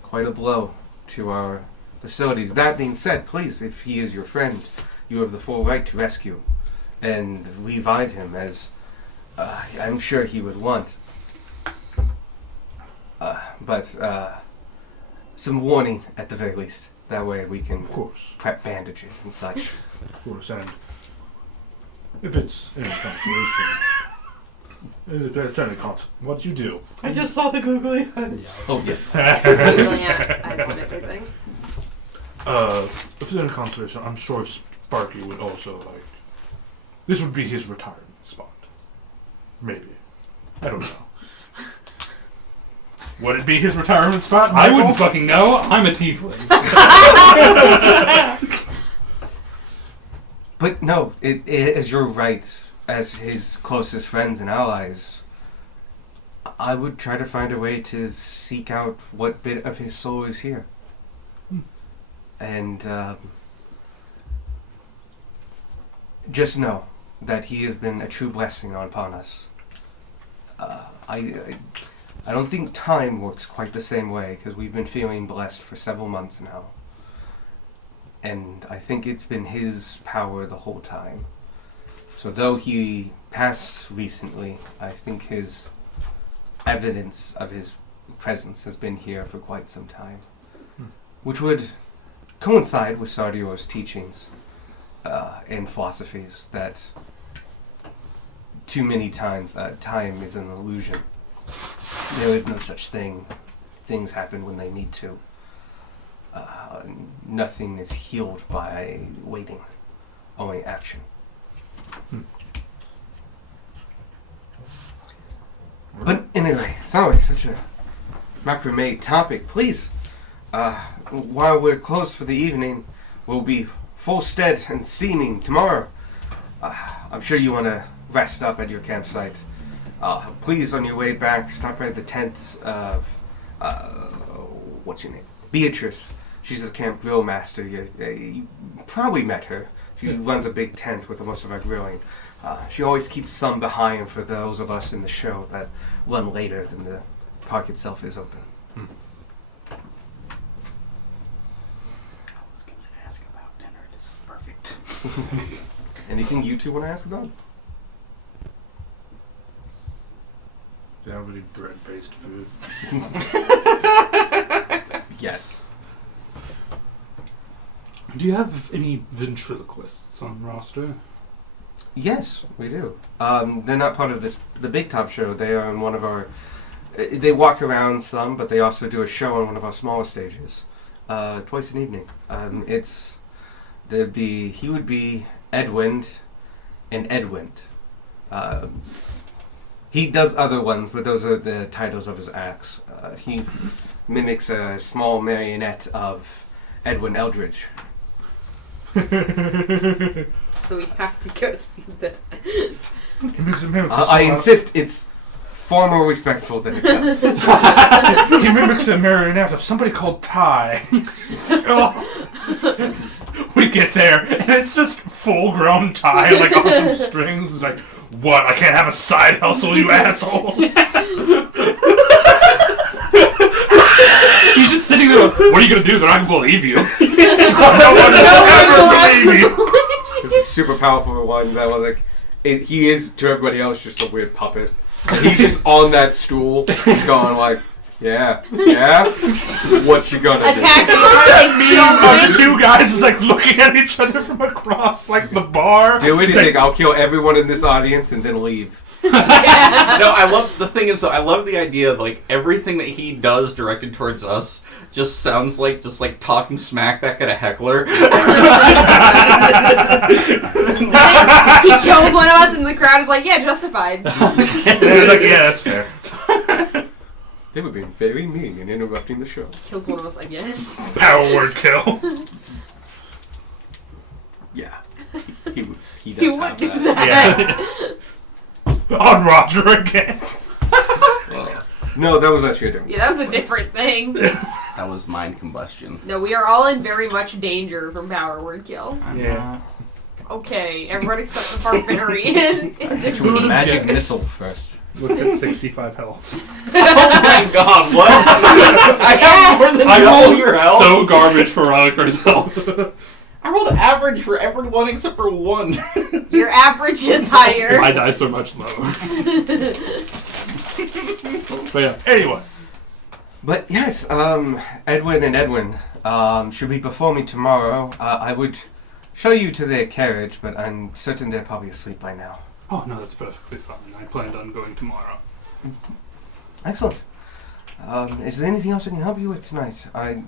quite a blow to our facilities. That being said, please, if he is your friend, you have the full right to rescue and revive him, as I'm sure he would want. But some warning at the very least. That way we can Of course. prep bandages and such. Of course, and if it's any consolation, if there's any what you do? I just saw the googly eyes. Oh yeah. Googling eyes on everything. If there's any consolation, I'm sure Sparky would also like. This would be his retirement spot. Maybe. I don't know. Would it be his retirement spot? I Michael? wouldn't fucking know. I'm a tiefling. But no, it is your right as his closest friends and allies. I would try to find a way to seek out what bit of his soul is here. And just know that he has been a true blessing upon us. I don't think time works quite the same way, because we've been feeling blessed for several months now. And I think it's been his power the whole time. So though he passed recently, I think his evidence of his presence has been here for quite some time. Which would coincide with Sardior's teachings and philosophies that too many times time is an illusion. There is no such thing. Things happen when they need to. Nothing is healed by waiting, only action. But anyway, sorry, such a macrame topic. Please, while we're closed for the evening, we'll be full stead and steaming tomorrow. I'm sure you want to rest up at your campsite. Please, on your way back, stop by the tent of, what's your name? Beatrice. She's the camp grill master. You probably met her. She runs a big tent with most of our grilling. She always keeps some behind for those of us in the show that run later than the park itself is open. I was gonna ask about dinner. This is perfect. Anything you two want to ask about? Do you have any bread-based food? Yes. Do you have any ventriloquists on roster? Yes, we do. They're not part of the Big Top show. They are on one of our... they walk around some, but they also do a show on one of our smaller stages. Twice an evening. He would be Edwind and Edwind. He does other ones, but those are the titles of his acts. He mimics a small marionette of Edwin Eldridge. So we have to go see that. He makes a mimic. I insist it's far more respectful than it sounds. He mimics a marionette of somebody called Ty. We get there, and it's just full-grown Ty, like on some strings. It's like, what? I can't have a side hustle, you assholes. He's just sitting there. What are you gonna do? They're not gonna believe you. No one will ever believe you. This is super powerful one that was like, he is to everybody else just a weird puppet. And he's just on that stool, just going like, yeah, what you gonna Attack do? the artist. The two guys is like looking at each other from across like the bar. Do anything, I'll kill everyone in this audience and then leave. No, I love the thing is though, I love the idea like everything that he does directed towards us just sounds like just like talking smack back at a heckler. He kills one of us, and the crowd is like, "Yeah, justified." They're like, yeah, that's fair. They were being very mean and interrupting the show. Kills one of us again. Power word kill. Yeah. He He does would have do that. that. On Roger again. No, that was actually a different. Yeah, that was a different thing. That was mind combustion. No, we are all in very much danger from power word kill. Yeah. Okay, everyone except the barbarian is in Actually, danger. magic missile first. Looks at 65 health. Oh my god, what? I have more than I double rolled your health. so garbage for Roniker's health. I rolled average for everyone except for one. Your average is higher. I die so much lower. But yeah. Anyway. But yes, Edwin and Edwin should be performing tomorrow. I would show you to their carriage, but I'm certain they're probably asleep by now. Oh, no, that's perfectly fine. I planned on going tomorrow. Excellent. Is there anything else I can help you with tonight? I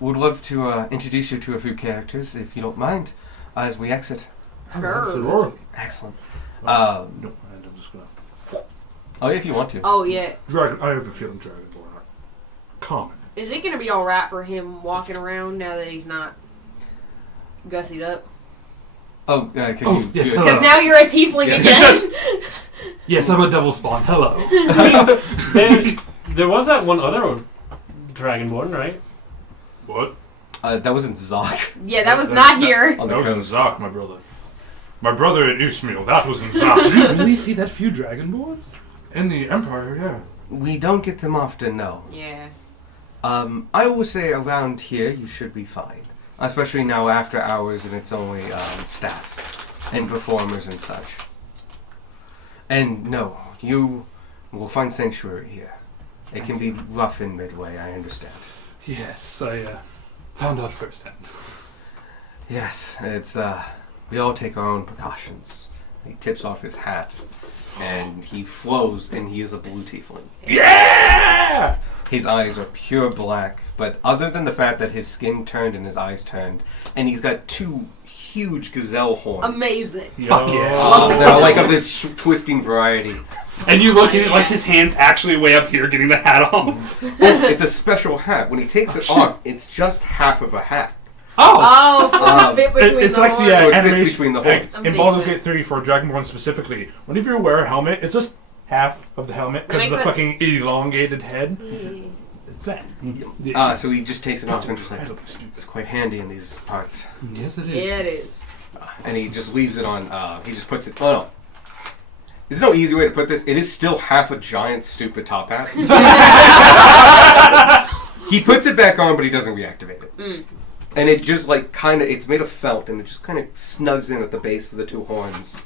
would love to introduce you to a few characters, if you don't mind, as we exit. Sure. Excellent. No, I'm just gonna. Oh, if you want to. Oh yeah. Dragon. I have a feeling Dragonborn are common. Is it gonna be alright for him walking around now that he's not gussied up? Oh, because Oh, you. yes, you- hello. Because now you're a tiefling Yeah. again. Yes, I'm a devil spawn. Hello. There was that one other Dragonborn, right? What? that wasn't Zoc. Yeah, that was not here. On the That was in coast. Zok, my brother. My brother at Ishmael, that was in Zok. Did you really see that few dragonborns? In the Empire, yeah. We don't get them often, no. Yeah. I will say around here you should be fine. Especially now after hours and it's only staff and performers and such. And no, you will find sanctuary here. It can be rough in Midway, I understand. Yes, I found out firsthand. Yes, it's we all take our own precautions. He tips off his hat and he flows and he is a blue tiefling. Yeah! His eyes are pure black, but other than the fact that his skin turned and his eyes turned, and he's got two huge gazelle horns. Amazing. Fuck yeah. They're like of this twisting variety. And you look at it like his hand's actually way up here getting the hat off. It's a special hat. When he takes it off, it's just half of a hat. Oh, to fit between It's the like horns. the So it sits animation between the like, horns. in Amazing. Baldur's Gate 3 for Dragonborn specifically. Whenever you wear a helmet, it's just half of the helmet because of That the makes fucking elongated head. It's that. So he just takes it off and just like, it's quite handy in these parts. Yes, it is. Yeah, it is. And he just leaves it on, he just puts it, oh no. There's no easy way to put this. It is still half a giant stupid top hat. He puts it back on, but he doesn't reactivate it. And it just like kind of, it's made of felt and it just kind of snugs in at the base of the two horns.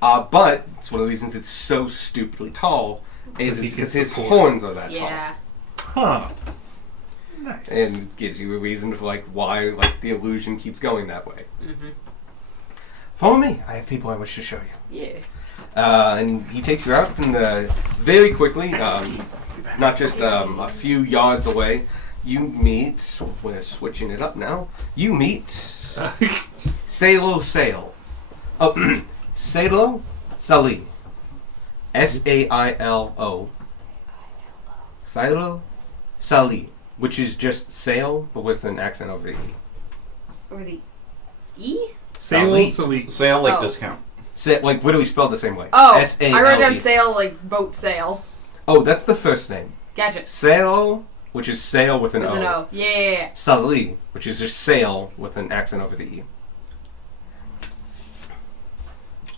But it's one of the reasons it's so stupidly tall is because his horns are that tall. Yeah. Huh. Nice. And gives you a reason for like why like the illusion keeps going that way. Follow me. I have people I wish to show you. Yeah. And he takes you out, and very quickly, not just a few yards away, you meet. We're switching it up now. You meet Salo Sale. Oh, Salo Sali. Sailo. Salo Sali, which is just sail, but with an accent over the E. Or the E? Sail Salute. Sale like Oh. discount. Like literally spelled the same way. Oh, S-A-L-E. I wrote down sail like boat sail. Oh, that's the first name. Gotcha. Sail, which is sail with an With O. an O. Yeah. Sali, which is just sail with an accent over the E.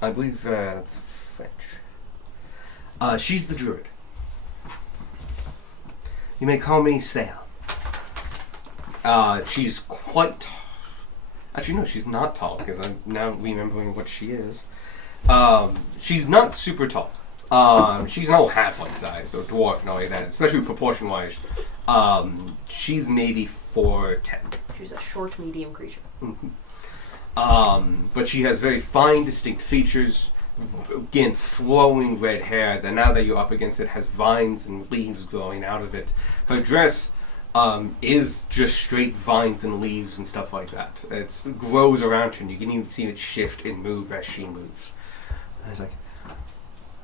I believe that's French. She's the druid. You may call me Sail. She's quite tall. Actually, no, she's not tall, because I'm now remembering what she is. She's not super tall. She's no halfling size or dwarf and all like that, especially proportion-wise. She's maybe 4'10". She's a short, medium creature. But she has very fine, distinct features, again, flowing red hair that now that you're up against it has vines and leaves growing out of it. Her dress is just straight vines and leaves and stuff like that. It grows around her, and you can even see it shift and move as she moves. And it's like,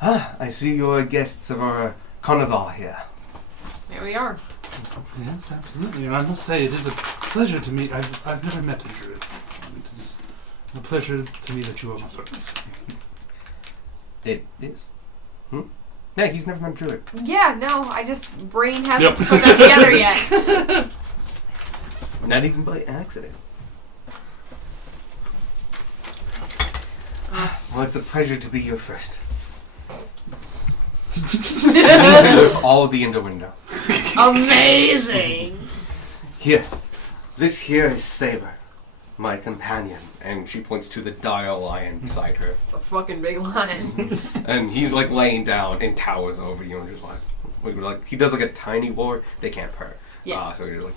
I see you're guests of our carnival here. There we are. Yes, absolutely. And I must say, it is a pleasure to meet. I've never met a druid. It is a pleasure to me that you are my first. It is. Yeah, he's never met a druid. Yeah, no, I just brain hasn't put that together yet. Not even by accident. Well, it's a pleasure to be your first. It means it with all the in the window. Amazing. Here. This here is Saber, my companion. And she points to the dire lion beside her. A fucking big lion. And he's like laying down and towers over you and just like he does like a tiny roar. They can't purr. Yeah. So you're like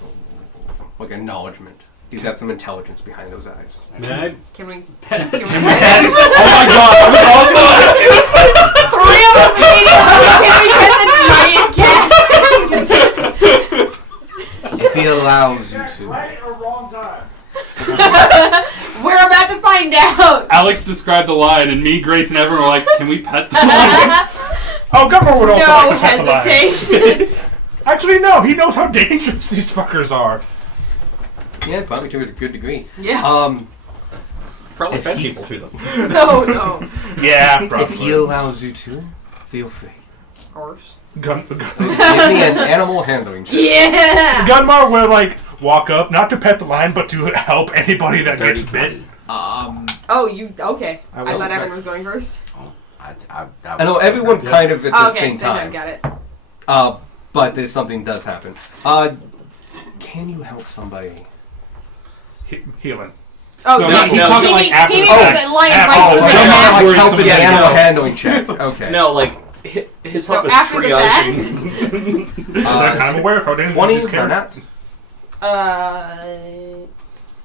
acknowledgement. He's got some intelligence behind those eyes. Man, Can we say oh my god, I was also three of us immediately? Can we get the giant cat? If he allows you to. Right or wrong time? We're about to find out. Alex described the lion, and me, Grace, and everyone were like, "Can we pet the lion?" Oh, Gummer would also No like to pet the lion. hesitation. Actually, no. He knows how dangerous these fuckers are. Yeah, probably to a good degree. Yeah. Probably If fed he- people to them. No. Yeah, If he probably. allows you to, feel free. Horse. Gun- Give me an animal handling check. Yeah. Gunmar will walk up, not to pet the lion, but to help anybody that Dirty gets bit. 20. Oh, you okay? I I will. thought everyone was going first. I know everyone kind of at the Oh, okay, same time. Got it. But there's something does happen. Can you help somebody? Healing. Oh, No, yeah. he's talking he like means, after he the means fact. the lion After- bites oh, the right. man. No, Like worried help an somebody animal else. handling check. Okay. No, like his help So is after the triaging. I'm kind of aware of how dangerous 20 this or character. not?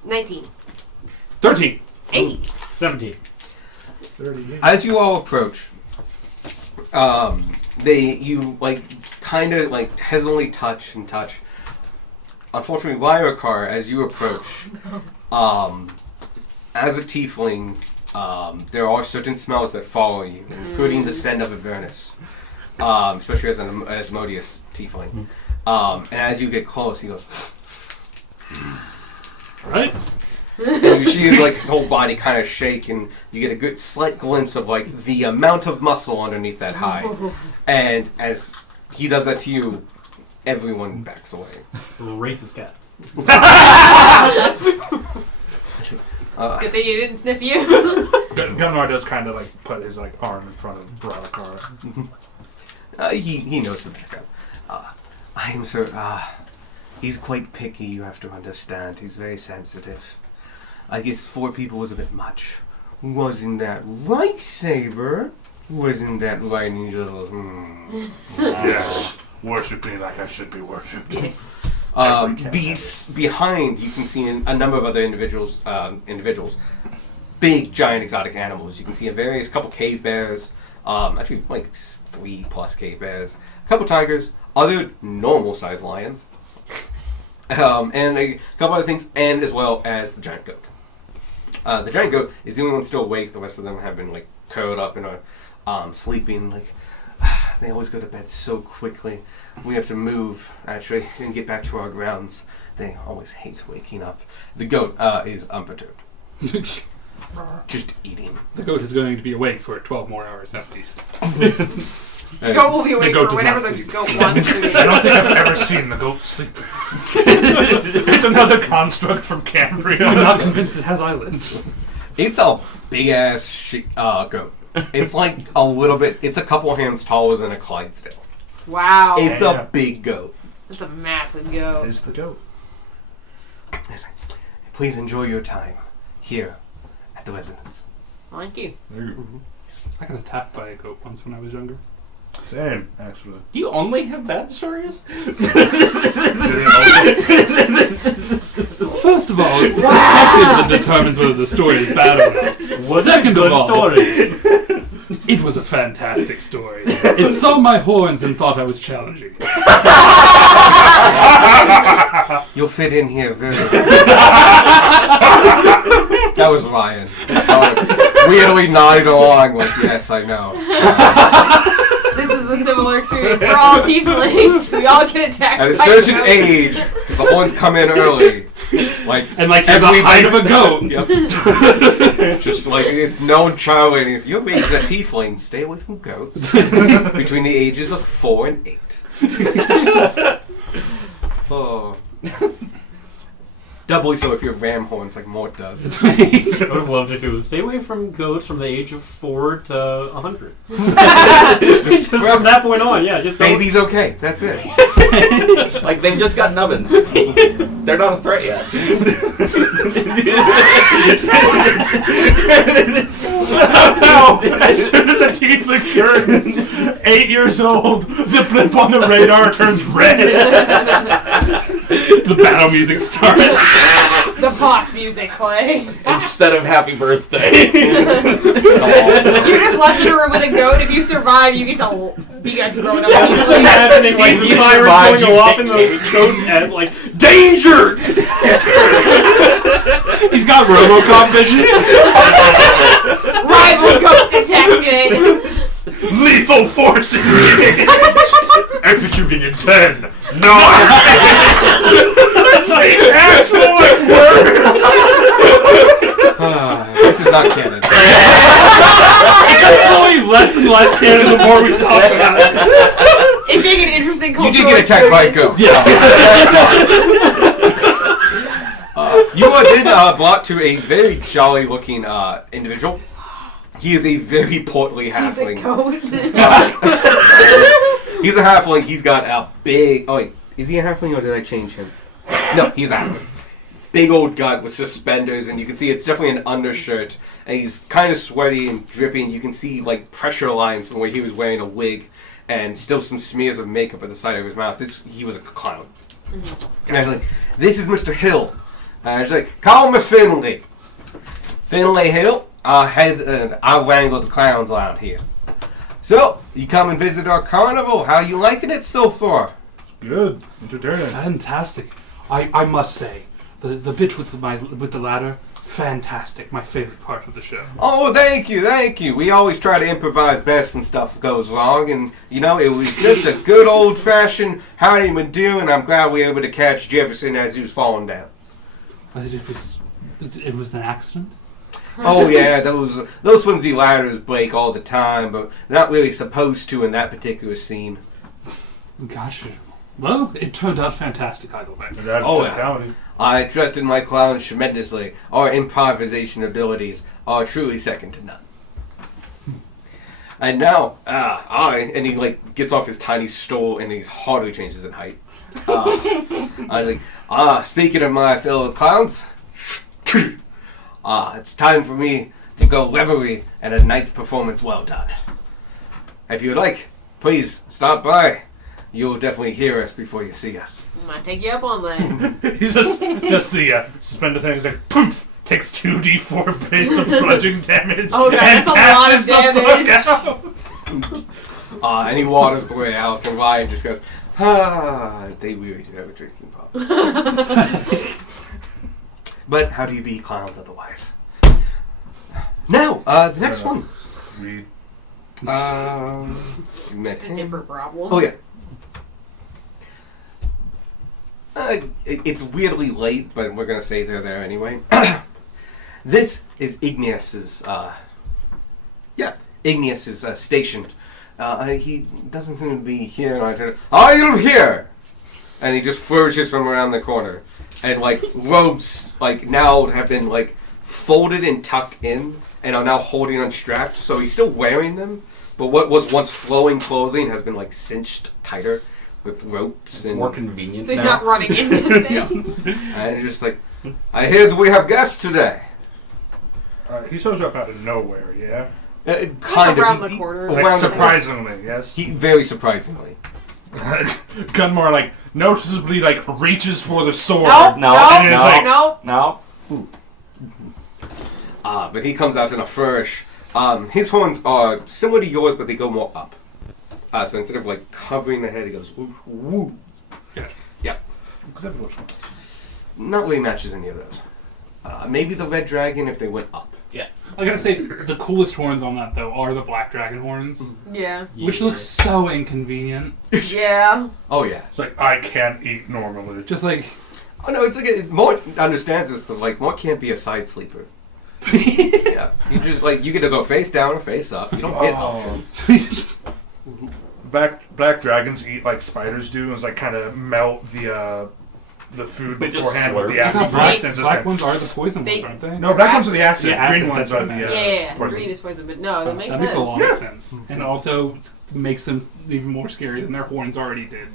19. 13. 8. 17. 38. As you all approach, you kind of hesitantly touch and touch. Unfortunately, Lyrakar, as you approach, as a tiefling, there are certain smells that follow you, including the scent of Avernus, especially as an Asmodeus tiefling. And as you get close, he goes, Right? and you see his whole body kind of shake, and you get a good slight glimpse of the amount of muscle underneath that hide. And as he does that to you, everyone backs away. Racist cat. Good thing he didn't sniff you. Gunnar does kind of put his arm in front of Baradakar. He knows the background. I am sir. He's quite picky. You have to understand. He's very sensitive. I guess 4 people was a bit much. Wasn't that right, Saber? Wasn't that right? And you just Yes. Worship me like I should be worshipped. Behind, you can see a number of other individuals. Big, giant, exotic animals. You can see a couple cave bears. Actually, 3+ cave bears. A couple tigers. Other normal-sized lions. And a couple other things, and as well as the giant goat. The giant goat is the only one still awake. The rest of them have been curled up and are sleeping. They always go to bed so quickly. We have to move actually and get back to our grounds. They always hate waking up. The goat is unperturbed, just eating. The goat is going to be awake for 12 more hours at least. The goat will be awake goat for does whenever not the sleep. goat wants to be. I don't think I've ever seen the goat sleep. It's another construct from Cambria. I'm not convinced it has eyelids. It's a big ass goat. It's a little bit. It's a couple hands taller than a Clydesdale. Wow. It's Yeah. a big goat. That's a massive goat. It's the goat. It's like, please enjoy your time here at the residence. Thank you. I got attacked by a goat once when I was younger. Same, actually. Do you only have bad stories? First of all, it's perspective that determines whether the story is bad or not. Second of Good all, story. It was a fantastic story. It saw my horns and thought I was challenging. You'll fit in here very well. That was Ryan. Weirdly nodded along like, yes, I know. This is a similar experience. We're all tieflings. We all get attacked At a by certain goats. age, because the horns come in early, like And like you're the height of a goat. Yep. Just like it's known child rating. If you're raised a tiefling, stay away from goats between the ages of 4 and 8. Oh. Doubly so if you have ram horns like Mort does. I would have loved if it was stay away from goats from the age of 4 to 100. Just from that point on, yeah. Just don't- Baby's okay. That's it. Like, they've just got nubbins. They're not a threat yet. As soon as a tiefling turns 8 years old, the blip on the radar turns red. The battle music starts. The boss music play. Instead of happy birthday. You're just left in a room with a goat. If you survive, you get to be a grown up tiefling. Imagining like If the you siren survive, going you off get in the caged. goat's head, like Danger! He's got RoboCop vision. Rival goat detected. Lethal force engaged. Executing in 10, 9. This makes absolute worse. This is not canon. It gets slowly less and less canon the more we talk about it. It'd make an interesting You cultural did get attacked by a experience. goat. You did brought to a very jolly looking individual. He is a very portly He's a halfling. goat. He's a halfling. He's got a big. Oh wait, is he a halfling or did I change him? No, he's a halfling. Big old gut with suspenders, and you can see it's definitely an undershirt. And he's kind of sweaty and dripping. You can see like pressure lines from where he was wearing a wig, and still some smears of makeup at the side of his mouth. He was a clown. And I was like, "This is Mr. Hill." And I was like, "Call me Finley. Finley Hill. I wrangle the clowns out here. So, you come and visit our carnival. How you liking it so far?" Good. Entertaining. Fantastic. I must say, the bit with the ladder, fantastic. My favorite part of the show. Oh, thank you. We always try to improvise best when stuff goes wrong, and you know it was just a good old-fashioned how do you do, and I'm glad we were able to catch Jefferson as he was falling down. It was an accident. Oh yeah, those flimsy ladders break all the time, but they're not really supposed to in that particular scene. Gotcha. Well, it turned out fantastic either way. Oh, yeah. I trust in my clowns tremendously. Our improvisation abilities are truly second to none. And now, and he like gets off his tiny stool and he's hardly changes in height. I was like, speaking of my fellow clowns, it's time for me to go revelry and a night's performance well done. If you'd like, please stop by. You'll definitely hear us before you see us. I might take you up on that. He's just the suspended thing. He's like, poof, takes 2d4 bits of bludgeoning damage. Oh god, and that's a lot of passes the damage. fuck out. And he waters the way out, and Ryan just goes, they really do have a drinking problem. But how do you be clowns otherwise? Now, the next one. Read. Just a different problem. Oh, yeah. It's weirdly late, but we're going to say they're there anyway. This is Igneous's, Igneous is stationed. He doesn't seem to be here, and I turn, I am here! And he just flourishes from around the corner. And, like, robes, like, now have been, like, folded and tucked in, and are now holding on straps, so he's still wearing them, but what was once flowing clothing has been, like, cinched tighter with ropes. It's more convenient So he's now. not running into the thing. And it's just like, I hear that we have guests today. He shows up out of nowhere, yeah? Kind around of. the corner. Like, Around the corner. surprisingly, yes? Very surprisingly. Gunmar, like, noticeably, like, reaches for the sword. Nope, No, nope, and it's like, nope. No. But he comes out in a flourish. His horns are similar to yours, but they go more up. So instead of like covering the head, he goes woo, woo. Yeah. Not really matches any of those. Maybe the red dragon if they went up. I gotta say, the coolest horns on that though are the black dragon horns, Yeah. which looks so inconvenient. Yeah. Oh yeah. It's like I can't eat normally. Just like, Oh no, it's like Mort understands this. So like Mort can't be a side sleeper. Yeah. You just like you get to go face down or face up. You don't get options. Black dragons eat like spiders do, and it's like kind of melt the food They just beforehand with slurp. the acid. Black- and just black kinda- ones are the poison They- ones, aren't they? No, black ones are the acid. Yeah, acid, green ones that's are what I the meant. Yeah. poison. Green is poison, but no, that makes That sense. makes a lot of sense, and also makes them even more scary than their horns already did.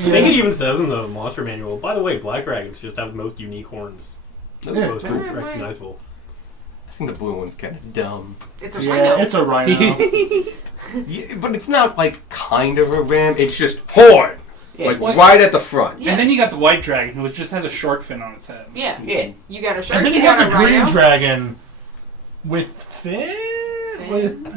I think it even says in the monster manual. By the way, black dragons just have the most unique horns. They're the Yeah. most Right. recognizable. I think the blue one's kind of dumb. It's a Yeah, rhino. it's a rhino. Yeah, but it's not like kind of a ram. It's just horn, like right at the front. Yeah. And then you got the white dragon, which just has a shark fin on its head. Yeah. Yeah. You got a shark. And then You you have got the a green rhino. dragon with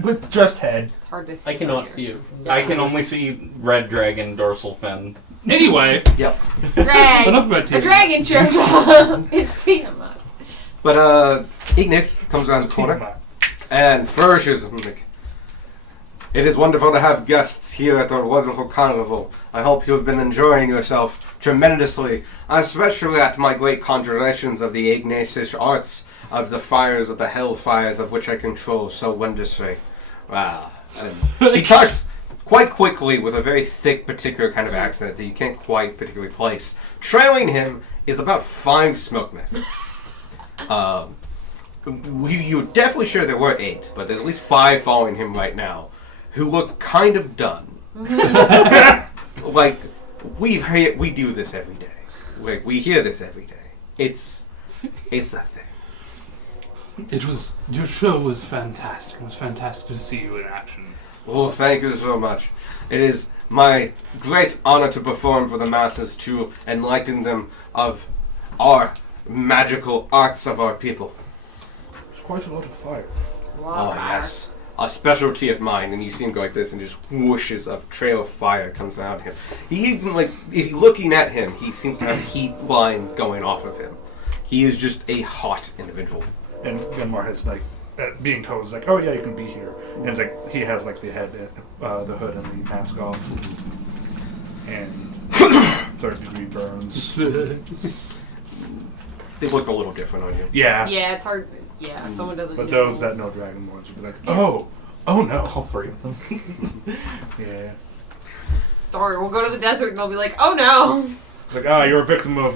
with just head. It's hard to see. I cannot here. see it. I can only see red dragon dorsal fin. Anyway, Greg, enough about a Tiamat. dragon shows up. It's Tiamat. But Ignis comes around the corner and flourishes. Like, it is wonderful to have guests here at our wonderful carnival. I hope you have been enjoying yourself tremendously, especially at my great conjurations of the Ignatius arts of the fires of the hell fires of which I control so wondrously. Wow. He talks quite quickly with a very thick, particular kind of accent that you can't quite particularly place. Trailing him is about 5 smoke methods. You're definitely sure there were 8, but there's at least 5 following him right now who look kind of done. Like, we do this every day. Like, we hear this every day. It's a thing. Your show was fantastic. It was fantastic to see you in action. Oh, thank you so much. It is my great honor to perform for the masses to enlighten them of our magical arts of our people. There's quite a lot of fire. Oh, yes. A specialty of mine, and you see him go like this, and just whooshes of trail of fire comes out of him. He even, like, if you're looking at him, he seems to have heat lines going off of him. He is just a hot individual. And Gunmar has like being told is like, oh yeah, you can be here. And it's like he has like the head, the hood, and the mask off, and 3rd-degree burns. They look a little different on you. Yeah. Yeah, it's hard. Yeah, if someone doesn't. But know. those that know Dragonborns would be like, oh no, all 3 of them. Yeah. Don't worry, we'll go to the desert and they'll be like, oh no. It's like, you're a victim of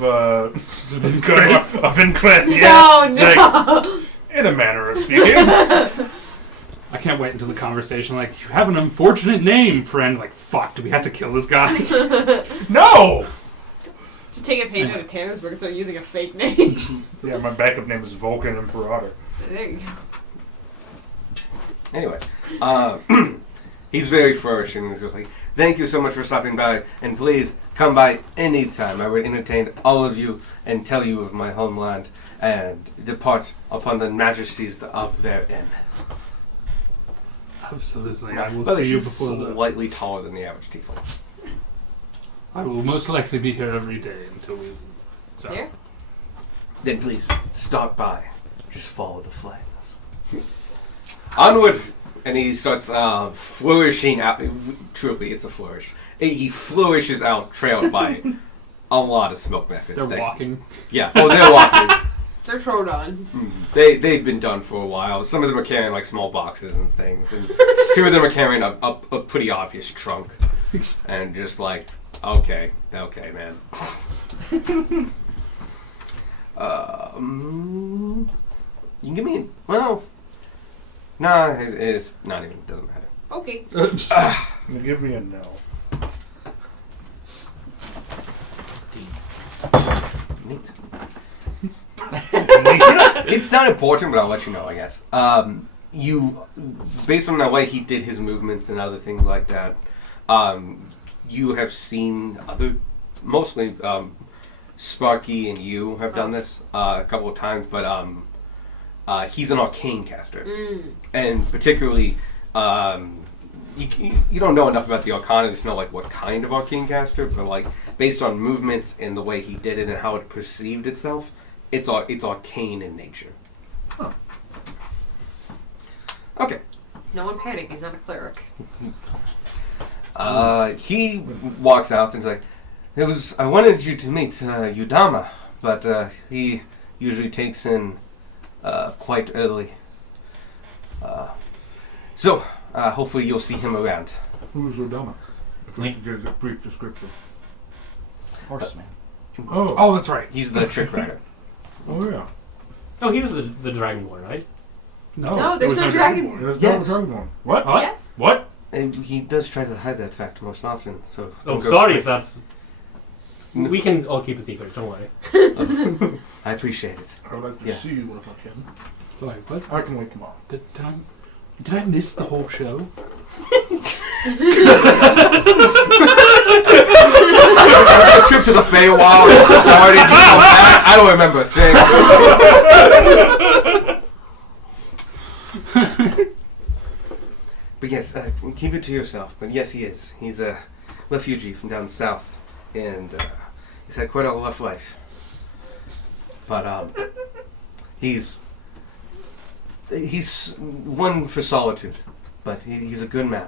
Vinclin. Yeah. No, It's no. like, in a manner of speaking. I can't wait until the conversation. Like, you have an unfortunate name, friend. Like, fuck, do we have to kill this guy? No. Just take a page out of Tanner's book and start using a fake name. Yeah, my backup name is Vulcan Imperator. There you go. Anyway, he's very flourishing. And he's just like, thank you so much for stopping by, and please come by anytime. I would entertain all of you and tell you of my homeland and depart upon the majesties of their inn. Absolutely. I will But see you he's before the... slightly taller than the average tiefling. I will most likely be here every day until we... So. There? Then please stop by. Just follow the flames. Onward! And he starts flourishing out. Truly, it's a flourish. He flourishes out, trailed by a lot of smoke methods. They're walking. Yeah. Oh, they're walking. They're Trodon. They've been done for a while. Some of them are carrying like small boxes and things, and 2 of them are carrying a pretty obvious trunk, and just like, okay, man. You can give me nah, it's not even. Doesn't matter. Okay. Give me a no. Neat. It's not important, but I'll let you know, I guess. You, based on the way he did his movements and other things like that, you have seen mostly Sparky and you have done this a couple of times, but He's an arcane caster. Mm. And particularly, you don't know enough about the Arcana to know like what kind of arcane caster, but like based on movements and the way he did it and how it perceived itself, it's arcane in nature. Huh. Okay. No one panic. He's not a cleric. He walks out and is like, I wanted you to meet Udama, but he usually takes in quite early. So hopefully you'll see him around. Who's Odama? If we could get a brief description. Horseman. Oh. Oh, that's right. He's the trick rider. Oh, yeah. Oh, he was the Dragonborn, right? No, there's no dragon. There's Yes. no Dragonborn. What? What? Yes. What? And he does try to hide that fact most often. So Oh, don't go sorry if straight. that's. We can all keep a secret. Don't worry. I appreciate it. I would like to Yeah. see you if I can. Sorry, what? I can wait tomorrow. Did I miss the whole show? The trip to the Feywild started. You come back. I don't remember a thing. But yes, keep it to yourself. But yes, he is. He's a refugee from down south, and he's had quite a rough life. But he's one for solitude, but he's a good man,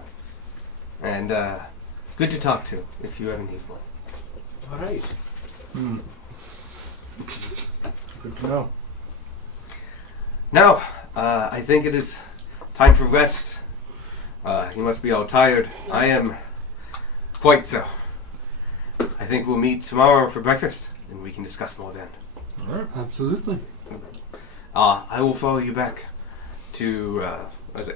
and good to talk to if you ever need one. All right. Good to know. Now, I think it is time for rest. You must be all tired. I am quite so. I think we'll meet tomorrow for breakfast, and we can discuss more then. All right. Absolutely. I will follow you back to.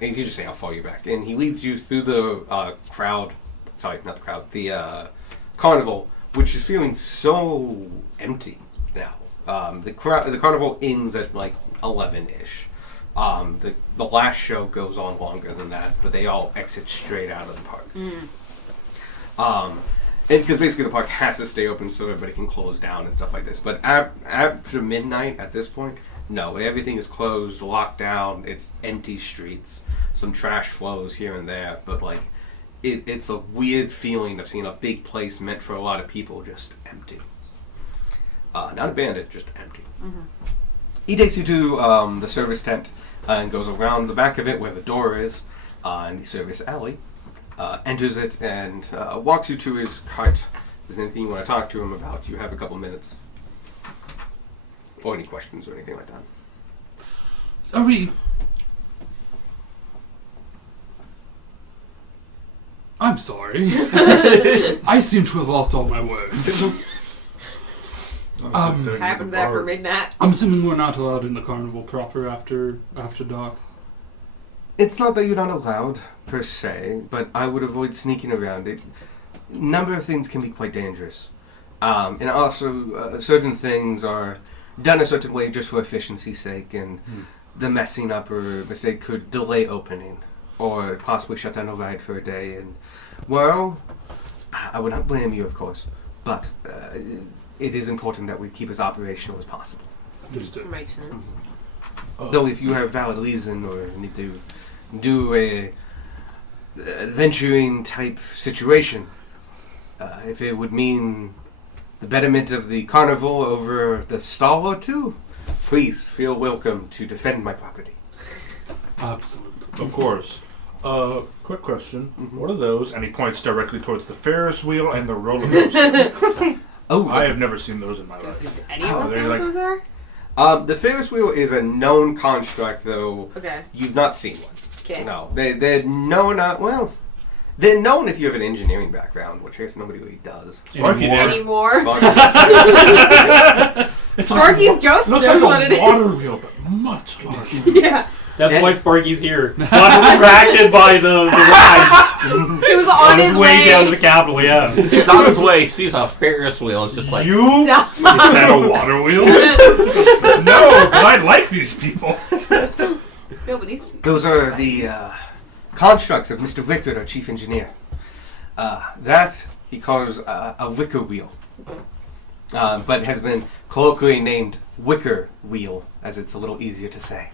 You just say I'll follow you back, and he leads you through the crowd. Sorry, not the crowd. The carnival, which is feeling so empty now. The carnival ends at like 11-ish. The last show goes on longer than that, but they all exit straight out of the park. And because basically the park has to stay open so everybody can close down and stuff like this. But after midnight, at this point, no, everything is closed, locked down. It's empty streets. Some trash flows here and there, but like it's a weird feeling of seeing a big place meant for a lot of people just empty. Not abandoned, just empty. He takes you to the service tent and goes around the back of it where the door is in the service alley. Enters it and walks you to his cart. If there's anything you want to talk to him about, you have a couple minutes. Or any questions or anything like that. Are we... I'm sorry. I seem to have lost all my words. Happens after midnight. I'm assuming we're not allowed in the carnival proper after dark. It's not that you're not allowed, per se, but I would avoid sneaking around. A number of things can be quite dangerous. And also, certain things are done a certain way just for efficiency's sake, and the messing up or mistake could delay opening, or possibly shut down a ride for a day. And, well, I would not blame you, of course, but it is important that we keep as operational as possible. Understood. Makes sense. Though if you have valid reason or need to do a adventuring type situation, if it would mean the betterment of the carnival over the stall or two, please feel welcome to defend my property. Absolutely. Of course. Quick question. What are those? And he points directly towards the Ferris wheel and the roller coaster. Oh, I have never seen those in my Do life. any of us they're know like- what those are? the Ferris wheel is a known construct, though Okay. you've not seen one. Okay. No, they're known. They're known if you have an engineering background, which I guess nobody really does. Sparky did. Anymore. It's Sparky's ghost looks knows like what a it is. water wheel, but much larger. Yeah. That's And- why Sparky's here. Not distracted by the rides. He was On on his his way down to the way. Capital, yeah. He's on his way, sees a Ferris wheel, it's just like... You? Stop. Is that a water wheel? No, but I like these people. No, but these. Those are the constructs of Mr. Rickard, our chief engineer. That he calls a wicker wheel, but has been colloquially named wicker wheel, as it's a little easier to say.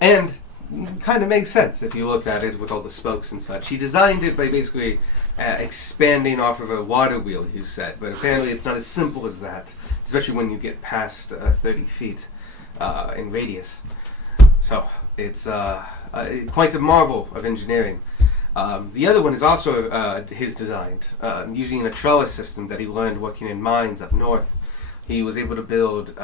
And kind of makes sense if you look at it with all the spokes and such. He designed it by basically expanding off of a water wheel, he said, but apparently it's not as simple as that, especially when you get past 30 feet in radius. So it's quite a marvel of engineering. The other one is also his design, using a trellis system that he learned working in mines up north. He was able to build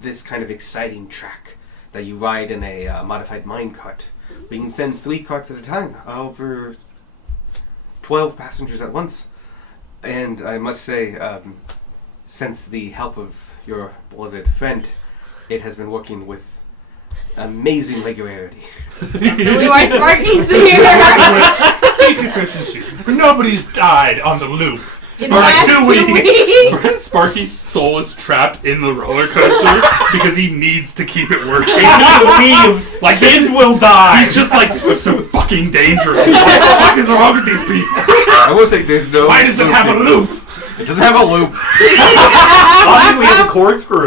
this kind of exciting track that you ride in a modified mine cart. We can send 3 carts at a time, over 12 passengers at once. And I must say, since the help of your beloved friend, it has been working with amazing regularity. Really why Sparky's here. Peak efficiency. But nobody's died on the loop. In the last 2 weeks. Sparky's soul is trapped in the roller coaster because he needs to keep it working. He leaves. Like Kids will die. He's just like, this is so fucking dangerous. What the fuck is wrong with these people? I will say there's no... Why does it have a loop? It doesn't have a loop. Obviously, it's a corkscrew.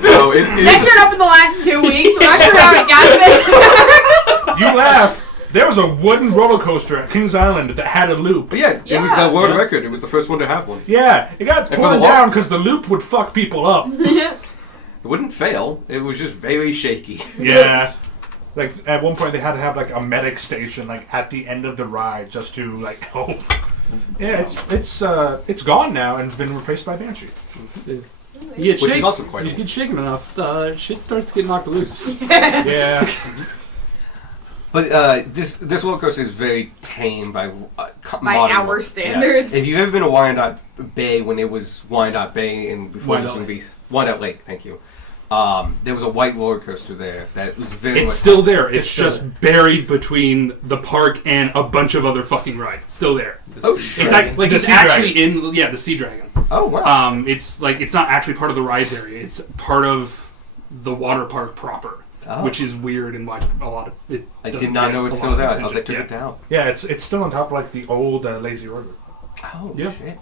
No, it That is... showed up in the last 2 weeks. We're not sure how it got there. You laugh. There was a wooden roller coaster at Kings Island that had a loop. But yeah, it was Yeah. a world record. It was the first one to have one. Yeah, it got for torn the down because the loop would fuck people up. It wouldn't fail. It was just very shaky. Yeah. Like, at one point they had to have, like, a medic station, like, at the end of the ride just to, like, help. Yeah, it's gone now and been replaced by Banshee. You get Which is also quite You cool. get shaken enough, shit starts getting knocked loose. Yeah. But this roller coaster is very tame by By modern our ones. standards. Yeah. If you've ever been to Wyandotte Bay when it was Wyandotte Bay and before it was Wyandotte going to be Wyandotte Lake, thank you. There was a white roller coaster there that was very It's much still there. It's still just buried between the park and a bunch of other fucking rides. It's still there. Oh, It's shit. like The it's Sea actually in the Sea Dragon. Oh wow. It's like it's not actually part of the rides area. It's part of the water park proper, Oh. which is weird and why a lot of it. I doesn't did not get know a it's lot still of there. I thought they attention. took it down. Yeah, it's still on top of, like, the old Lazy River. Oh Yeah. shit.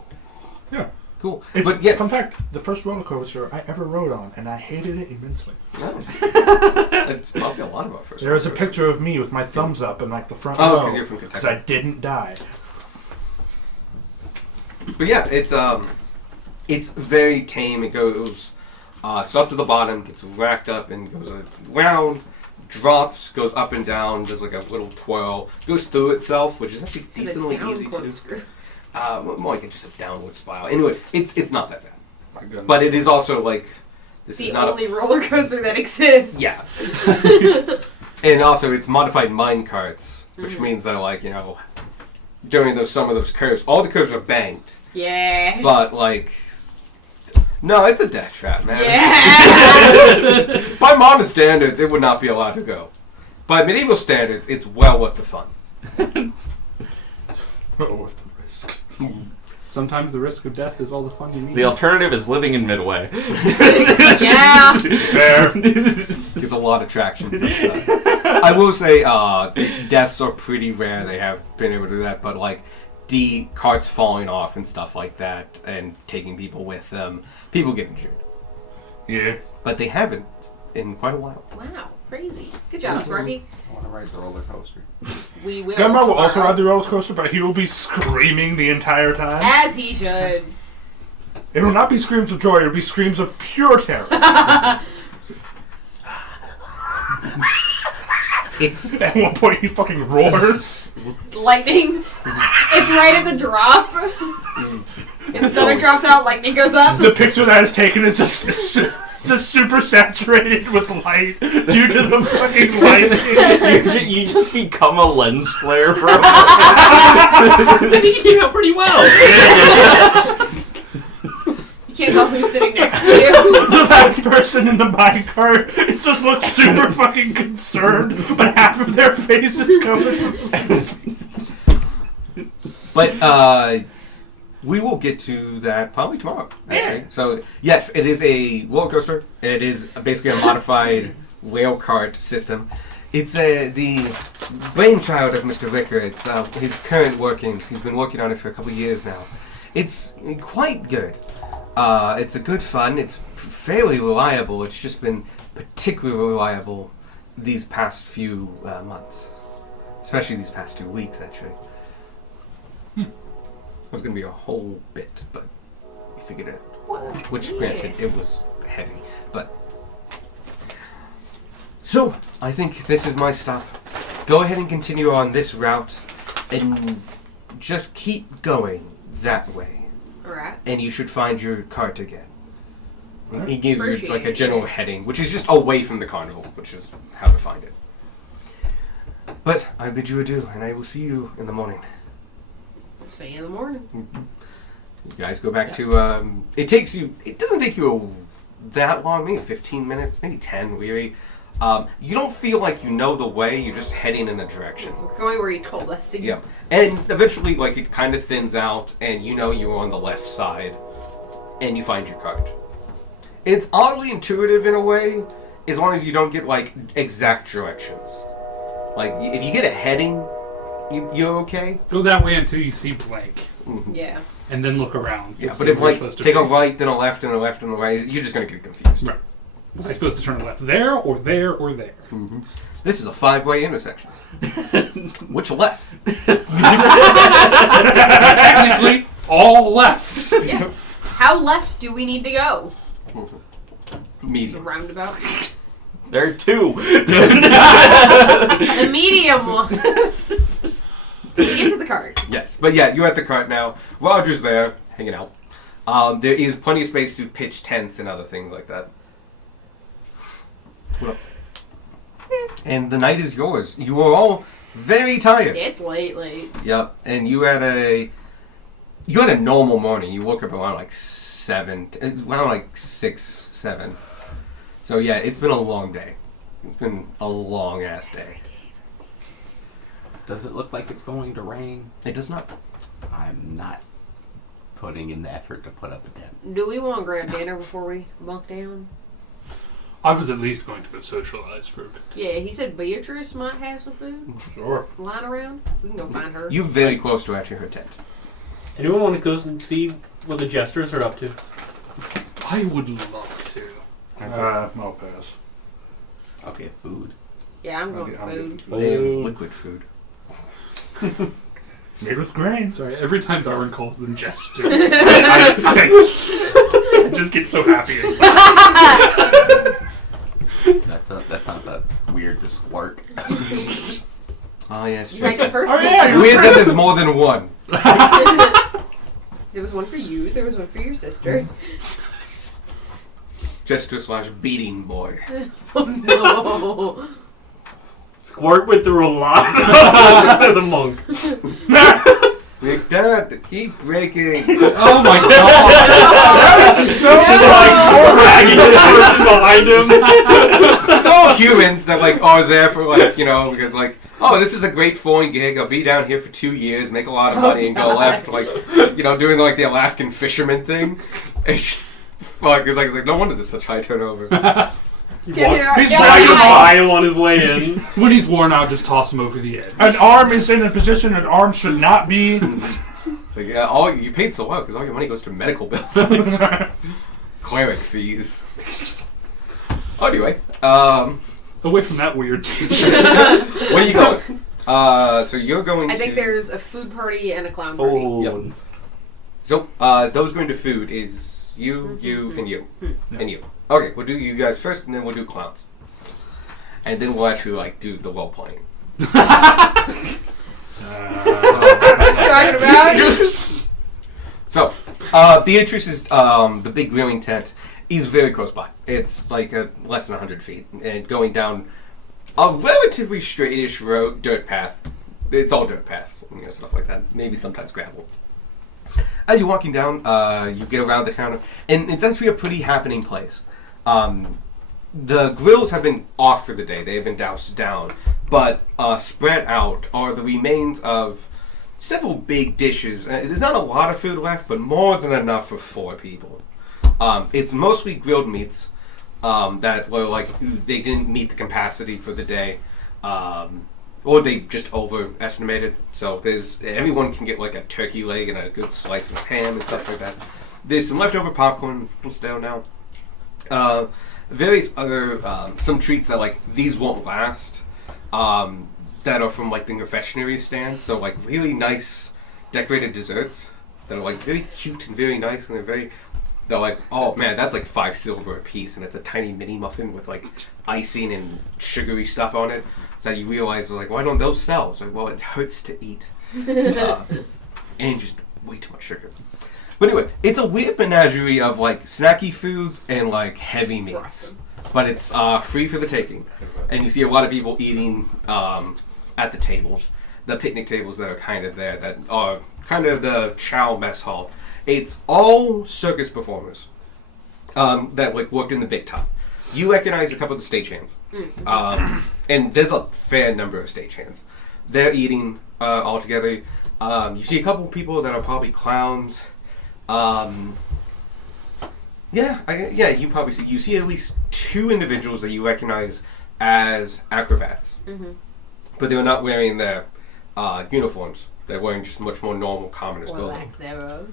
Yeah. Cool. It's, But yeah, fun fact, the first roller coaster I ever rode on, and I hated it immensely. it's probably a lot of our first. There is a roller coasters. picture of me with my thumbs up in, like, the front Oh, row. because you're from Because I Kentucky. didn't die. But yeah, it's very tame. It goes starts at the bottom, gets racked up, and goes around, drops, goes up and down, does like a little twirl, goes through itself, which is actually decently easy to. More like just a downward spiral. Anyway, it's not that bad, but it is also like this The is not only roller coaster that exists. Yeah. And also, it's modified mine carts, which means that, like, during some of those curves, all the curves are banked, Yeah. but, like, no, it's a death trap, man. Yeah. By modern standards, it would not be allowed to go. By medieval standards, it's well worth the fun. Oh, what the risk. Sometimes the risk of death is all the fun you need. The alternative is living in Midway. Yeah. Fair. Gets a lot of traction. I will say, deaths are pretty rare. They have been able to do that, but, like, the carts falling off and stuff like that, and taking people with them, people get injured. Yeah. But they haven't in quite a while. Wow. Crazy. Good job, Sparky. I want to ride the roller coaster. We will. Gunmar will also tomorrow. ride the roller coaster, but he will be screaming the entire time. As he should. It will not be screams of joy, it will be screams of pure terror. It's At one point, he fucking roars. Lightning. It's right at the drop. His stomach drops out, lightning goes up. The picture that is taken is just super saturated with light due to the fucking lightning. You just become a lens flare for a I think you came out pretty well. You can't tell who's sitting next to you. The last person in the minecart, it just looks super fucking concerned, but half of their face is covered from... But we will get to that probably tomorrow. Actually. Yeah. So yes, it is a roller coaster. It is basically a modified rail cart system. It's the brainchild of Mr. Ricker. It's his current workings. He's been working on it for a couple of years now. It's quite good. It's a good fun. It's fairly reliable. It's just been particularly reliable these past few months. Especially these past 2 weeks, actually. It was going to be a whole bit, but we figured it out. Which, granted, it was heavy, but... So, I think this is my stop. Go ahead and continue on this route, and just keep going that way. Alright. And you should find your cart again. He gives you Appreciate like a it. general heading, which is just away from the carnival, which is how to find it. But I bid you adieu, and I will see you in the morning. See you in the morning. You guys go back to. It doesn't take you that long, maybe 15 minutes, maybe 10, really. You don't feel like you know the way, you're just heading in a direction. We're going where he told us to go. Yeah. And eventually, like, it kind of thins out, and you know you're on the left side, and you find your cart. It's oddly intuitive in a way, as long as you don't get, like, exact directions. Like, if you get a heading, you're okay. Go that way until you see blank, Yeah. and then look around. Yeah, and but see if, where you're like, supposed to take be. a right, then a left, and a left, and a right, you're just going to get confused. Right. Was I supposed to turn left there, or there, or there? This is a 5-way intersection. Which left? Technically, all left. Yeah. How left do we need to go? It's a Medium. roundabout. There are two. The medium one. We get to the cart. Yes, but yeah, you're at the cart now. Roger's there, hanging out. There is plenty of space to pitch tents and other things like that. What up? And the night is yours. You are all very tired. It's late. Yep, and you had a normal morning. You woke up around like 6, 7. So yeah, it's been a long day. It's been a long ass day. Does it look like it's going to rain? It does not. I'm not putting in the effort to put up a tent. Do we want to grab dinner before we bunk down? I was at least going to go socialize for a bit. Yeah, he said Beatrice might have some food Sure. lying around. We can go find her. You're very close to actually her tent. Anyone want to go and see what the jesters are up to? I would love to. I'll pass. I'll get food. Yeah, I'm going I'm for getting food. They have Food. liquid food. Made with grains. Sorry, every time Darwin calls them gestures, I just get so happy inside. That's not that weird to squark. Oh yes. You like a person? It's weird that there's more than one. There was one for you. There was one for your sister. Jester / beating boy. Oh no! Squirt went through a lot as a monk. Like that, they keep breaking. oh my god! Dragging the person behind him. No humans that like are there for like, you know, because like, oh, this is a great foreign gig. I'll be down here for 2 years, make a lot of money, and go left, like, you know, doing like the Alaskan fisherman thing. It's just fuck. It's like no wonder there's such high turnover. He's Get here, riding get a here. mile on his way in. When he's worn out, just toss him over the edge. An arm is in a position an arm should not be. So yeah, all you paid so well because all your money goes to medical bills, cleric fees. Anyway, Away from that weird tangent. where are you going? So you're going. I think to... there's a food party and a clown party. Oh. Yep. So those going to food is you, and you, and you. Okay, we'll do you guys first, and then we'll do clowns, and then we'll actually like do the role playing. Talking about? So, Beatrice's the big grilling tent is very close by. It's like less than 100 feet, and going down a relatively straightish road, dirt path. It's all dirt paths, you know, stuff like that. Maybe sometimes gravel. As you're walking down, you get around the counter, and it's actually a pretty happening place. The grills have been off for the day; they have been doused down, but spread out are the remains of several big dishes. There's not a lot of food left, but more than enough for 4 people. It's mostly grilled meats that were like they didn't meet the capacity for the day, or they just overestimated. So everyone can get like a turkey leg and a good slice of ham and stuff like that. There's some leftover popcorn. It's still stale now. various other some treats that like these won't last. That are from like the confectionery stand. So like really nice decorated desserts that are like very cute and very nice, and they're like, oh man, that's like 5 silver a piece, and it's a tiny mini muffin with like icing and sugary stuff on it. That you realize like, why don't those sell? It's like, well, it hurts to eat, and just way too much sugar. But anyway, it's a weird menagerie of like snacky foods and like heavy meats, but it's free for the taking, and you see a lot of people eating at the tables, the picnic tables that are kind of there, that are kind of the Chow mess hall. It's all circus performers that like worked in the big top. You recognize a couple of the stagehands, and there's a fair number of stagehands. They're eating all together. You see a couple of people that are probably clowns. You probably see. You see at least 2 individuals that you recognize as acrobats, but they're not wearing their uniforms. They're wearing just much more normal commoners' Or clothing. lack thereof.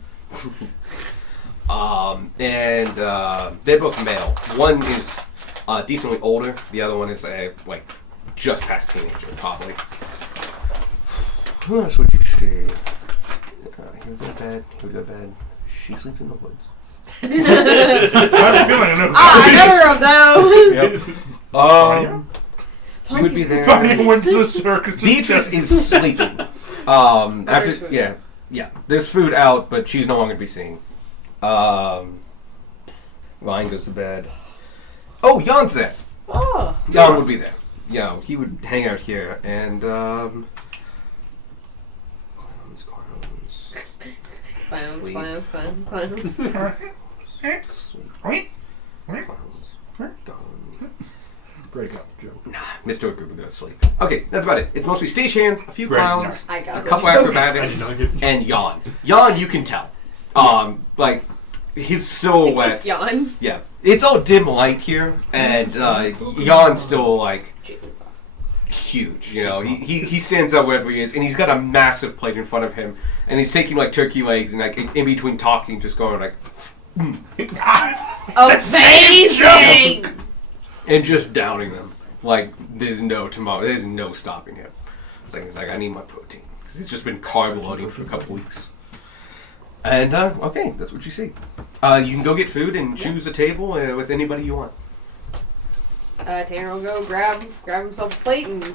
They're both male. One is decently older. The other one is like just past teenager, probably. Who else would you see? Here we go to bed. Here we go to bed. She sleeps in the woods. I have a feeling I know. Another of those. You would be there. Funny went to the circus. Beatrice is sleeping. there's food. Yeah. There's food out, but she's no longer to be seen. Ryan goes to bed. Oh, Jan's there. Oh. Jan would be there. Yeah, he would hang out here, and clowns. Clowns. Break up joke. Mr. Oak would go to sleep. Okay, that's about it. It's mostly stagehands, a few Great. clowns, I got a it. couple acrobatics, and Jan. Jan, you can tell. Like his silhouette. It's Jan. Yeah, it's all dim light here, and Jan's still like huge. You know, he stands out wherever he is, and he's got a massive plate in front of him, and he's taking like turkey legs and like in between talking, just going like, amazing. and just downing them like there's no tomorrow. There's no stopping him. It's like I need my protein because he's just been carb loading for a couple weeks. And okay, that's what you see. You can go get food and choose a table with anybody you want. Tanner will go grab himself a plate and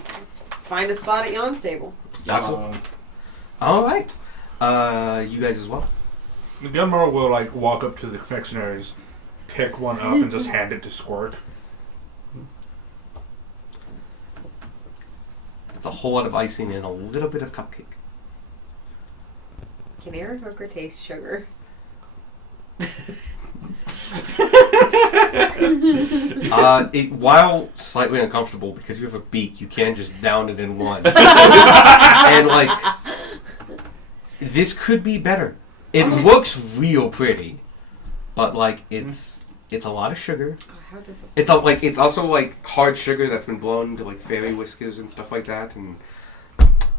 find a spot at Jan's table. Excellent. All right. You guys as well. Gunmar will like walk up to the confectionaries, pick one up, and just hand it to Squirt. It's a whole lot of icing and a little bit of cupcake. Can Eric Hooker taste sugar? While slightly uncomfortable, because you have a beak, you can just down it in one. And like, this could be better. It looks real pretty, but like it's a lot of sugar. Oh, how does it? It's also like hard sugar that's been blown into like fairy whiskers and stuff like that, and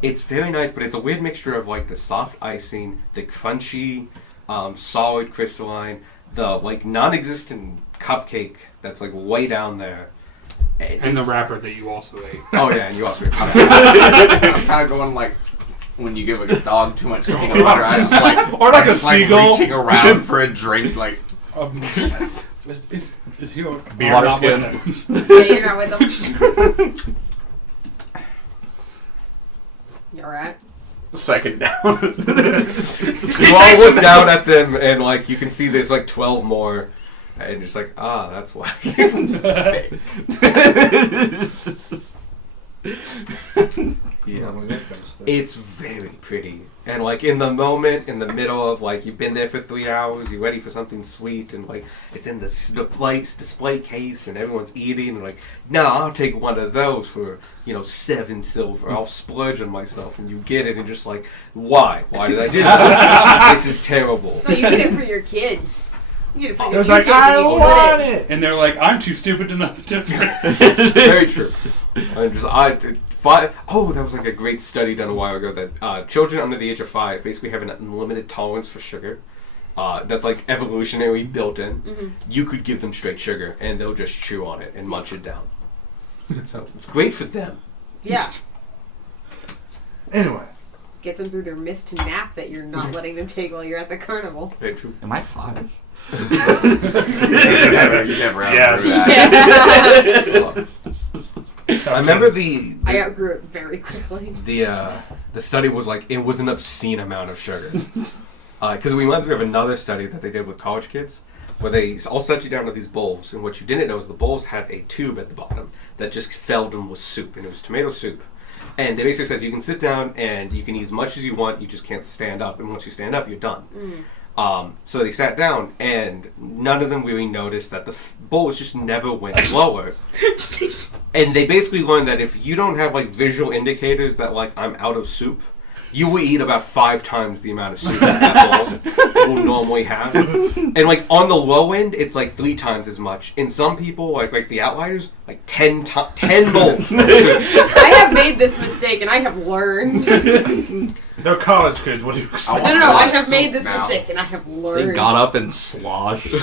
it's very nice. But it's a weird mixture of like the soft icing, the crunchy, solid crystalline, the like non-existent cupcake that's like way down there, And the wrapper that you also ate. Oh yeah, and you also. I'm kind of going like when you give a dog too much peanut butter. I just like Or like I a just, like, seagull. reaching around for a drink. Like Is your Beer not not with with them? Yeah, you're not with them. You alright? second down. You all look down at them, and like you can see there's like 12 more, and just like that's why. Yeah. It's very pretty. And like in the moment, in the middle of like you've been there for 3 hours, you're ready for something sweet, and like it's in the display case, and everyone's eating, and like, no, I'll take one of those for 7 silver. I'll splurge on myself, and you get it, and just like, why? Why did I do this? This is terrible. No, you get it for your kid. You get it for your There's two like, kids I and you want split it. it. And they're like, I'm too stupid to know the difference. Very true. That was like a great study done a while ago that children under the age of 5 basically have an unlimited tolerance for sugar, that's like evolutionary built in. Mhm. You could give them straight sugar, and they'll just chew on it and munch it down. So it's great for them. Yeah. Anyway, Gets them through their missed nap that you're not letting them take while you're at the carnival. Very true. Am I 5? You never Yes. outgrew that. I remember the I outgrew it very quickly. the study was like it was an obscene amount of sugar. Because we went through another study that they did with college kids, where they all set you down to these bowls, and what you didn't know is the bowls had a tube at the bottom that just filled them with soup, and it was tomato soup. And they basically said you can sit down and you can eat as much as you want, you just can't stand up, and once you stand up, you're done. So they sat down, and none of them really noticed that the bowls just never went lower. And they basically learned that if you don't have like visual indicators that like I'm out of soup, you will eat about 5 times the amount of soup that bowl will normally have. And like on the low end, it's like 3 times as much. In some people, like the outliers, like 10 bowls of soup. I have made this mistake and I have learned. they're college kids. What do you expect? No, I have Soup made this now. mistake and I have learned. They got up and sloshed.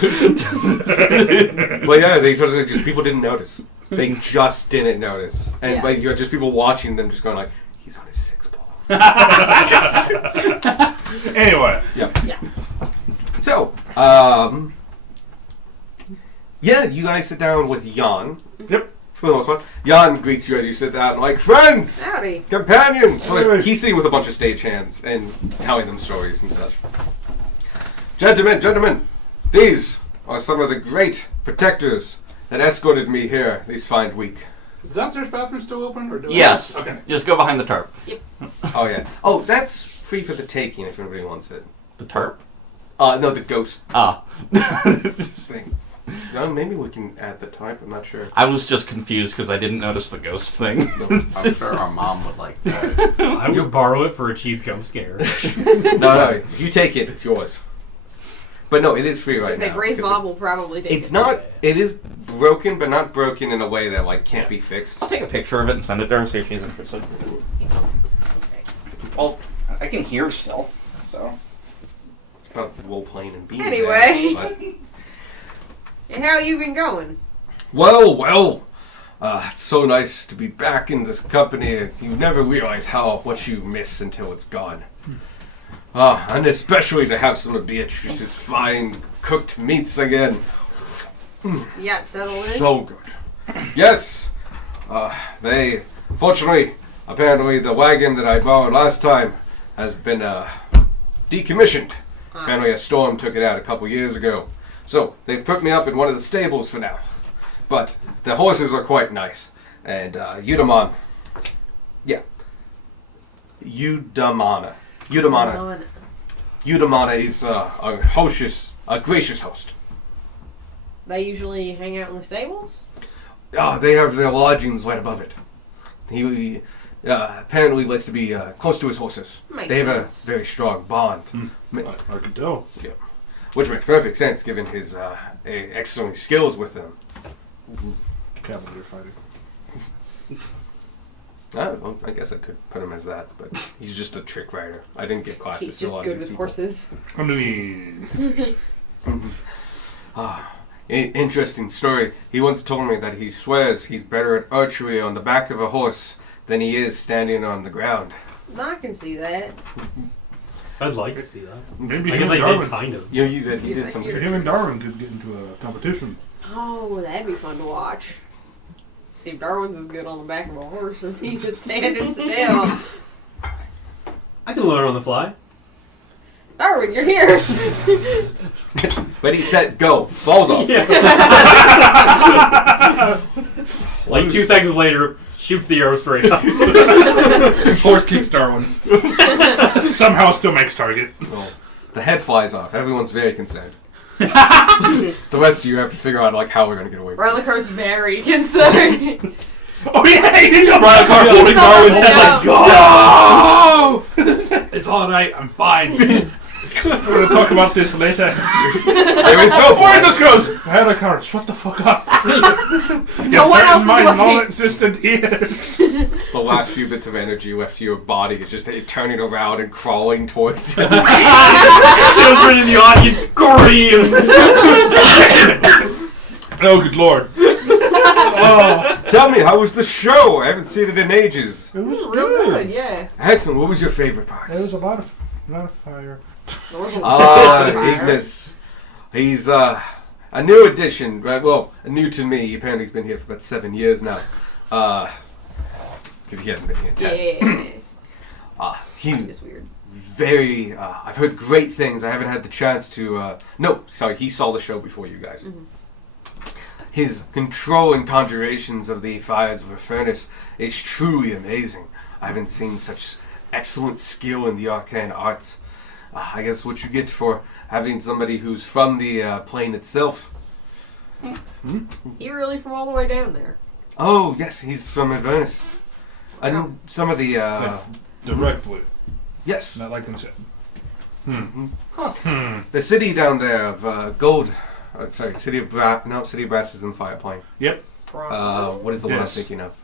Well, yeah, they sort of just people didn't notice. They just didn't notice, and Yeah. like you're just people watching them, just going like, "He's on his 6th ball." Anyway, Yeah. So, yeah, you guys sit down with Jan. Yep. For the most part, Jan greets you as you sit down, like friends, Howdy. companions. So, Hey. like, he's sitting with a bunch of stagehands and telling them stories and such. Gentlemen, these are some of the great protectors that escorted me here this fine week. Is the downstairs bathroom still open? Or do I- Yes. Okay. Just go behind the tarp. Oh yeah. Oh, that's free for the taking if anybody wants it. The tarp? No, the ghost Ah. thing. No, maybe we can add the type. I'm not sure. I was just confused because I didn't notice the ghost thing. I'm sure our mom would like that. I would borrow it for a cheap jump scare. No, if you take it, it's yours. But no, it is free right It's like now. Gray's because mom will probably take It's it. not. It is broken, but not broken in a way that like can't be fixed. I'll take a picture of it and send it to her, see if she's interested. Okay. Well, I can hear still, so. It's about role playing and being. Anyway. There, but- And how you been going? Well. It's so nice to be back in this company. You never realize what you miss until it's gone. And especially to have some of Beatrice's fine cooked meats again. You got settled in? So good. Yes. Apparently the wagon that I borrowed last time has been decommissioned. Apparently a storm took it out a couple years ago. So they've put me up in one of the stables for now. But the horses are quite nice. And Udamana. Yeah. Udamana. Udamana is a gracious host. They usually hang out in the stables? They have their lodgings right above it. He apparently likes to be close to his horses. Makes They have sense. a very strong bond, I can tell. which makes perfect sense given his excellent skills with them. Cavalier fighting. Well, I guess I could put him as that, but he's just a trick rider. I didn't get classes He's to a just lot good of these with people. horses. I mean, Interesting story. He once told me that he swears he's better at archery on the back of a horse than he is standing on the ground. I can see that. I'd like to see that. maybe I him guess I and did Darwin. kind of. He You did some think trick Him and Darwin could get into a competition. Oh, that'd be fun to watch. See if Darwin's as good on the back of a horse as he is standing still. I can learn on the fly. Darwin, you're here. Ready, set, go. Falls off. Like 2 seconds later, shoots the arrow straight up. Horse kicks Darwin. Somehow still makes target. Well, the head flies off. Everyone's very concerned. The rest of you have to figure out like how we're gonna get away with this. Relicor's very concerned. Oh yeah, he did Ryan Carr holding He's Darwin's almost head like, down. go! It's all right. I'm fine. We're gonna talk about this later. There is no Where point. this goes? Alucard, shut the fuck up. No one else is my looking. non-existent ears. The last few bits of energy left to your body is just turning around and crawling towards you. Children in the audience scream. Oh, good lord. Tell me, how was the show? I haven't seen it in ages. It was Real good, yeah. Excellent. What was your favorite part? There was a lot of fire. There was a Ah, lot of fire. Ignis. He's a new addition. Right, well, new to me. Apparently, he's been here for about 7 years now. Because he hasn't been here in 10. Yeah. He It was weird. very. I've heard great things. I haven't had the chance to. No, sorry. He saw the show before you guys. Mhm. His control and conjurations of the fires of a furnace is truly amazing. I haven't seen such excellent skill in the arcane arts. I guess what you get for having somebody who's from the plane itself. He really from all the way down there. Oh, yes, he's from Avernus. And some of the. Directly. Yes. Not like them said. The city down there of Gold. Sorry, City of Brass. No, City of Brass is in the fire plane. What is the one I'm Yes. thinking of?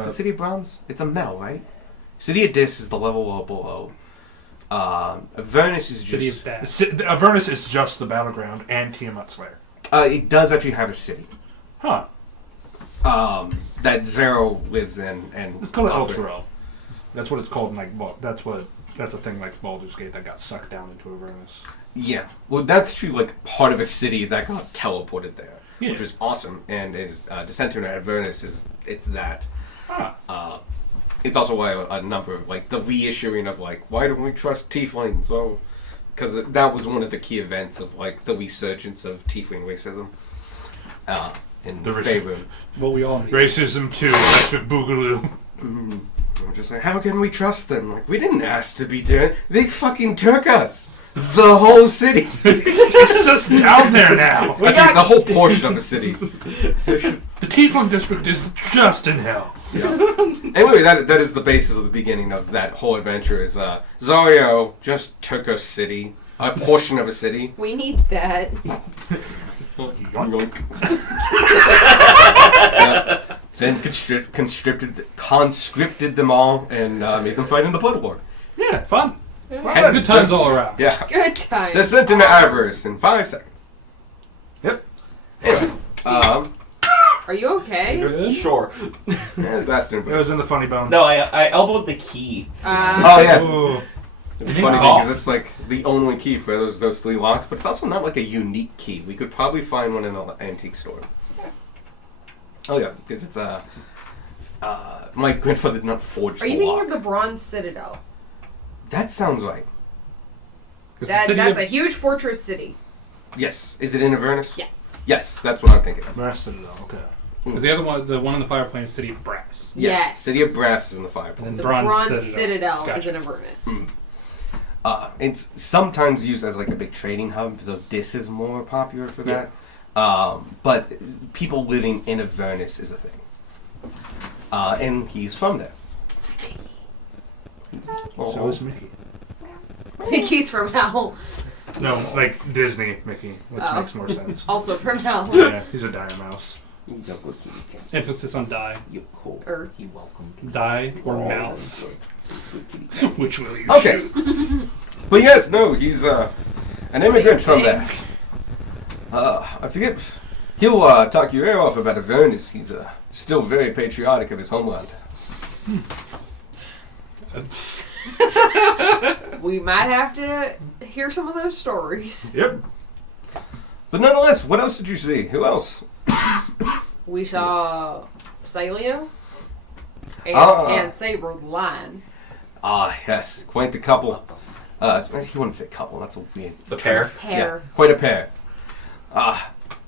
Is it City of Bronze? It's a Mel, right? City of Dis is the level below. Avernus is City just. of Bass. Avernus is just the battleground and Tiamat Slayer. It does actually have a city. Huh. That Zero lives in, and Let's call it Elturel. That's what it's called in that's a thing like Baldur's Gate that got sucked down into Avernus. Yeah, well, that's actually like part of a city that got teleported there, Yeah. which is awesome. And is Descent into Avernus it's that. Ah. It's also why a number of like the reissuing of like why don't we trust tieflings? Well, because that was one of the key events of like the resurgence of tiefling racism. In The favor. What we all need. Racism 2, Electric Boogaloo. I'm just like, how can we trust them? Like, we didn't ask to be doing. They fucking took us. The whole city. It's just down there now. Actually, it's a whole portion of a city. The Tiefling District is just in hell. Anyway, that is the basis of the beginning of that whole adventure. Is Zario just took a city, a portion of a city. We need that. Yoink. Then conscripted them all and made them fight in the Blood War. Yeah, fun. And Good times all around. Yeah. Good time. Descent into Avarice in 5 seconds. Yep. Anyway, Are you okay? Good. Sure. yeah, that's It was in the funny bone. No, I elbowed the key. Oh yeah. Ooh. It's a Didn't funny thing cough. because it's like the only key for those 3 locks, but it's also not like a unique key. We could probably find one in an antique store. Oh yeah, because it's my grandfather did not forge Are you the thinking lock. of the Bronze Citadel? That sounds right. That's a huge fortress city. Yes. Is it in Avernus? Yeah. Yes, that's what I'm thinking of. Rest of it all, okay. Because the other one, the one in the fire plane is City of Brass. Yeah. Yes. City of Brass is in the fireplace. And So Bronze Bronze Citadel. Citadel is in Avernus. It's sometimes used as like a big trading hub, so Dis is more popular for that. But people living in Avernus is a thing. And he's from there. So is Mickey. Mickey's from hell. No, like Disney Mickey, which Oh. makes more sense. Also from hell. Yeah, he's a dire mouse. Emphasis on die. You cool. Earth. You welcome. Die or mouse. Which will you Okay. choose? But yes, no, he's an immigrant from thing. there. I forget. He'll talk your ear off about Avernus. He's still very patriotic of his homeland. We might have to hear some of those stories. Yep. But nonetheless, what else did you see? Who else? We saw Salio and, Ah. and Saber the Lion. Ah, yes, quite the couple. He wouldn't say couple. That's a weird. The pair. Pair. Yeah, quite a pair.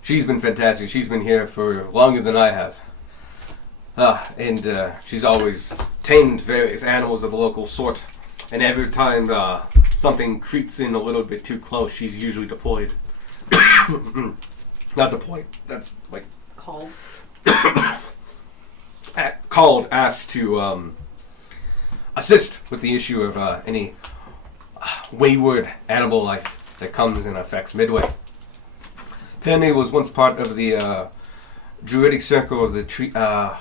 She's been fantastic. She's been here for longer than I have. And she's always tamed various animals of the local sort. And every time something creeps in a little bit too close, she's usually deployed. Not deployed. That's like Called. called, asked to assist with the issue of any wayward animal life that comes and affects Midway. Family was once part of the druidic circle of the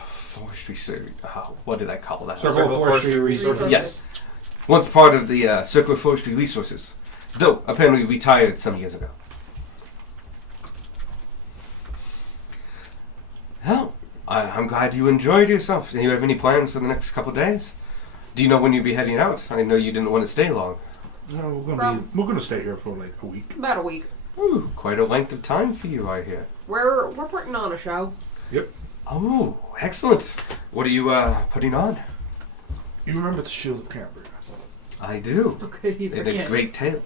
forestry series. What did I call that? Circle of Forestry Resources. Yes. Once part of the Circle of Forestry Resources, though apparently retired some years ago. Oh, I'm glad you enjoyed yourself. Do you have any plans for the next couple of days? Do you know when you'll be heading out? I know you didn't want to stay long. No, we're gonna stay here for like a week. About a week. Ooh, quite a length of time for you, I hear. We're putting on a show. Oh, excellent. What are you putting on? You remember the Shield of Cambria? I do. Okay, And its great tales.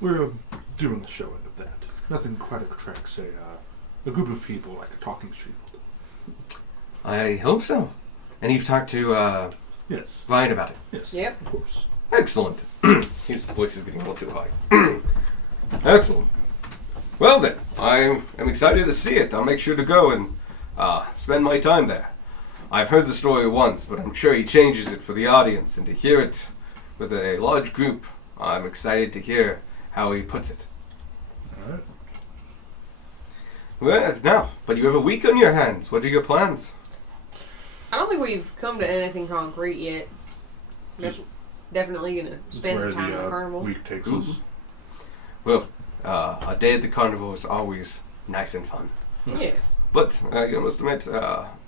We're doing the showing of that. Nothing quite attracts a group of people like a talking shield. I hope so. And you've talked to Yes. Ryan about it. Yes. Yep. Of course. Excellent. His voice is getting a little too high. Excellent. Well then, I am excited to see it. I'll make sure to go and spend my time there. I've heard the story once, but I'm sure he changes it for the audience, and to hear it with a large group, I'm excited to hear how he puts it. Alright. Well, now, but you have a week on your hands. What are your plans? I don't think we've come to anything concrete yet. Just- Definitely gonna spend Where some time at the carnival. week takes Ooh. us. Well, a day at the carnival is always nice and fun. Yeah. But I must admit,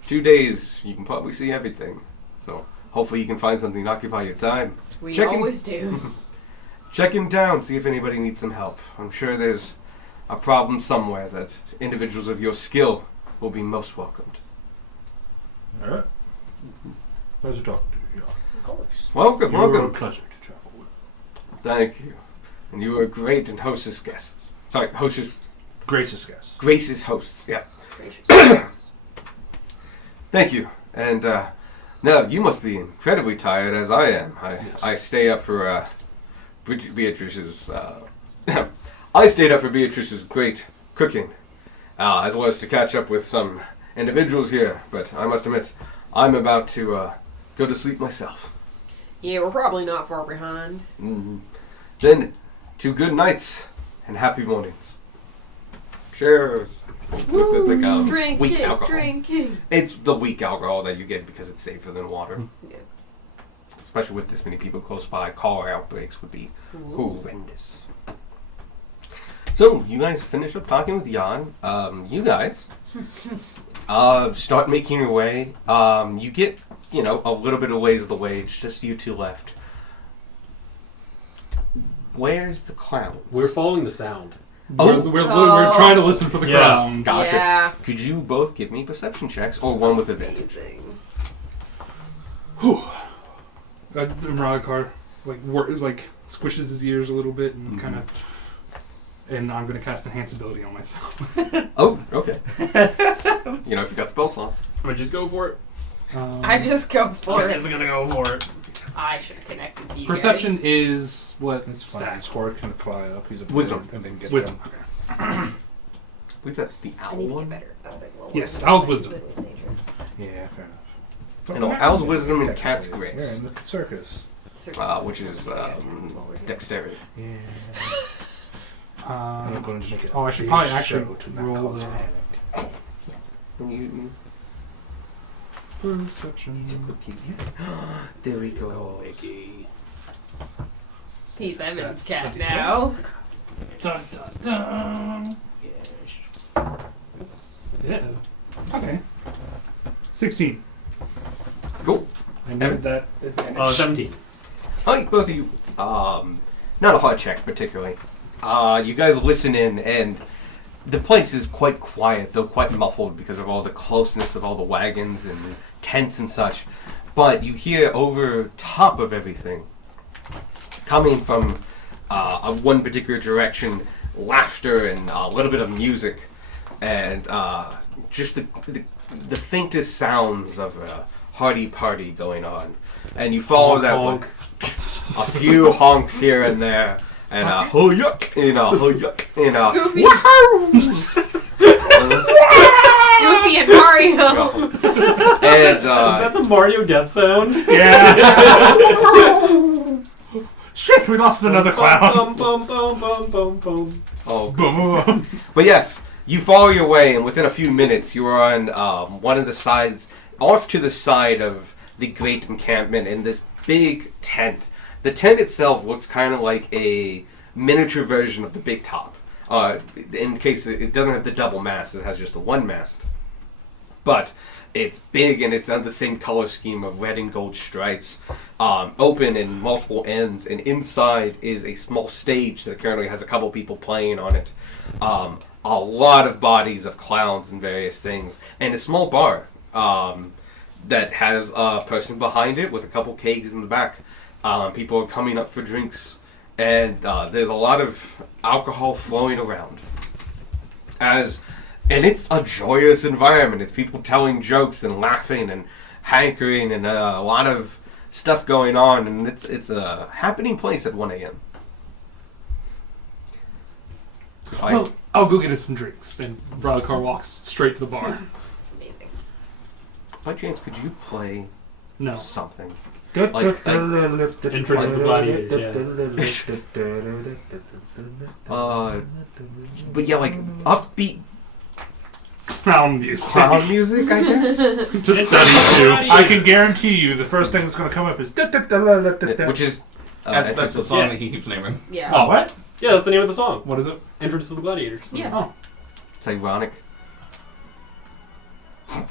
2 days, you can probably see everything. So hopefully you can find something to occupy your time. We Chicken. always do. Check in town, see if anybody needs some help. I'm sure there's a problem somewhere that individuals of your skill will be most welcomed. Alright. Pleasure talking to you. Yeah. Of course. Welcome, You're a welcome. pleasure to travel with. Thank you. And you were great and hostess guests. Sorry, hostess, Grace's guest. Grace's hosts, yeah. Gracious. Thank you. And now you must be incredibly tired, as I am. Yes. I stay up for Beatrice's. I stayed up for Beatrice's great cooking, as well as to catch up with some individuals here. But I must admit, I'm about to go to sleep myself. Yeah, we're probably not far behind. Then, 2 good nights and happy mornings. Cheers. With the weak Drinking, alcohol. drinking. It's the weak alcohol that you get because it's safer than water. Yeah. Especially with this many people close by, cholera outbreaks would be horrendous. So, you guys finish up talking with Jan. You guys start making your way. You get, a little bit of ways of the way. It's just you two left. Where's the clowns? We're following the sound. Oh. We're Oh. trying to listen for the Yeah. ground. Gotcha. Yeah. Could you both give me perception checks, or one with advantage? Amazing. Mariah Carr squishes his ears a little bit and kind of, and I'm going to cast Enhance Ability on myself. Oh, okay. If you got spell slots. I'm gonna just go for it. I just go for It's it. gonna go for it. I should have connected to you Perception guys. is what It's fine. stat? Squirk can fly up. He's a Wisdom. bird and then get Wisdom. down. Okay. I believe that's the I owl need to get one. better. at that little Yes, one. Owl's wisdom. It's dangerous. Yeah, fair enough. And owl's wisdom and cat's grace. Yeah, in the circus. Which is dexterity. Yeah. And I'm going to make it. I should big probably show actually to not roll cause the panic. perception. There we go. He's Evan's That's cat now. Dun, dun, dun. Yeah. Okay. 16. Cool. I know that advantage. 17. Hi, both of you. Not a hard check, particularly. You guys listen in, and the place is quite quiet, though quite muffled because of all the closeness of all the wagons and tents and such. But you hear over top of everything, coming from one particular direction, laughter and a little bit of music, and just the faintest sounds of a hearty party going on. And you follow that Honk, with a few honks here and there, and ho yuck, ho yuck, Goofy. and Goofy and Mario. and Is that the Mario death sound? Yeah. Shit, we lost another clown. Bum, bum, bum, bum, bum, bum. Oh, Boom, boom, boom. but yes, you follow your way, and within a few minutes, you are on one of the sides, off to the side of the great encampment in this big tent. The tent itself looks kind of like a miniature version of the big top. In case it doesn't have the double mast, it has just the one mast. But it's big and it's on the same color scheme of red and gold stripes, open in multiple ends, and inside is a small stage that currently has a couple people playing on it. A lot of bodies of clowns and various things, and a small bar that has a person behind it with a couple kegs in the back. People are coming up for drinks, and there's a lot of alcohol flowing around. And it's a joyous environment. It's people telling jokes and laughing and hankering and a lot of stuff going on, and it's a happening place at 1 a.m. Well, I'll go get us some drinks. And Bradcar walks straight to the bar. Amazing. By chance, could you play No. something? Entrance to the Gladiators, But yeah, like upbeat Clown music. clown music, I guess. To study too. I can guarantee you the first thing that's going to come up is... Which is That's the song that he keeps naming. Yeah. Oh, what? Yeah, that's the name of the song. What is it? Entrance to the Gladiators. Yeah. Oh. It's ironic. I think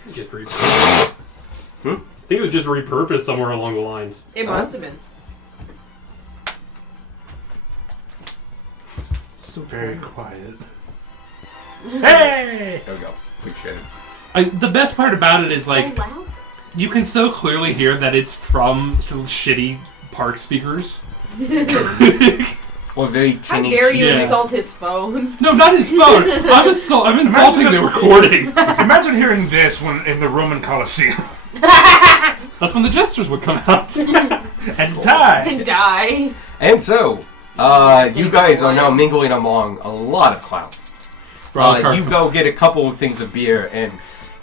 it was just repurposed. I think it was just repurposed somewhere along the lines. It must have been. So very quiet. Hey! There we go. Appreciate it. The best part about it is, like, so loud. you can so clearly hear that it's from shitty park speakers. Or very How tinny. dare you Yeah. insult his phone? No, not his phone. I'm insulting just the recording. Imagine hearing this when in the Roman Colosseum. That's when the jesters would come out. And die. And die. And so, Save you guys are now everyone. mingling among a lot of clowns. You go get a couple of things of beer, and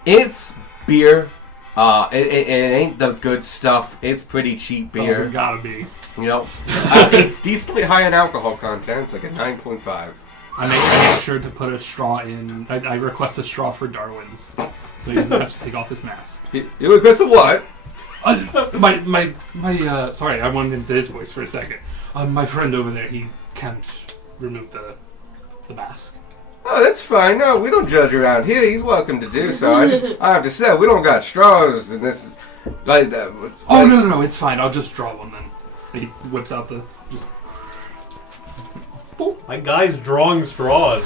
it's beer. It ain't the good stuff. It's pretty cheap Beer. beer. Gotta be. You know, it's decently high in alcohol content. It's like a 9.5. I make sure to put a straw in. I request a straw for Darwin's, so he doesn't have to take off his mask. You requested what? Sorry, I went into his voice for a second. My friend over there, he can't remove the mask. Oh, that's fine. No, we don't judge around here. He's welcome to do so. I have to say, we don't got straws in this. Like that. Oh no, it's fine. I'll just draw one then. He whips out the just. My guy's drawing straws.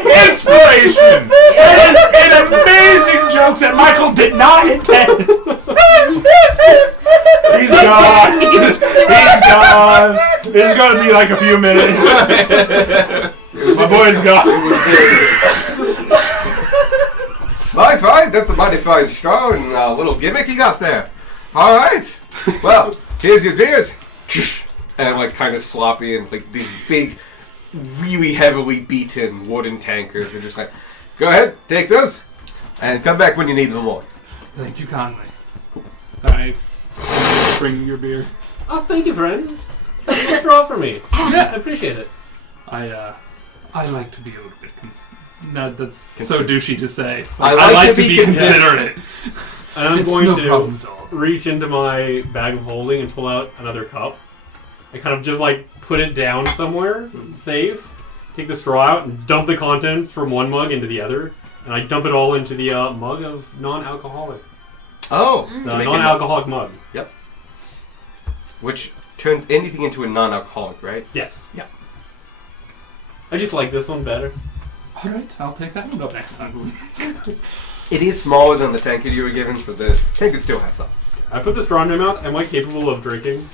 Inspiration! It is an amazing joke that Michael did not intend. He's gone. He's gone. It's going to be like a few minutes. My boy's gone. My fine, that's a mighty fine straw and a little gimmick you got there. All right. Well, here's your beers. And like kind of sloppy and like these big, really heavily beaten wooden tankards. They're just like, go ahead, take those, and come back when you need them more. Thank you kindly. I bring your beer. Oh, thank you, friend. Take a straw for me. Yeah, I appreciate it. I like to be a little bit. That's so douchey to say. I I like like to to be be considerate. And I'm It's going no to problem at all. reach into my bag of holding and pull out another cup. I kind of just like put it down somewhere, safe, take the straw out, and dump the contents from one mug into the other. And I dump it all into the mug of non-alcoholic. Oh, The make it non-alcoholic mug. which turns anything into a non-alcoholic, right? Yes. Yeah. I just like this one better. All right, I'll pick that one up next time. It is smaller than the tankard you were given, so the tankard still has some. I put the straw in my mouth. Am I capable of drinking?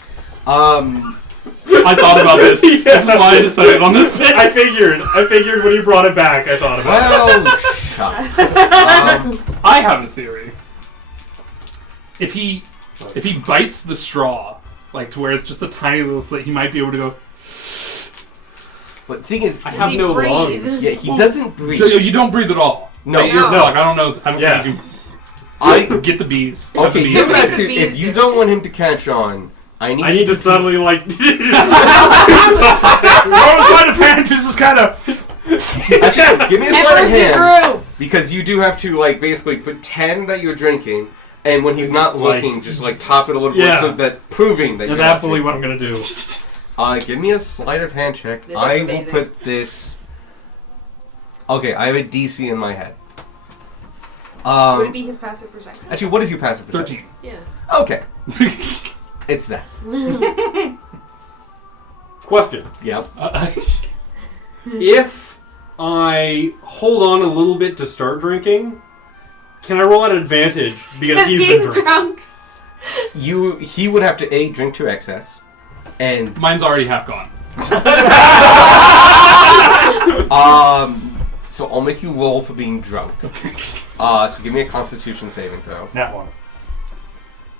I thought about this. This is why I decided on this bit. I figured when he brought it back, I thought about it. Well, shucks. I have a theory. If he bites the straw, like to where it's just a tiny little slit, he might be able to go. But the thing is, I have he no breathe? lungs. yeah, he doesn't breathe. You don't breathe at all. No, You're No. fucked. I don't know. I don't Yeah. think you. Get the bees. Cut the Okay, bees. you have The to, bees if you do- don't want him to catch on, I need to suddenly like. Roll sleight of hand just kind of. Actually, give me a sleight of Emperor's in hand. groove. Because you do have to, like, basically pretend that you're drinking, and when he's not Like- looking, just, like, top it a little Yeah. bit so that proving that That's you're not absolutely drinking. what I'm gonna do. Give me a sleight of hand check. This is I will amazing. put this... Okay, I have a DC in my head. Would it be his passive perception? Actually, what is your passive perception? 13. Yeah. Okay. It's that. Question: Yep. if I hold on a little bit to start drinking, can I roll an advantage because Because he's he's been drinking? drunk. He would have to A, drink to excess, and Mine's already half gone. so I'll make you roll for being drunk. So give me a Constitution saving throw. That one.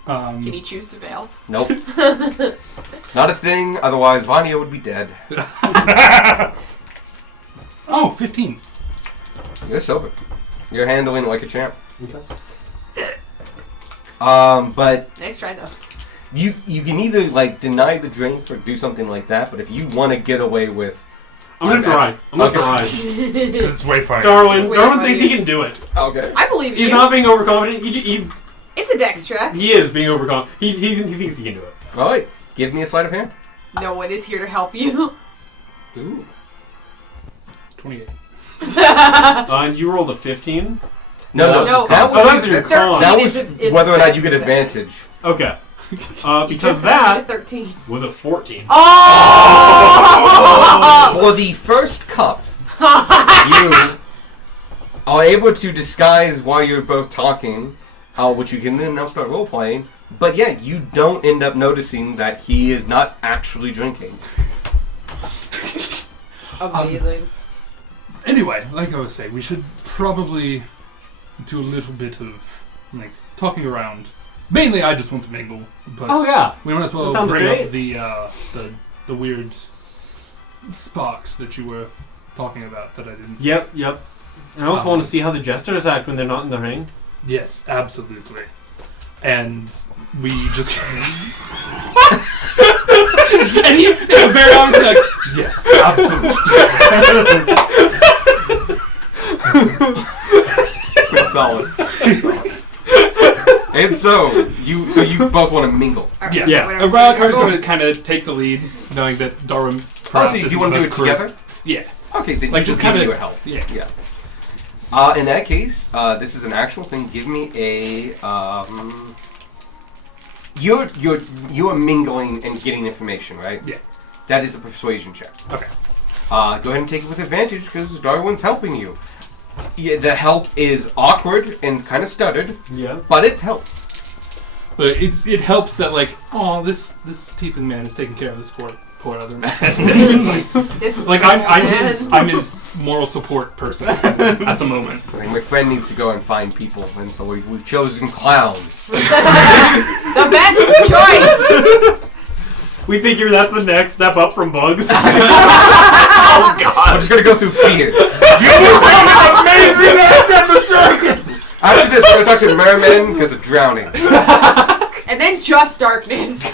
Can you choose to fail? Nope. Not a thing, otherwise Vanya would be dead. Oh, 15. You're sober. You're handling it like a champ. Okay. But Nice try though. you can either like deny the drink or do something like that, but if you want to get away with I'm gonna try. I'm gonna Okay. try. It's way funnier. Darwin, It's way Darwin funny. thinks he can do it. Okay. I believe He's you. not being overconfident. It's a dex check. He is being overconfident. He thinks he can do it. Alright. Give me a sleight of hand. No one is here to help you. Ooh. 28. And you rolled a 15. No, No. that Oh, was that's your con. that 13 was is whether or not you his get passive advantage. Okay. You Because just said that 13. was a 14. Oh! For the first cup, you are able to disguise while you're both talking, which you can then now start role playing. But yeah, you don't end up noticing that he is not actually drinking. Amazing. Anyway, like I was saying, we should probably do a little bit of like talking around. Mainly, I just want to mingle, but yeah. we might as well That sounds bring great. up the weird sparks that you were talking about that I didn't. See. Yep. And I also want to see how the jesters act when they're not in the ring. Yes, absolutely. And we just and he very honestly like, yes, absolutely. Pretty solid. Pretty solid. And so you both want to mingle. Alright, Yeah. whatever. Ralakar's going to kind of take the lead, knowing that Darwin. Oh, so do you want to do it together? Yeah. Okay, then Like, like just just give kinda- you a help. Yeah. Yeah. In that case, this is an actual thing. Give me a you're mingling and getting information, right? Yeah. That is a persuasion check. Okay. Go ahead and take it with advantage because Darwin's helping you. Yeah, the help is awkward and kind of stuttered, Yeah. but it's help. But it helps that like, oh, this tiefling man is taking care of this poor other man. This like man. I'm his moral support person at the moment. I think my friend needs to go and find people, and so we've chosen clowns. The best choice. We figure that's the next step up from bugs. Oh God! I'm just gonna go through fears. Amazing After this, we're gonna talk to the merman because of drowning And then just darkness.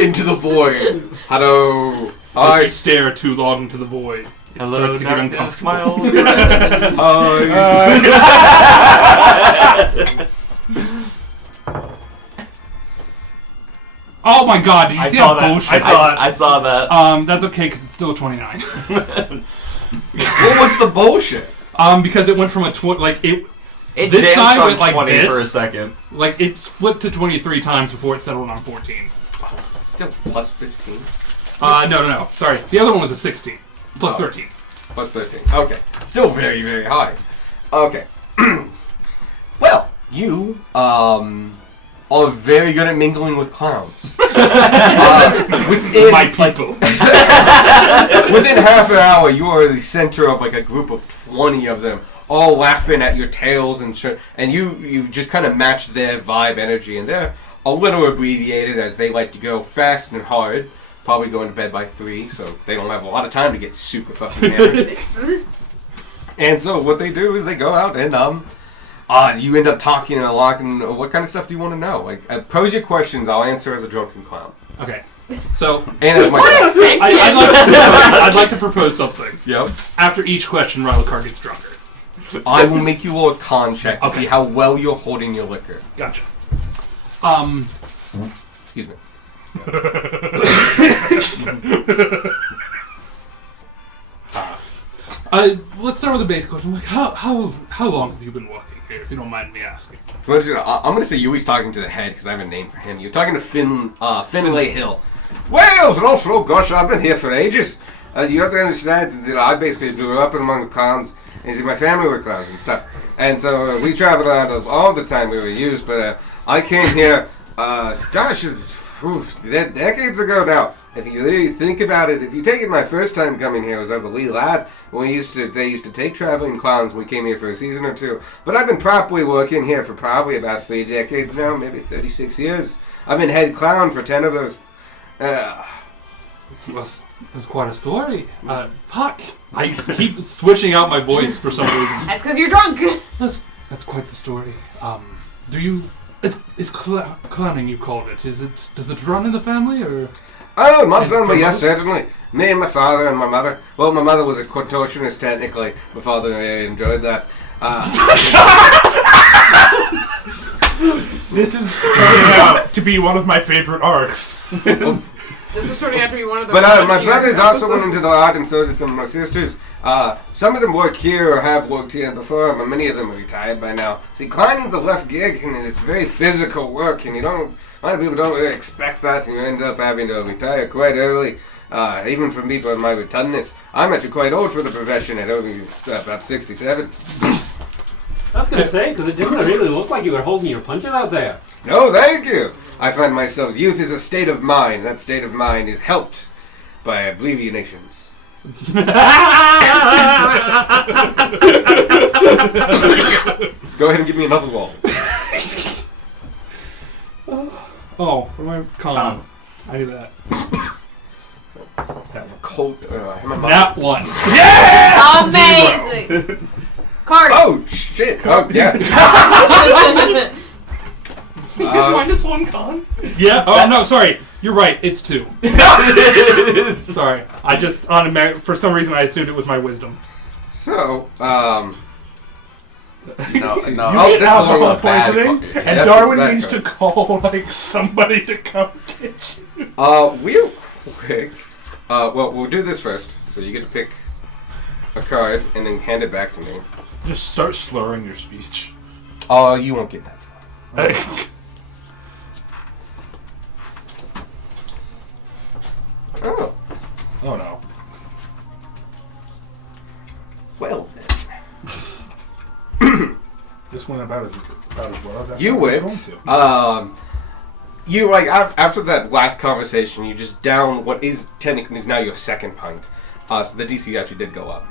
into the void. Hello. If you Alright. stare too long into the void, it starts to get uncomfortable. Oh my god, did you see how bullshit? I saw that. That's okay because it's still a 29. What was the bullshit? Because it went from a It This danced time on with, like, 20 for a this? second. it's flipped to 23 times before it settled on 14. Still plus 15. No. Sorry, the other one was a 16 plus Oh. 13. Plus 13. Okay. Still very, very high. Okay. Well, you, are very good at mingling with clowns. Within, My people. within half an hour, you are the center of, like, a group of 20 of them, all laughing at your tales and you just kind of match their vibe energy, and they're a little abbreviated as they like to go fast and hard. Probably going to bed by 3, so they don't have a lot of time to get super fucking hammered. And so what they do is they go out and You end up talking and unlocking. What kind of stuff do you want to know? Like, pose your questions. I'll answer as a drunken clown. Okay. So And as myself. I'd like to propose something. Yep. After each question, Rylocar gets drunker. I will make you roll a con check to Okay. see how well you're holding your liquor. Gotcha. Excuse me. Let's start with the basic question. Like, how long have you been working here, if you don't mind me asking? I'm going to say Yui's talking to the head because I have a name for him. You're talking to Finlay Hill. Well, also, gosh, I've been here for ages. You have to understand that I basically grew up among the clowns. And see, my family were clowns and stuff. And so we traveled out of all the time we were used, but I came here, decades ago now. If you really think about it, if you take it, my first time coming here was as a wee lad. They used to take traveling clowns when we came here for a season or two. But I've been properly working here for probably about 3 decades now, maybe 36 years. I've been head clown for 10 of those. That's quite a story. Fuck. I keep switching out my voice for some reason. That's because you're drunk. That's quite the story. Do you... Is clowning, you called it. Does it run in the family, or... Oh, my And family, for yes, most- certainly. Me and my father and my mother. Well, my mother was a contortionist, technically. My father enjoyed that. This is turning out to be one of my favorite arcs. This is turning out to be one of the. But my raunchier brothers also went episodes. into the art, and so did some of my sisters. Some of them work here or have worked here before, but many of them are retired by now. See, climbing's a left gig, and it's very physical work, and a lot of people don't really expect that, and you end up having to retire quite early. Even from people in my retardedness. I'm actually quite old for the profession at only about 67. I was gonna say, because it didn't really look like you were holding your punches out there. No, thank you. I find myself, youth is a state of mind. That state of mind is helped by abbreviations. Go ahead and give me another roll. Oh, what am I calling? I do that. Cold. Nat 1. Amazing. Card. Oh shit! Oh yeah. Minus 1 con. Yeah. Oh no, sorry. You're right. It's 2. Sorry. I just for some reason I assumed it was my wisdom. So, No, You no. Oh, get this is alcohol one bad poisoning, fucker. and Yep, Darwin it's bad needs to call somebody to come get you. real quick. Well, we'll do this first. So you get to pick a card and then hand it back to me. Just start slurring your speech. Oh, you won't get that far. Oh, Oh no. well then. This went about as well as I You thought it went. was going to. You after that last conversation, you just down what is technically is now your second pint. So the DC actually did go up.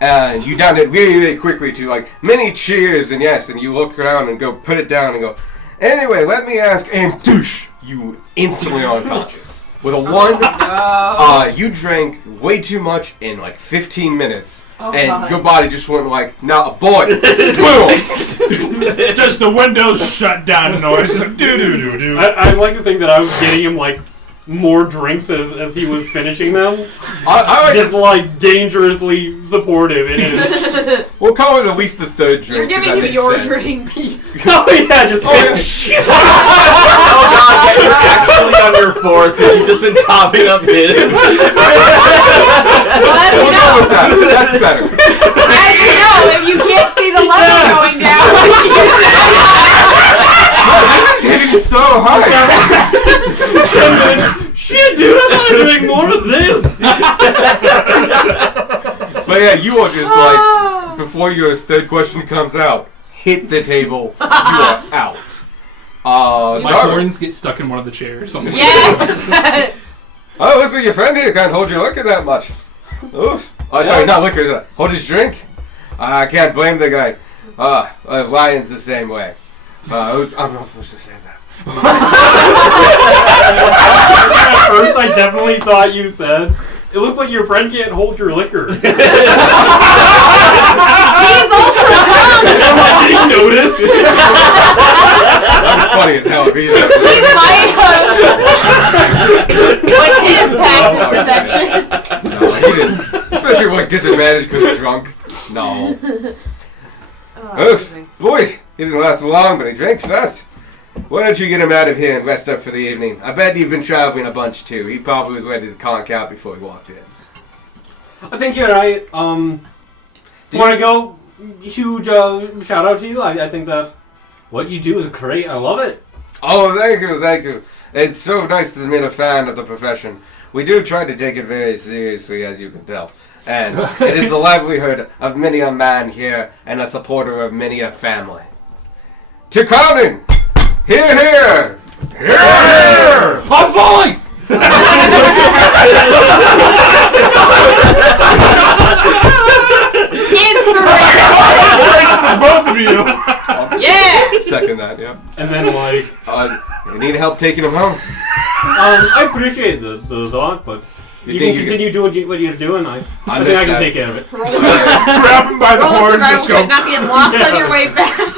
And you downed it really, really quickly to like many cheers and yes, and you look around and go put it down and go. Anyway, let me ask, and douche, you instantly are unconscious. With a 1, you drank way too much in like 15 minutes, and God. your body just went like, now boy, boom. Just the windows shut down noise. Do do do do. I like to think that I was getting him like more drinks as he was finishing them. I like Just like dangerously supportive in his. We'll call it at least the third drink. You're 'cause giving that him makes your sense. drinks. Oh yeah, just Oh god, yeah, you're actually on your 4th because you've just been topping up his. Well, as we We'll go know, with that. That's better. if you can't see the level going down, This is hitting so hard. shit, dude, I want to drink more of this. But yeah, you are just like, before your third question comes out, hit the table. You are out. My Darwin. horns get stuck in one of the chairs. So yeah. Oh, listen, your friend here can't hold your liquor that much. Oof. Oh, sorry, not liquor. Hold his drink. I can't blame the guy. Lion's the same way. I'm not supposed to say that. At first, I definitely thought you said, "It looks like your friend can't hold your liquor." He's also drunk. Did you notice? like disadvantage because you're drunk. No. Oh, Oof. Boy, he didn't last long, but he drank fast. Why don't you get him out of here and rest up for the evening? I bet you've been traveling a bunch too. He probably was ready to conk out before he walked in. I think you're right. Before I go, huge shout out to you. I think that what you do is great. I love it. Oh, thank you, thank you. It's so nice to meet a fan of the profession. We do try to take it very seriously, as you can tell. And it is the livelihood of many a man here and a supporter of many a family. To crowning! Hear, hear! Hear, hear! I'm falling! Inspiration! Both of you. Yeah! Second that, yeah. And then like, You need help taking him home? I appreciate the thought, but you can think you continue doing what you're doing. I think I missed can that. take care of it. Roll a Grab him by the horns. survival Just go. check not to get lost on your way back.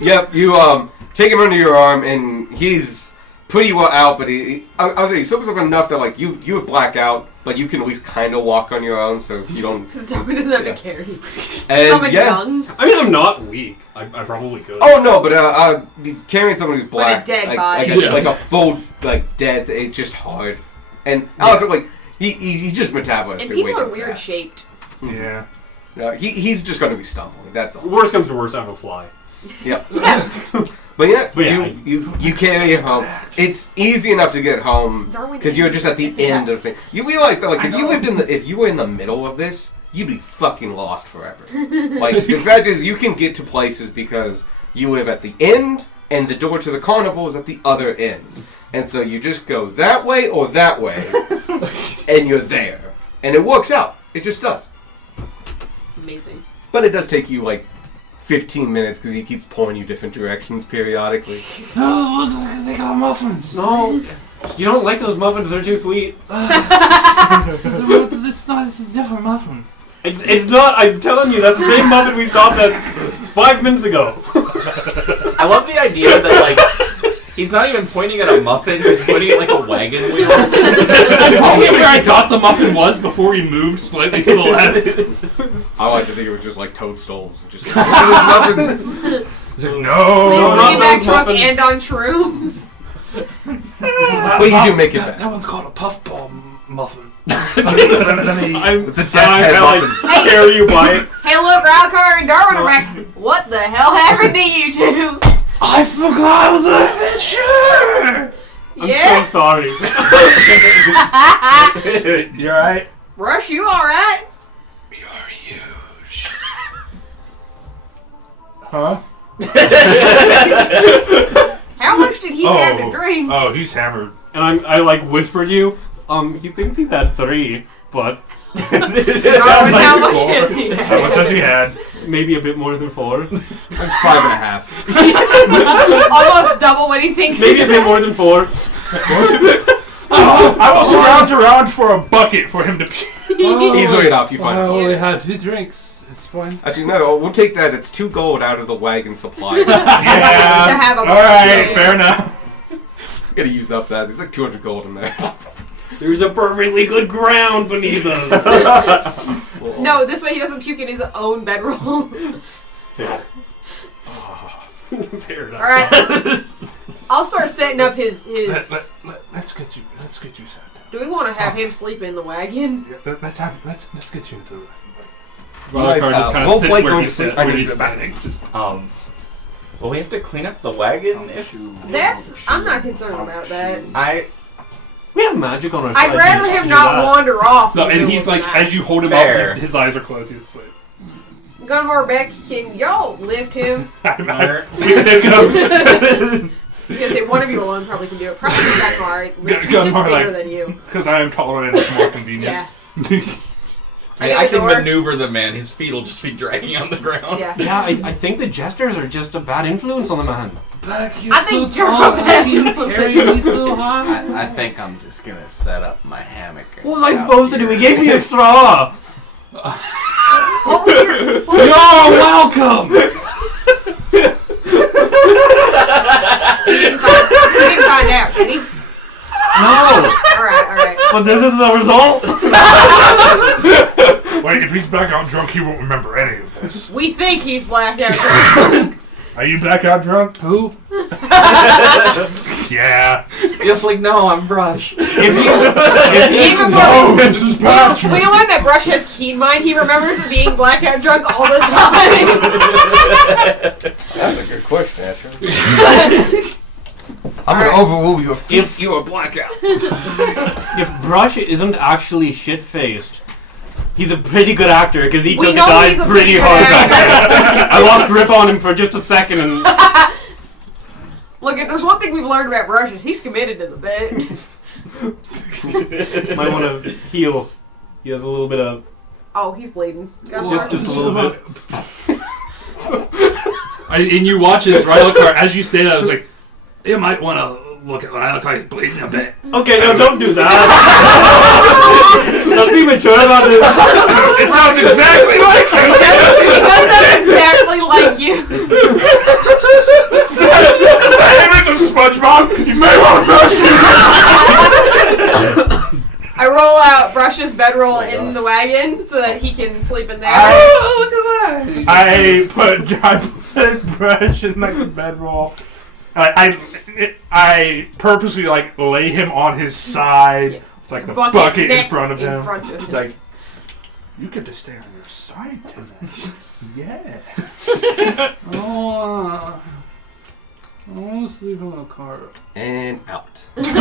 Yep, you take him under your arm, and he's pretty well out, but I was saying, he's sober enough that like you would black out, but you can at least kind of walk on your own, so you don't. Because Darwin doesn't have Yeah. to carry. And Someone yeah. young. I mean, I'm not weak. I probably could. Oh no, but carrying someone who's Like a black, dead like, body. like, a, Yeah. like a full like dead, it's just hard. And also like he just metabolizes And way people are too weird fast. shaped. Yeah. He's just gonna be stumbling. That's all. Worst comes to worst, I have a fly. Yep. Yeah. But yeah, But yeah, you carry him home. It's easy enough to get home Darwin because you're just at the is end of yes. the thing. You realize that like if you were in the middle of this, you'd be fucking lost forever. Like the fact is, you can get to places because you live at the end, and the door to the carnival is at the other end, and so you just go that way or that way, and you're there, and it works out. It just does. Amazing. But it does take you like 15 minutes because he keeps pulling you different directions periodically. No, they got muffins. No, you don't like those muffins. They're too sweet. It's not. It's a different muffin. It's not. I'm telling you, that's the same muffin we stopped at 5 minutes ago. I love the idea that like he's not even pointing at a muffin; he's pointing at like a wagon wheel. Where I thought the muffin was before we moved slightly to the left. I like to think it was just like toadstools. Just like, muffins. He's like, no. Please not bring it back those drunk muffins. and on shrooms. But you do make it back. That one's called a puffball muffin. It's a death I head like muffin. carry you by it. Hey, look, Railcar and Darwin are back. What the hell happened to you two? I forgot I was an adventure. I'm Yeah? so sorry. You alright? Rush, you alright? You're huge. Huh? How much did he have to drink? Oh, he's hammered. And I like whispered you. He thinks he's had 3, but Darwin, how much Four. has he How much had? has he had? maybe a bit more than 4. Like 5.5. Almost double what he thinks Maybe a he's bit at. more than 4. I will scrounge around for a bucket for him to pee. Easily enough, you find I it. only had 2 drinks. It's fine. Actually, no, we'll take that. It's 2 gold out of the wagon supply. To Yeah. have a Alright, bucket. fair enough. Gotta use up that. There's like 200 gold in there. There's a perfectly good ground beneath us. No, this way he doesn't puke in his own bedroll. Fair. Fair enough. Alright. I'll start setting up his. Let's get you sat down. Do we want to have him sleep in the wagon? Yeah, let's get you into the Well, Nice, just kind we'll of sits play where going he's to sleep. sit, I where need he's to go back. standing. Just Well, we have to clean up the wagon. I'm not concerned about that. We have magic on our side. I'd rather him not wander off. no, in the and middle he's of the like, night. as you hold him Fair. up, his eyes are closed. He's asleep. Gunmore Beck, can y'all lift him? We pick him. I was gonna say one of you alone probably can do it. Probably Gunmar. He's just Gunmar, bigger like- than you. Because I am taller and it's more convenient. Yeah. I get the can door. maneuver the man. His feet will just be dragging on the ground. Yeah. Yeah, I think the jesters are just a bad influence on the man. Back, you're I so think you're tall. a How bad can you influence. carry me so high? I think I'm just gonna set up my hammock. and What was I get out supposed to do? here. He gave me a straw. What was your? What was You're welcome. he didn't find out, did he? No, Alright. but this is the result. Wait, if he's blackout drunk, he won't remember any of this. We think he's blacked out drunk. Are you blackout drunk? Who? Yeah. Just like, no, I'm Brush. Even No, this is we Patrick. learned that Brush has keen mind. He remembers being blackout drunk all the time. That's a good question, Asher. I'm gonna overrule your If- you are blackout. If Brush isn't actually shit-faced, he's a pretty good actor because he We took a know dive he's a pretty pretty good hard. actor. I lost grip on him for just a second, and Look, if there's one thing we've learned about Brush is he's committed to the bit. might want to heal. He has a little bit of Oh, he's bleeding. Got just a little bit. And you watch his Riley car as you say that. I was like, you might want to look at Riley car. He's bleeding a bit. Okay, no, don't do that. Let's be mature about this. It sounds exactly like him. He does sound exactly like you. Is that image of SpongeBob? You may want to brush. I roll out Brush's bedroll in the wagon so that he can sleep in there. I put Brush in like the bedroll. I purposely like lay him on his side with like the bucket in neck front of him. It's It's like, you get to stay on your side tonight. Yeah. Oh, I want to sleep in the car. And out. Alright,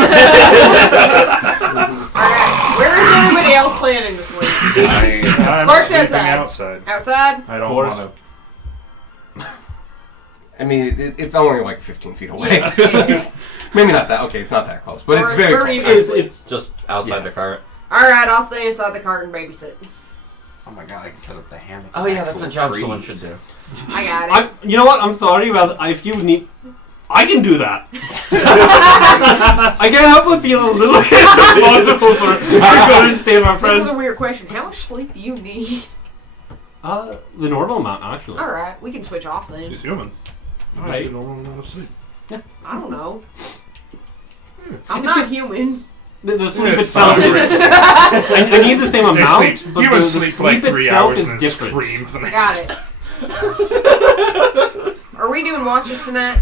where is everybody else planning to sleep? I'm Spark's sleeping outside. outside. Outside? I don't Force. want I mean, it's only like 15 feet away. Yeah, it is. Maybe not that. Okay, it's not that close, but it's Or very where close. you- It's just outside the cart. Alright, I'll stay inside the cart and babysit. Oh my god, I can set up the hammock. Oh yeah, that's a Actual job trees. someone should do. I got it. You know what? I'm sorry about if you need. I can do that. I can't help but feel a little responsible for the current state of our This is friends. a weird question. How much sleep do you need? The normal amount, actually. Alright, we can switch off then. He's human. You Alright. just get normal amount of sleep. I don't know. I'm not human. The sleep It's itself. fine. I need the same They amount, sleep. but Humans the sleep for like sleep 3 itself hours is and then different. scream for the next. Got it. Are we doing watches tonight?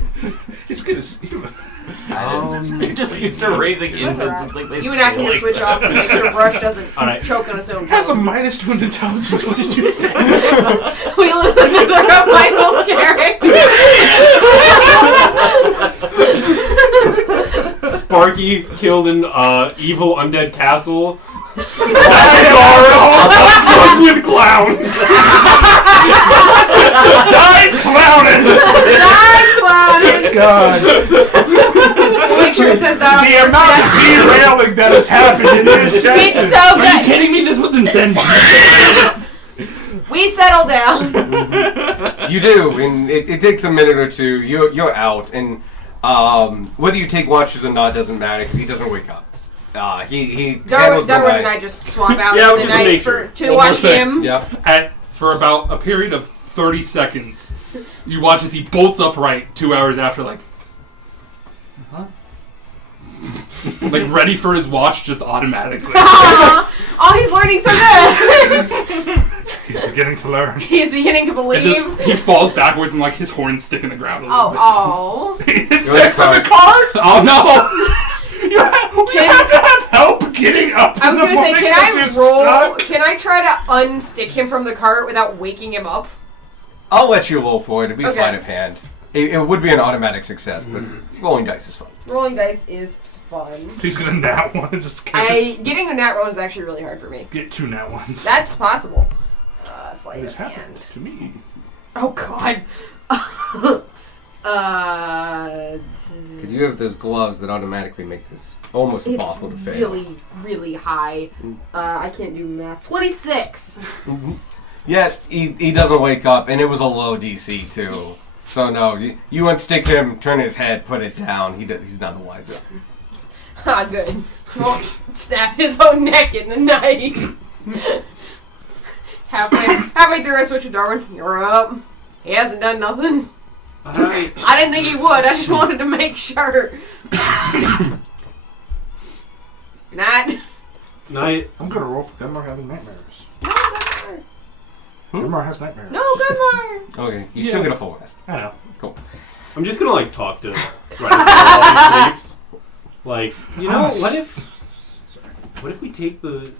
He's gonna see him. They just used to raising That's infants. alright. And think they You and I can just sleep. switch off and make sure Brush doesn't Alright. choke on his own Has a pillow. minus to intelligence. What did you think? We listen to the Michael's character. Sparky killed an evil undead castle. With clowns. Die clowning. Die clowning. God. We'll make sure it says that on The the amount of first derailing that has happened in this It's session. so Are you good. kidding me? This was intentional. We settle down. You do, and it takes a minute or two. You're out, and whether you take watches or not doesn't matter because he doesn't wake up. He handles the Darwin night. and I just swap out Yeah, for just the to night make sure. to One watch more thing. him. Yep. For about a period of 30 seconds, you watch as he bolts upright 2 hours after, like, huh? Like, ready for his watch just automatically. Oh, he's learning so good. He's beginning to learn. He's beginning to And believe. then he falls backwards and, like, his horns stick in the ground a little bit. Oh, It's You're next in the car. Oh, no! You have to have help getting up. I was in the gonna say, morning can I 'cause you're roll? stuck. Can I try to unstick him from the cart without waking him up? I'll let you roll for it. It'll be Okay. sleight of hand. It would be an automatic success, but rolling dice is fun. Rolling dice is fun. He's gonna nat one and just can't Getting a nat roll is actually really hard for me. get 2 nat ones. That's possible. Sleight What of has happened hand. to me? Oh God. Because you have those gloves that automatically make this almost It's impossible to fail. really, really high. I can't do math. 26. Yes, he doesn't wake up, and it was a low DC too. So no, you unstick him, turn his head, put it down. He's none the wiser. Ah, good. Won't snap his own neck in the night. halfway through, I switch to Darwin. You're up. He hasn't done nothing. Alright. I didn't think he would. I just wanted to make sure. Good night. Night. I'm gonna roll for Gunmar having nightmares. No, Gunmar. Gunmar has nightmares. No, Gunmar. Okay, you still get a full rest. I know. I'm just gonna like talk to Ryder while he sleeps. Like, you know, what if we take the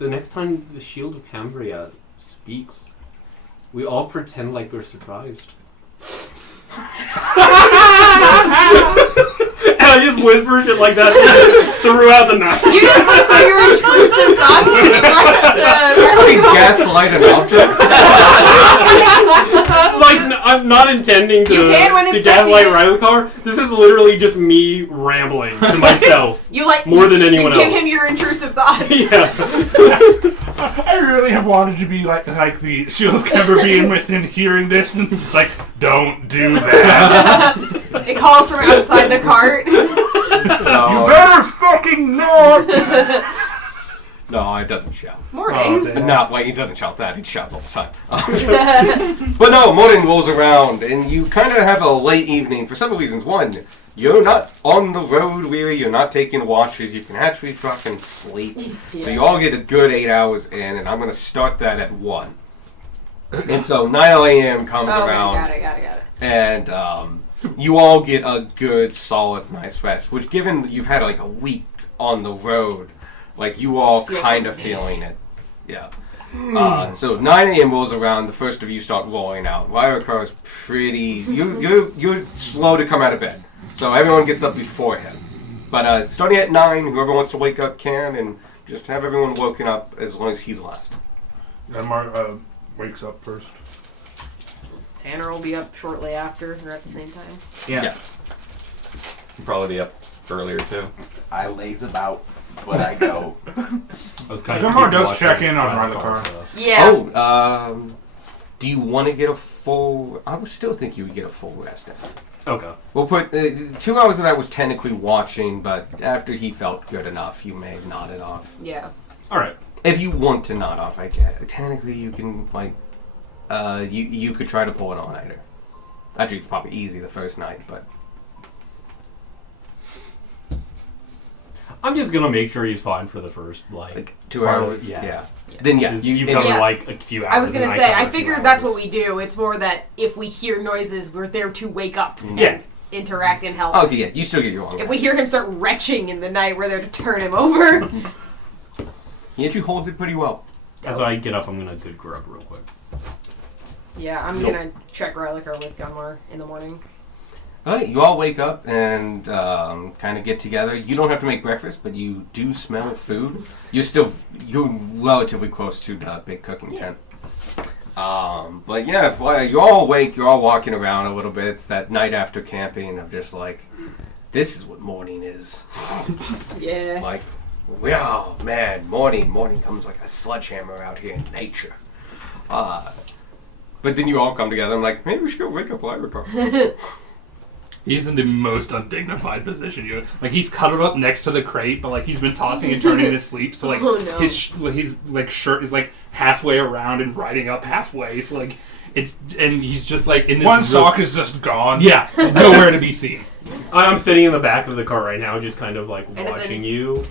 next time the Shield of Cambria speaks, we all pretend like we're surprised. And I just whisper shit like that throughout the night. You just whisper your intrusive thoughts Really gaslight an object? Like, I'm not intending to, You can when to it's gaslight sexy. Ryder car. This is literally just me rambling to myself. You like More than anyone you give else. him your intrusive thoughts. Yeah. I really have wanted to be like the Shield of Kemper being within hearing distance. It's like, don't do that. It calls from outside the cart. You better fucking not! No, it doesn't shout. Morning. No, wait, he doesn't shout that. He shouts all the time. But no, morning rolls around, and you kind of have a late evening for several reasons. One, you're not on the road, really. You're not taking watches. You can actually fucking sleep. So you all get a good 8 hours in, and I'm going to start that at 1. And so 9 a.m. comes around. Got it. And you all get a good, solid, nice rest. Which, given that you've had like a week on the road, like you all Feels kind of amazing. feeling it. Yeah. So 9 a.m. rolls around. The first of you start rolling out. Ryokar is pretty. You're slow to come out of bed. So everyone gets up before him. But starting at 9, whoever wants to wake up can, and just have everyone woken up as long as he's last. Gunmar wakes up first. Tanner will be up shortly after, or at the same time. Yeah. You'll probably be up earlier too. I laze about, but I go. I was kind Gunmar does check in on Ryder. Yeah. Oh, do you want to get a full... I would still think you would get a full rest after. Okay. We'll put 2 hours of that was technically watching, but after he felt good enough, you may have nodded off. Yeah. All right. If you want to nod off, I guess. Technically, you can like, you could try to pull an all-nighter. Actually, it's probably easy the first night, but I'm just gonna make sure he's fine for the first like 2 part of- hours. yeah. Then yeah, You and- cover Yeah. like a few hours. I was gonna and say, cover I a few figured that's hours. what we do. It's more that if we hear noises, we're there to wake up Yeah. and interact and help. Okay, yeah, you still get your long If rest. we hear him start retching in the night, we're there to turn him over. He actually holds it pretty well. As I get up, I'm gonna good grub real quick. Yeah, I'm gonna check Ryliker with Gunmar in the morning. Alright, you all wake up and kind of get together. You don't have to make breakfast, but you do smell food. You're relatively close to the big cooking tent. But yeah, if, you're all awake, you're all walking around a little bit. It's that night after camping of just like, this is what morning is. Yeah. Like, wow, man, morning comes like a sledgehammer out here in nature. But then you all come together and like, maybe we should go wake up Lyra. He's in the most undignified position. Like he's cuddled up next to the crate, but like he's been tossing and turning in his sleep. So like Oh, no. his like shirt is like halfway around and riding up halfway. So like and he's just like in this One real- sock is just gone. Yeah, nowhere to be seen. I'm sitting in the back of the car right now, just kind of like then- watching you.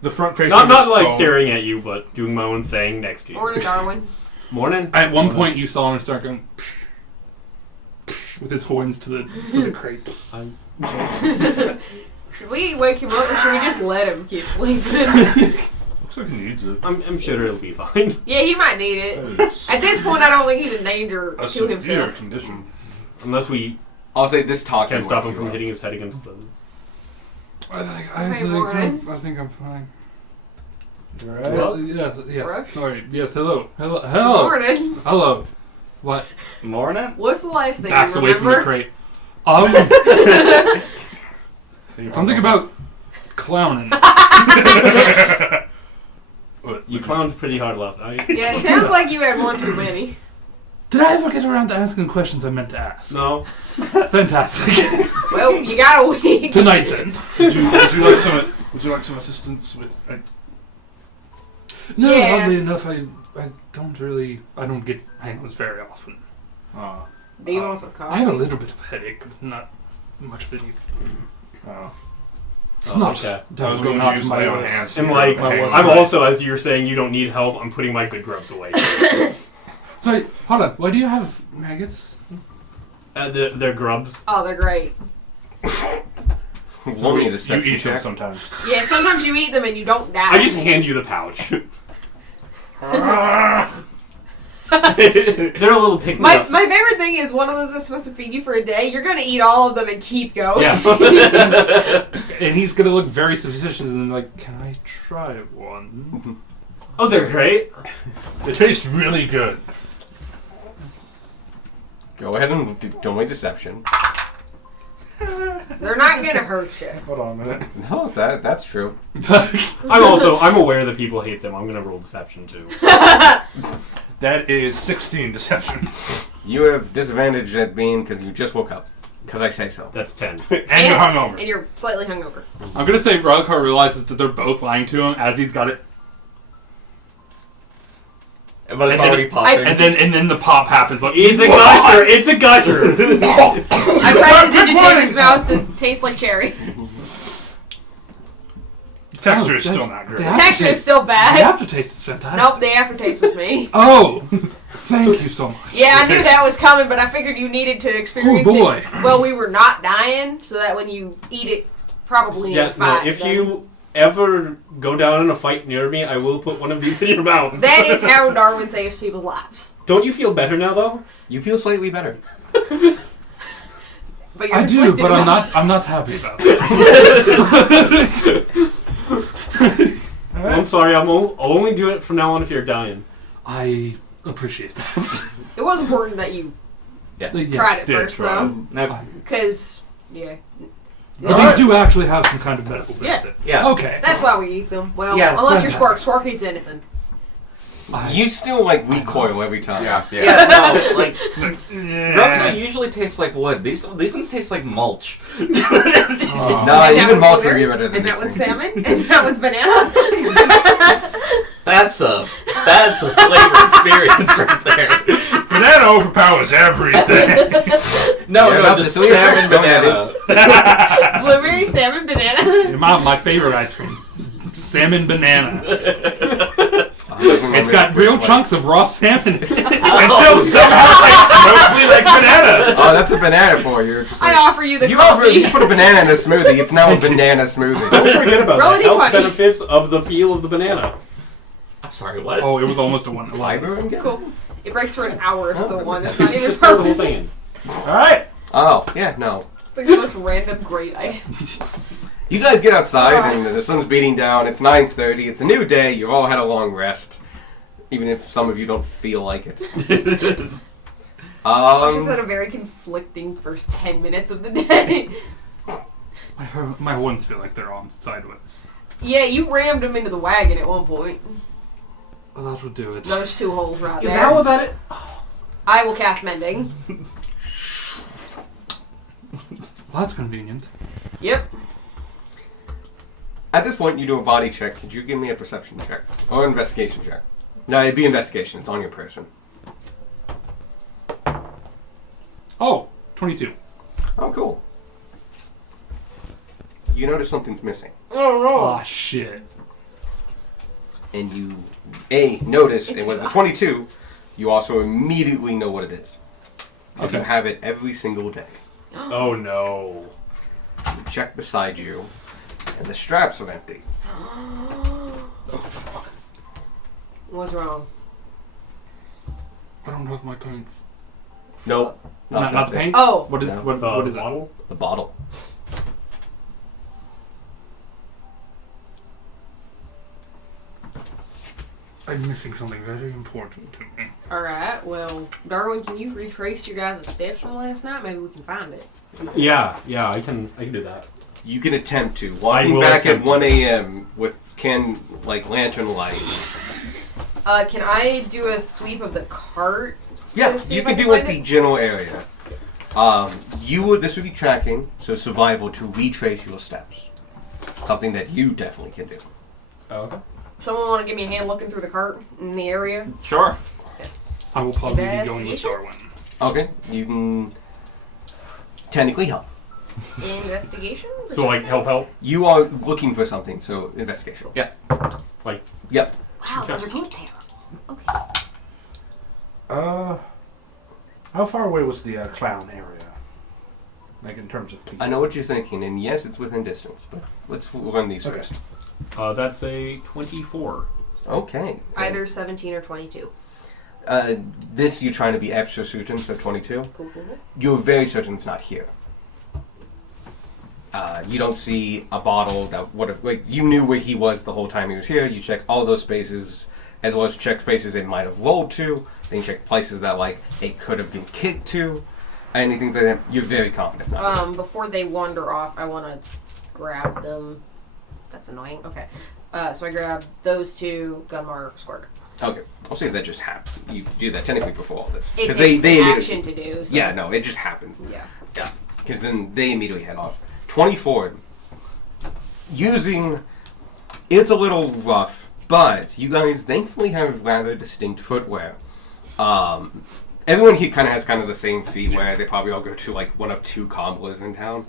The front facing. Not like staring at you, but doing my own thing next to you. Morning, Darwin. Morning. At one point, you saw him start going psh, psh, with his horns to the crate. Should we wake him up or should we just let him keep sleeping? Looks like he needs it. I'm sure it'll be fine. Yeah, he might need it. At this point, I don't think he's in danger A to severe himself. condition. Unless we I'll say this talking can't stop wakes him you from up. hitting his head against the... Hey, morning. I think I'm fine. Right. Well, yes. Brooke? Sorry. Yes. Hello. Morning. Hello. What? Morning. What's the last thing Backs you away from the remember? crate. Something about clowning. You clowned pretty hard last night. Yeah, it sounds like you had one too many. Did I ever get around to asking questions I meant to ask? No. Fantastic. Well, you got a week. Tonight then. Would you like some assistance with? No, Yeah. oddly enough, I don't get hangovers very often. Do you want some coffee? I have a little bit of a headache, but not much of it either. It's not. Okay. I was Definitely going not to use my lay on list. hands. And here, like, but- I'm also, as you're saying, you don't need help. I'm putting my good grubs away. So, hold on. Why do you have maggots? They're grubs. Oh, they're great. Roll me a you deception eat them check. sometimes. Yeah, sometimes you eat them and you don't die. I just hand you the pouch. They're a little pick me My up. favorite thing is one of those is supposed to feed you for a day. You're gonna eat all of them and keep going. Yeah. And he's gonna look very suspicious and like, can I try one? Oh, they're great. They taste really good. Go ahead and do my deception. They're not gonna hurt you. Hold on a minute. No, that's true. I'm aware that people hate them. I'm gonna roll deception too. That is 16 deception. You have disadvantage at being because you just woke up. Because I say so. That's 10. And you're hungover. And you're slightly hungover. I'm gonna say Rodcar realizes that they're both lying to him as he's got it, But it's And then- already popping. and then the pop happens. Like, It's a gusher. It's a gusher. I press the digitate in his mouth to taste like cherry. The texture is Oh, still not great. the The texture is still The bad. aftertaste is fantastic. Nope, the aftertaste was me. Oh, thank you so much. Yeah, I knew that was coming, but I figured you needed to experience boy. it. Well, we were not dying, so that when you eat it, probably in Yeah, a fight. no, if then- you ever go down in a fight near me, I will put one of these in your mouth. That is how Darwin saves people's lives. Don't you feel better now, though? You feel slightly better. But you're I do, inflicted but I'm with- not. I'm not happy about it. I'm sorry. I'll only do it from now on if you're dying. I appreciate that. It was important that you Yes, tried it did first, try. though. No, Because, yeah. But these do actually have some kind of medical Yeah. benefit. yeah. Okay. That's why we eat them. Well, Yeah, unless you're fantastic. Squark. Squark eats anything. You still like recoil every time. Yeah, no, like grubs Yeah. usually taste like wood. These ones taste like mulch. No, And that even one's mulch would blueberry, be better than and this that one's thing. salmon, and that one's banana. That's a flavor experience right there. Banana overpowers everything. No, Yeah, no, not just the three salmon effects, don't banana. Blueberry, salmon, banana. My favorite ice cream, salmon banana. It's It's got real chunks of raw salmon in it. And still somehow tastes mostly like banana. Oh, that's a banana for you. It's just I like- offer you the you coffee. put a banana in a smoothie. It's now a banana smoothie. Don't forget about Roll the a health D20. benefits of the peel of the banana. I'm sorry, what? Oh, it was almost a 1. Fiber, I'm guessing. Cool. It breaks for an hour if it's a Oh, one. It's not even Just throw the whole perfect. thing in. Alright. Oh, yeah, no. It's like the most random great item. You guys get outside and the sun's beating down. It's 9:30. It's a new day. You've all had a long rest, even if some of you don't feel like it. I just had a very conflicting first 10 minutes of the day. My horns feel like they're on sideways. Yeah, you rammed him into the wagon at one point. Well, that would do it. There's 2 holes right Is there. that what that is? I will cast mending. Well, that's convenient. Yep. At this point, you do a body check. Could you give me a perception check or investigation check? No, it'd be investigation. It's on your person. Oh, 22. Oh, cool. You notice something's missing, Oh no. Ah, shit. and you notice It's it was the yourself. 22. You also immediately know what it is. 'Cause Okay. you have it every single day. Oh no. You check beside you, and the straps are empty. What's wrong? I don't have my paints. Nope. Not that the big. paints? Oh. What is No. what is that? Model? The bottle. I'm missing something very important to me. Alright, well, Darwin, can you retrace your guys' steps from last night? Maybe we can find it. Yeah, I can do that. You can attempt to. Walking will back at attempt 1 a.m. with lantern light. Can I do a sweep of the cart? Yeah, To see you if I can can do like find the it? general area. This would be tracking, so survival to retrace your steps. Something that you definitely can do. Oh, okay. Someone want to give me a hand looking through the cart in the area? Sure. I will probably be going with Investigation? Darwin. Okay, you can technically help. Investigation? So like help. You are looking for something, so investigation. Yeah. Yep. Wow, Okay. those are both there. Okay. How far away was the clown area? Like in terms of feet? I know what you're thinking, and yes, it's within distance, but let's run these Okay. first. That's a 24. Okay. Either 17 or 22. This you're trying to be extra certain, so 22. Cool. You're very certain it's not here. You don't see a bottle that would have, like, you knew where he was the whole time he was here. You check all those spaces, as well as check spaces it might have rolled to. Then you check places that, like, it could have been kicked to. Anything like that. You're very confident it's not here. Before they wander off, I want to grab them. That's annoying. Okay. So I grab those two, Gunmar, Squark. Okay. I'll say that just happened. You do that technically before all this. It takes they the immediately- action to do. So. Yeah, no, it just happens. Yeah. Yeah, because then they immediately head off. 24. Using... It's a little rough, but you guys thankfully have rather distinct footwear. Everyone here kind of has kind of the same feet where they probably all go to like one of two cobblers in town.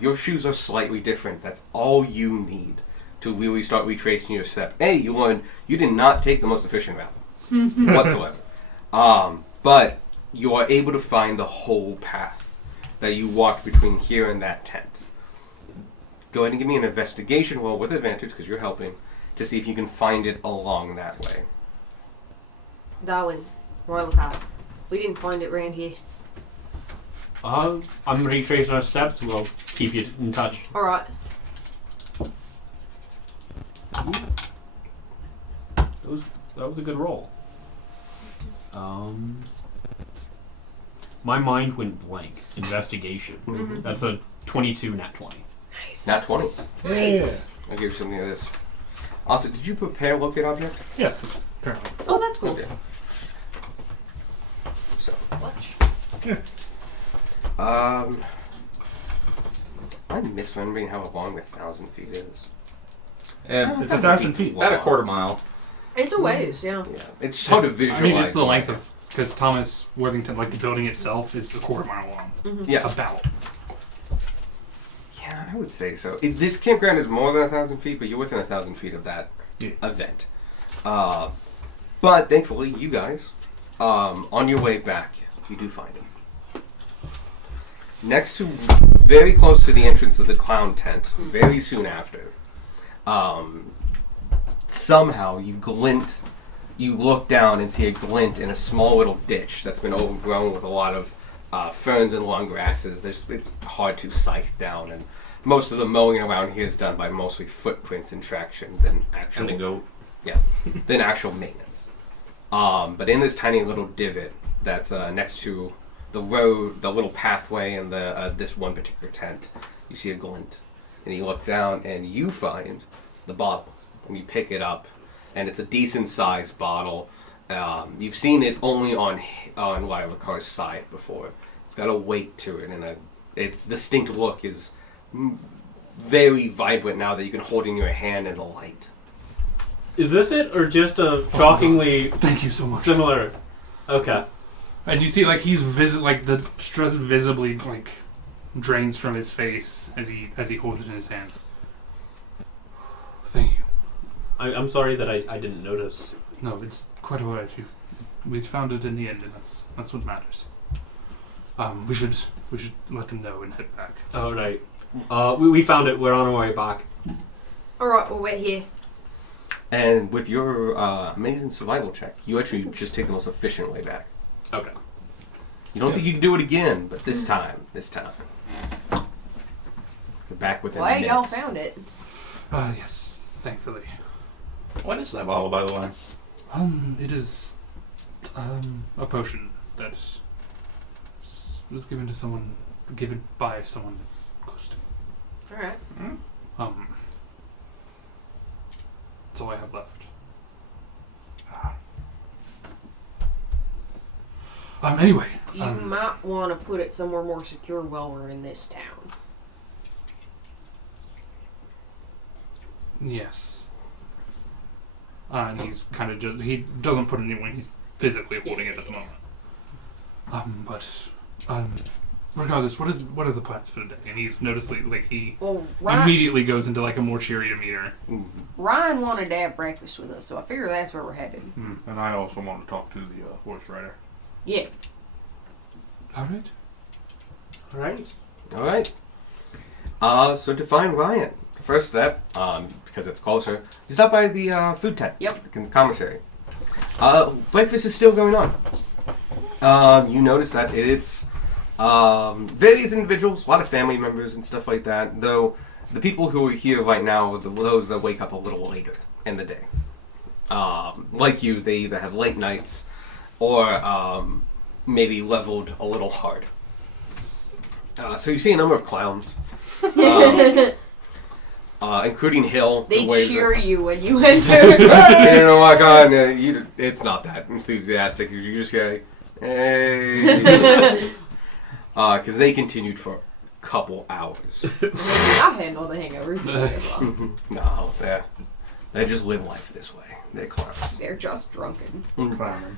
Your shoes are slightly different. That's all you need to really start retracing your step. You learn you did not take the most efficient route whatsoever. But you are able to find the whole path that you walked between here and that tent. Go ahead and give me an investigation roll with advantage because you're helping to see if you can find it along that way. Darwin, Royal Path. We didn't find it around here. I'm retracing our steps. We'll keep you in touch. Alright. That was a good roll. My mind went blank. Investigation. Mhm. That's a 22 nat 20. Nice. Not 20. Nice. I'll give you something of this. Also, did you prepare locate object? Yes, it's currently. Oh, that's cool. Okay. So, Clutch. I'm misremembering how long 1,000 feet is. Yeah, It's 1,000 feet. about a quarter mile. It's a ways, yeah. Yeah, it's hard to visualize. I mean, it's the length of because Thomas Worthington, like the building itself, is a quarter mile long. Yeah, About. yeah, I would say so. This campground is more than 1,000 feet, but you're within 1,000 feet of that event. But thankfully, you guys, on your way back, you do find him. Next to, very close to the entrance of the clown tent, very soon after, somehow you look down and see a glint in a small little ditch that's been overgrown with a lot of ferns and long grasses. It's hard to scythe down, and most of the mowing around here is done by mostly footprints and traction than actual And the goat. than actual maintenance. But in this tiny little divot that's next to the road, the little pathway, and the this one particular tent, you see a glint, and you look down and you find the bottle, and you pick it up, and it's a decent sized bottle. You've seen it only on Lyra Carr's side before. It's got a weight to it, and its distinct look is very vibrant now that you can hold it in your hand in the light. Is this it, or just a shockingly Thank you so much. similar? Okay. And you see, like like the stress visibly like drains from his face as he holds it in his hand. Thank you. I'm sorry that I didn't notice. No, it's quite alright. We found it in the end, and that's what matters. We should let them know and head back. All right. We found it. We're on our way back. Alright, we'll wait here. And with your amazing survival check, you actually just take the most efficient way back. Okay. You don't think you can do it again, but this time. You're back within Glad minutes. y'all found it. Yes, thankfully. What is that bottle, by the way? It is a potion that was given by someone close to me. Alright. That's all I have left. Anyway. You might want to put it somewhere more secure while we're in this town. Yes. And he's kind of he doesn't put it anywhere, he's physically holding it at the moment. regardless, what are the plans for today? And he's noticing, like, he Well, Ryan, immediately goes into, like, a more cheery demeanor. Ryan wanted to have breakfast with us, so I figure that's where we're headed. And I also want to talk to the horse rider. Yeah. All right. All right. All right. So to find Ryan, the first step, because it's closer, you stop by the food tent. Yep. In the commissary. Breakfast is still going on. You notice that it's various individuals, a lot of family members and stuff like that. Though the people who are here right now are those that wake up a little later in the day. Like you, they either have late nights or maybe leveled a little hard. So you see a number of clowns, including Hill. They who weighs cheer a- you when you enter. You know, walk on. It's not that enthusiastic. You just go, hey, because they continued for a couple hours. I'll handle the hangovers as well. No, they just live life this way. They're clowns. They're just drunken. Clowning.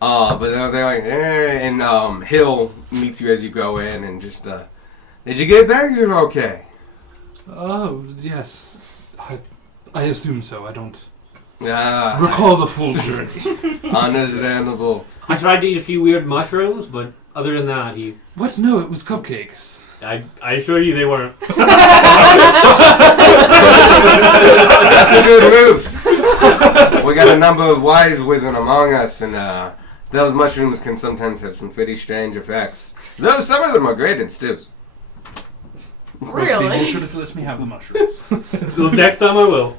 But they're like, hey, and Hill meets you as you go in, and just, did you get back? You're okay. Oh, yes. I assume so. I don't Ah, recall the full journey. understandable. I tried to eat a few weird mushrooms, but other than that, What? No, it was cupcakes. I assure you they weren't. That's a good move. We got a number of wise wizards among us, and those mushrooms can sometimes have some pretty strange effects. Though some of them are great in stews. We'll see. Really? You should have let me have the mushrooms. The next time I will.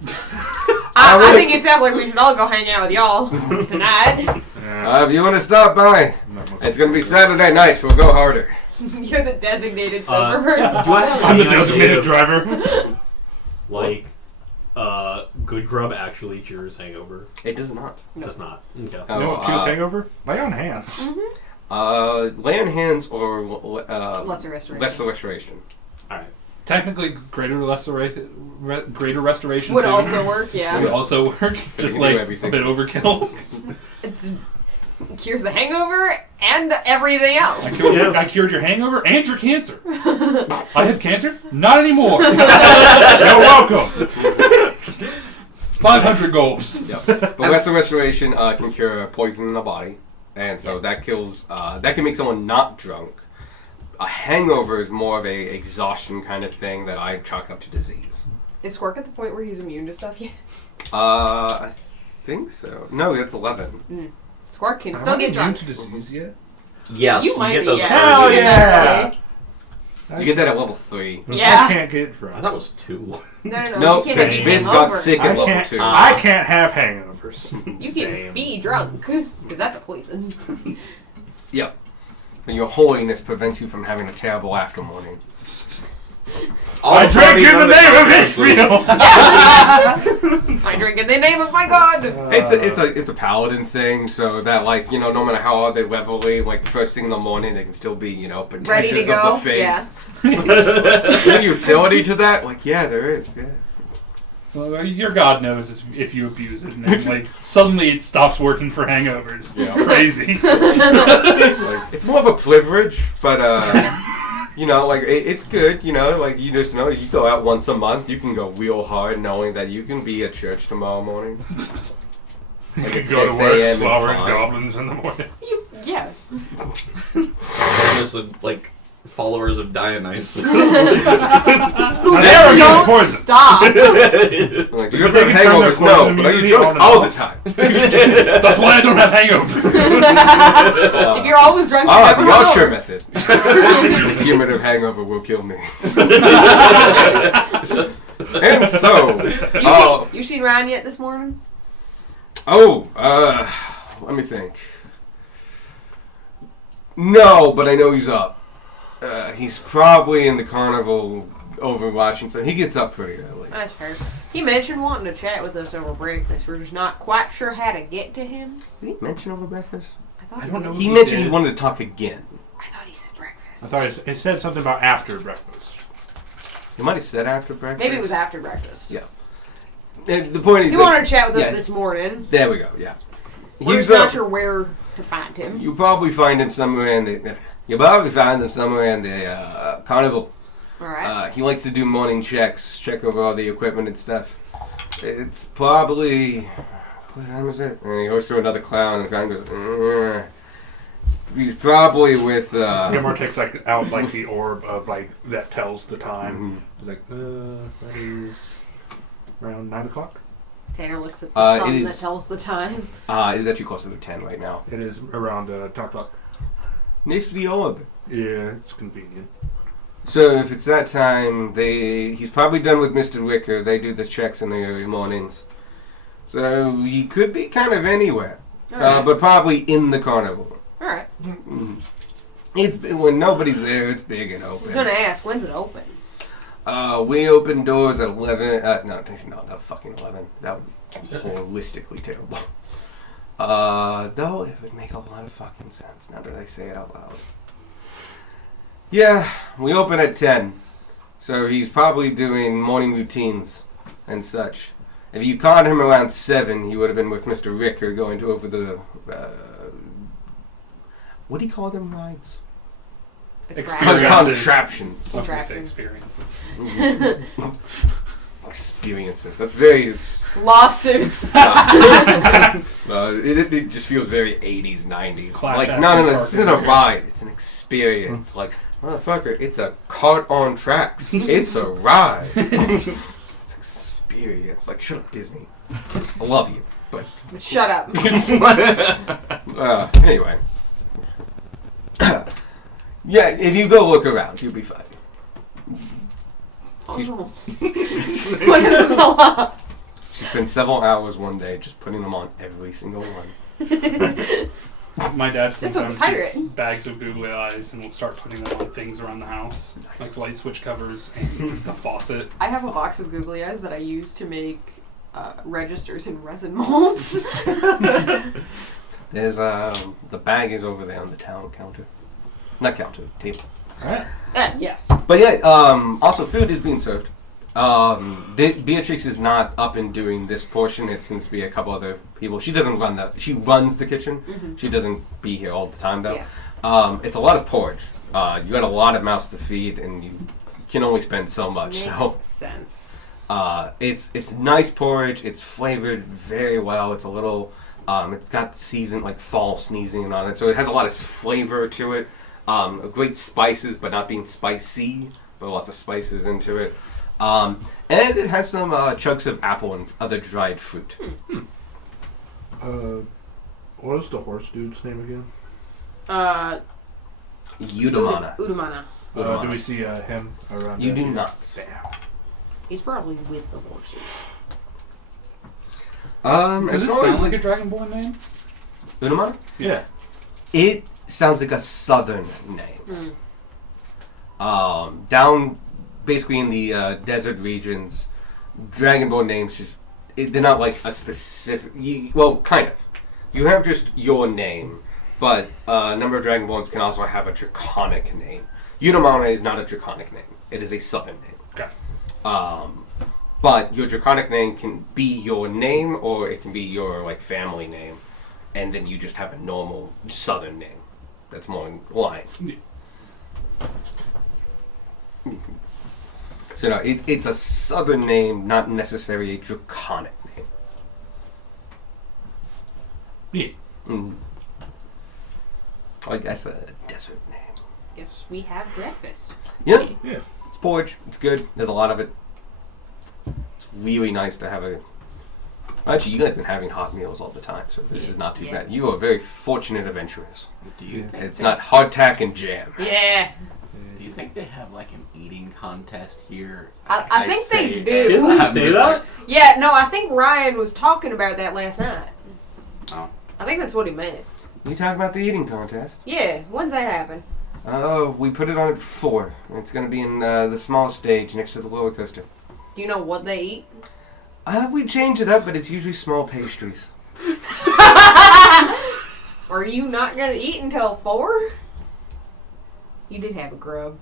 I think it sounds like we should all go hang out with y'all tonight. Yeah. If you want to stop by, it's going to be Saturday night. We'll go harder. You're the designated sober person. Do I have I'm the any idea designated if, driver. like, good grub actually cures hangover? It does not. Does not. Okay. You know what cures hangover? Lay on hands. Lay on hands or Lesser restoration. lesser restoration. All right. Technically, greater restoration Would too, also work, yeah. would also work. Just can do like everything. a bit overkill. It's cures the hangover and everything else. I cured your hangover and your cancer. I have cancer? Not anymore. You're welcome. 500 goals. Yep. But lesser restoration can cure poison in the body, and so that kills. That can make someone not drunk. A hangover is more of a exhaustion kind of thing that I chalk up to disease. Is Squirk at the point where he's immune to stuff yet? I think so. No, that's 11. Squirk can Am still I get immune drunk. to disease yet? Yes, You might get be, those. yeah. Hell You get yeah. that early. You get that at level 3. Yeah. I can't get I drunk. thought it was 2. No, Nope, you because can't be Viv got hungover. sick at level 2. I can't have hangovers. You can be drunk, because that's a poison. Yep. But your holiness prevents you from having a terrible after morning. I drink in the name of Israel. I drink in the name of my god! It's a paladin thing, so that no matter how hard they level, like the first thing in the morning, they can still be protectors Ready to of go? the faith. Yeah. Any utility to that? Yeah, there is. Yeah. Well, your god knows if you abuse it, and then suddenly it stops working for hangovers. Yeah. Crazy. It's more of a privilege, but it's good. You just know you go out once a month, you can go real hard, knowing that you can be at church tomorrow morning. Like You at go 6 to work a.m. and slaughtering fine. goblins in the morning. Yeah. There's the followers of Dionysus. Who They're just don't poison. stop. Like, do you ever They have can turn their hangovers? No, poison but are you immunity drunk on and all the off. time? That's why I don't have hangovers. If you're always drunk, you're The never Archer hungover. method. The cumulative hangover will kill me. And so, You seen Ryan yet this morning? let me think. No, but I know he's up. He's probably in the carnival overwatching, so he gets up pretty early. That's fair. He mentioned wanting to chat with us over breakfast. We're just not quite sure how to get to him. Did he mention over breakfast? thought I don't know. did. He He mentioned did. he wanted to talk again. I thought he said breakfast. I thought it said something about after breakfast. He might have said after breakfast. Maybe it was after breakfast. Yeah. The point is, He that- wanted to chat with us yeah. this morning. There we go. Yeah. We're He's just not sure where to find him. You probably find him somewhere in You probably find them somewhere in the carnival. Alright. He likes to do morning checks, check over all the equipment and stuff. It's probably... What time is it? And he goes through another clown, and the clown goes... He's probably with... Gilmore takes like out like the orb of like that tells the time. Mhm. He's like, that is around 9 o'clock. Tanner looks at the sun it that is- tells the time. It is actually closer to 10 right now. It is around 10 o'clock. Next to the orb. Yeah, it's convenient. So if it's that time, he's probably done with Mr. Wicker. They do the checks in the early mornings. So he could be kind of anywhere. Alright. But probably in the carnival. Alright. It's when nobody's there. It's big and I was open. gonna ask, when's it open? We open doors at 11. No, not fucking 11. That would be holistically terrible. Though it would make a lot of fucking sense now that I say it out loud. Yeah, we open at 10. So he's probably doing morning routines and such. If you caught him around 7, he would have been with Mr. Ricker going over the what do you call them rides? Experiences. Contraptions. I was gonna say Contraptions. experiences. Experiences. That's very. Lawsuits. It just feels very 80s, 90s. Class Like, action no, park this isn't a over here. ride. It's an experience. Like, motherfucker, it's a cart on tracks. It's a ride. It's experience. Like, shut up, Disney. I love you, but Shut up. anyway. Yeah, if you go look around, you'll be fine. Oh, no. Put them all up. She spent several hours one day just putting them on every single one. My dad This one's a sometimes pirate. gets bags of googly eyes and will start putting them on things around the house, like light switch covers and the faucet. I have a box of googly eyes that I use to make registers in resin molds. There's the bag is over there on the town counter. Not counter, table. Alright. Yes. But yeah, also food is being served. Beatrix is not up and doing this portion. It seems to be a couple other people. She doesn't run she runs the kitchen. Mm-hmm. She doesn't be here all the time though. Yeah. It's a lot of porridge. You got a lot of mouths to feed, and you can only spend so much. Makes sense. It's nice porridge. It's flavored very well. It's a little. It's got seasoned like fall sneezing on it, so it has a lot of flavor to it. Great spices, but not being spicy, but lots of spices into it. And it has some chunks of apple and other dried fruit. What was the horse dude's name again? Udamana. Udamana. Do we see him around? You there? do not. Damn. He's probably with the horses. Does as it far sound as like a Dragonborn name? Udamana? Yeah. It sounds like a southern name. Mm. Down basically in the desert regions, Dragonborn names just they're not like a specific. Well, kind of. You have just your name, but a number of Dragonborns can also have a draconic name. Udamana is not a draconic name; it is a southern name. Okay. But your draconic name can be your name, or it can be your like family name, and then you just have a normal southern name. That's more in line. So no, it's a southern name, not necessarily a draconic name. Yeah. Mm. I guess a desert name. Yes, we have breakfast. Yep. Yeah. It's porridge. It's good. There's a lot of it. It's really nice to have a... Actually, you guys have been having hot meals all the time, so this is not too Yeah. bad. You are very fortunate adventurers. Do you Yeah. think It's not hardtack and jam. Yeah. Do you think they have like an eating contest here? I think they say do. as Didn't he I'm say just that? like, Yeah, no, I think Ryan was talking about that last night. Oh. I think that's what he meant. You talking about the eating contest? Yeah, when's that happen? Oh, we put it on at 4. It's going to be in the small stage next to the roller coaster. Do you know what they eat? We change it up, but it's usually small pastries. Are you not gonna eat until 4? You did have a grub.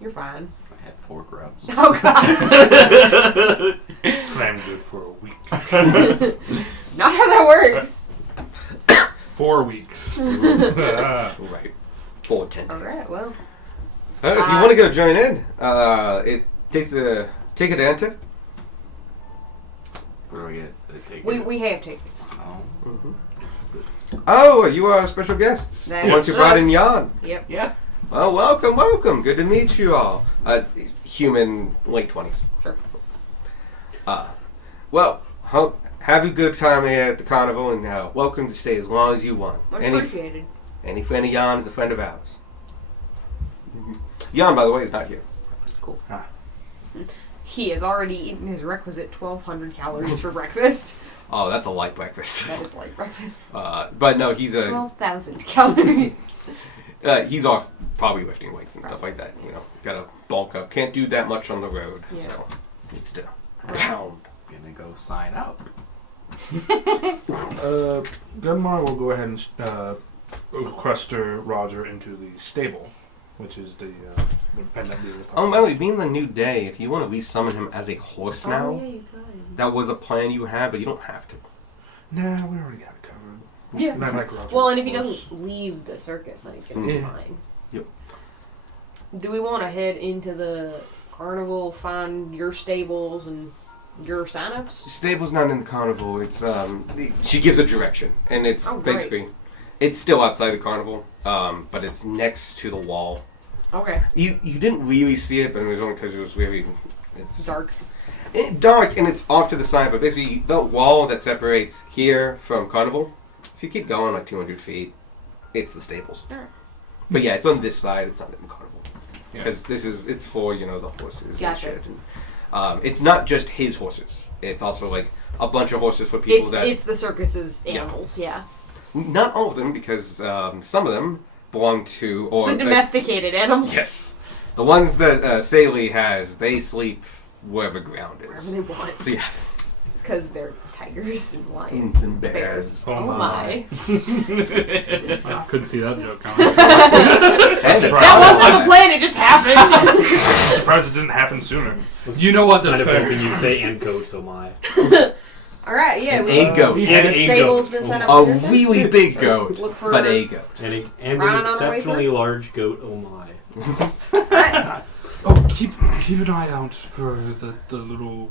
You're fine. I had 4 grubs. Oh god. I'm good for a week. Not how that works. 4 weeks. Right. for 10 days. All right. Well, If you want to go join in, it takes a ticket to enter. Where do I get a ticket? we have tickets. Oh. Oh, you are special guests. That's Once you brought in us. Jan. Yep. Yeah. Well, welcome. Good to meet you all. Human, late 20s. Sure. Well, have a good time here at the carnival, and welcome to stay as long as you want. Appreciated. Any friend of Jan is a friend of ours. Jan, by the way, is not here. Cool. He has already eaten his requisite 1,200 calories for breakfast. Oh, that's a light breakfast. That is like breakfast. But no, he's 12,000 calories. he's off probably lifting weights and stuff like that. You know, gotta bulk up. Can't do that much on the road, Yeah. so needs to pound. Gonna go sign up. Gunmar will go ahead and cluster Roger into the stable, which is the would end up being the Oh, by the way, being the new day, if you want to resummon him as a horse now, Oh, yeah, you could. that was a plan you had, but you don't have to. Nah, we already got it covered. Yeah. Not like Roger. Well, and if he of course. doesn't leave the circus, then he's gonna be Yeah. fine. Yep. Do we want to head into the carnival, find your stables and your signups? Stable's not in the carnival. It's she gives a direction, and it's Oh, great. basically it's still outside the carnival, but it's next to the wall. Okay. You didn't really see it, but it was only because it was really it's Dark. dark and it's off to the side. But basically, the wall that separates here from carnival, if you keep going like 200 feet, it's the stables. Alright. But yeah, it's on this side. It's not in the carnival Yeah. because it's for the horses. Gotcha. And shit. And, it's not just his horses. It's also like a bunch of horses for people It's the circus's animals, yeah. not all of them because some of them belong to It's the domesticated animals. yes, the ones that Saley has, they sleep wherever ground Wherever is. they want. So, yeah, Because they're tigers and lions and bears. Oh my. I couldn't see that joke coming. That wasn't the plan, it just happened. I'm surprised it didn't happen sooner. You know what? Kind That's of fair. hoping you'd say and goats, oh my. Alright, yeah. A goat. And a Stables, goat. then set A up your really big goat, Look for but a goat. And an Round on the way exceptionally large goat, oh my. Oh, keep an eye out for the little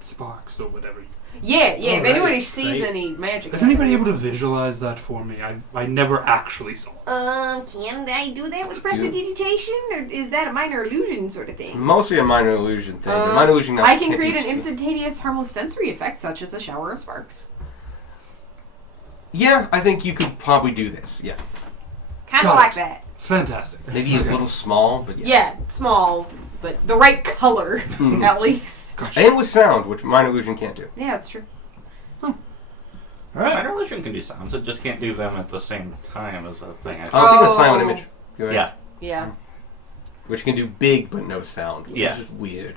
sparks or whatever. Yeah, if Alright, anybody sees right. any magic. Is anybody able to visualize that for me? I never actually saw it. Can I do that with prestidigitation, or is that a minor illusion sort of It's thing? mostly a minor illusion thing. but minor illusion I can can't create do an so- instantaneous harmless sensory effect, such as a shower of sparks. Yeah, I think you could probably do this. Yeah, Kind of Got like it. that. Fantastic. Maybe a little small, but yeah. Yeah, small, but the right color, Hmm. at least. And with sound, which minor illusion can't do. Yeah, that's true. Minor illusion can do sounds. It just can't do them at the same time as a thing. I don't think it's silent Oh. image. You're right. Yeah. Yeah. Which can do big but no sound. Which Yeah. is weird.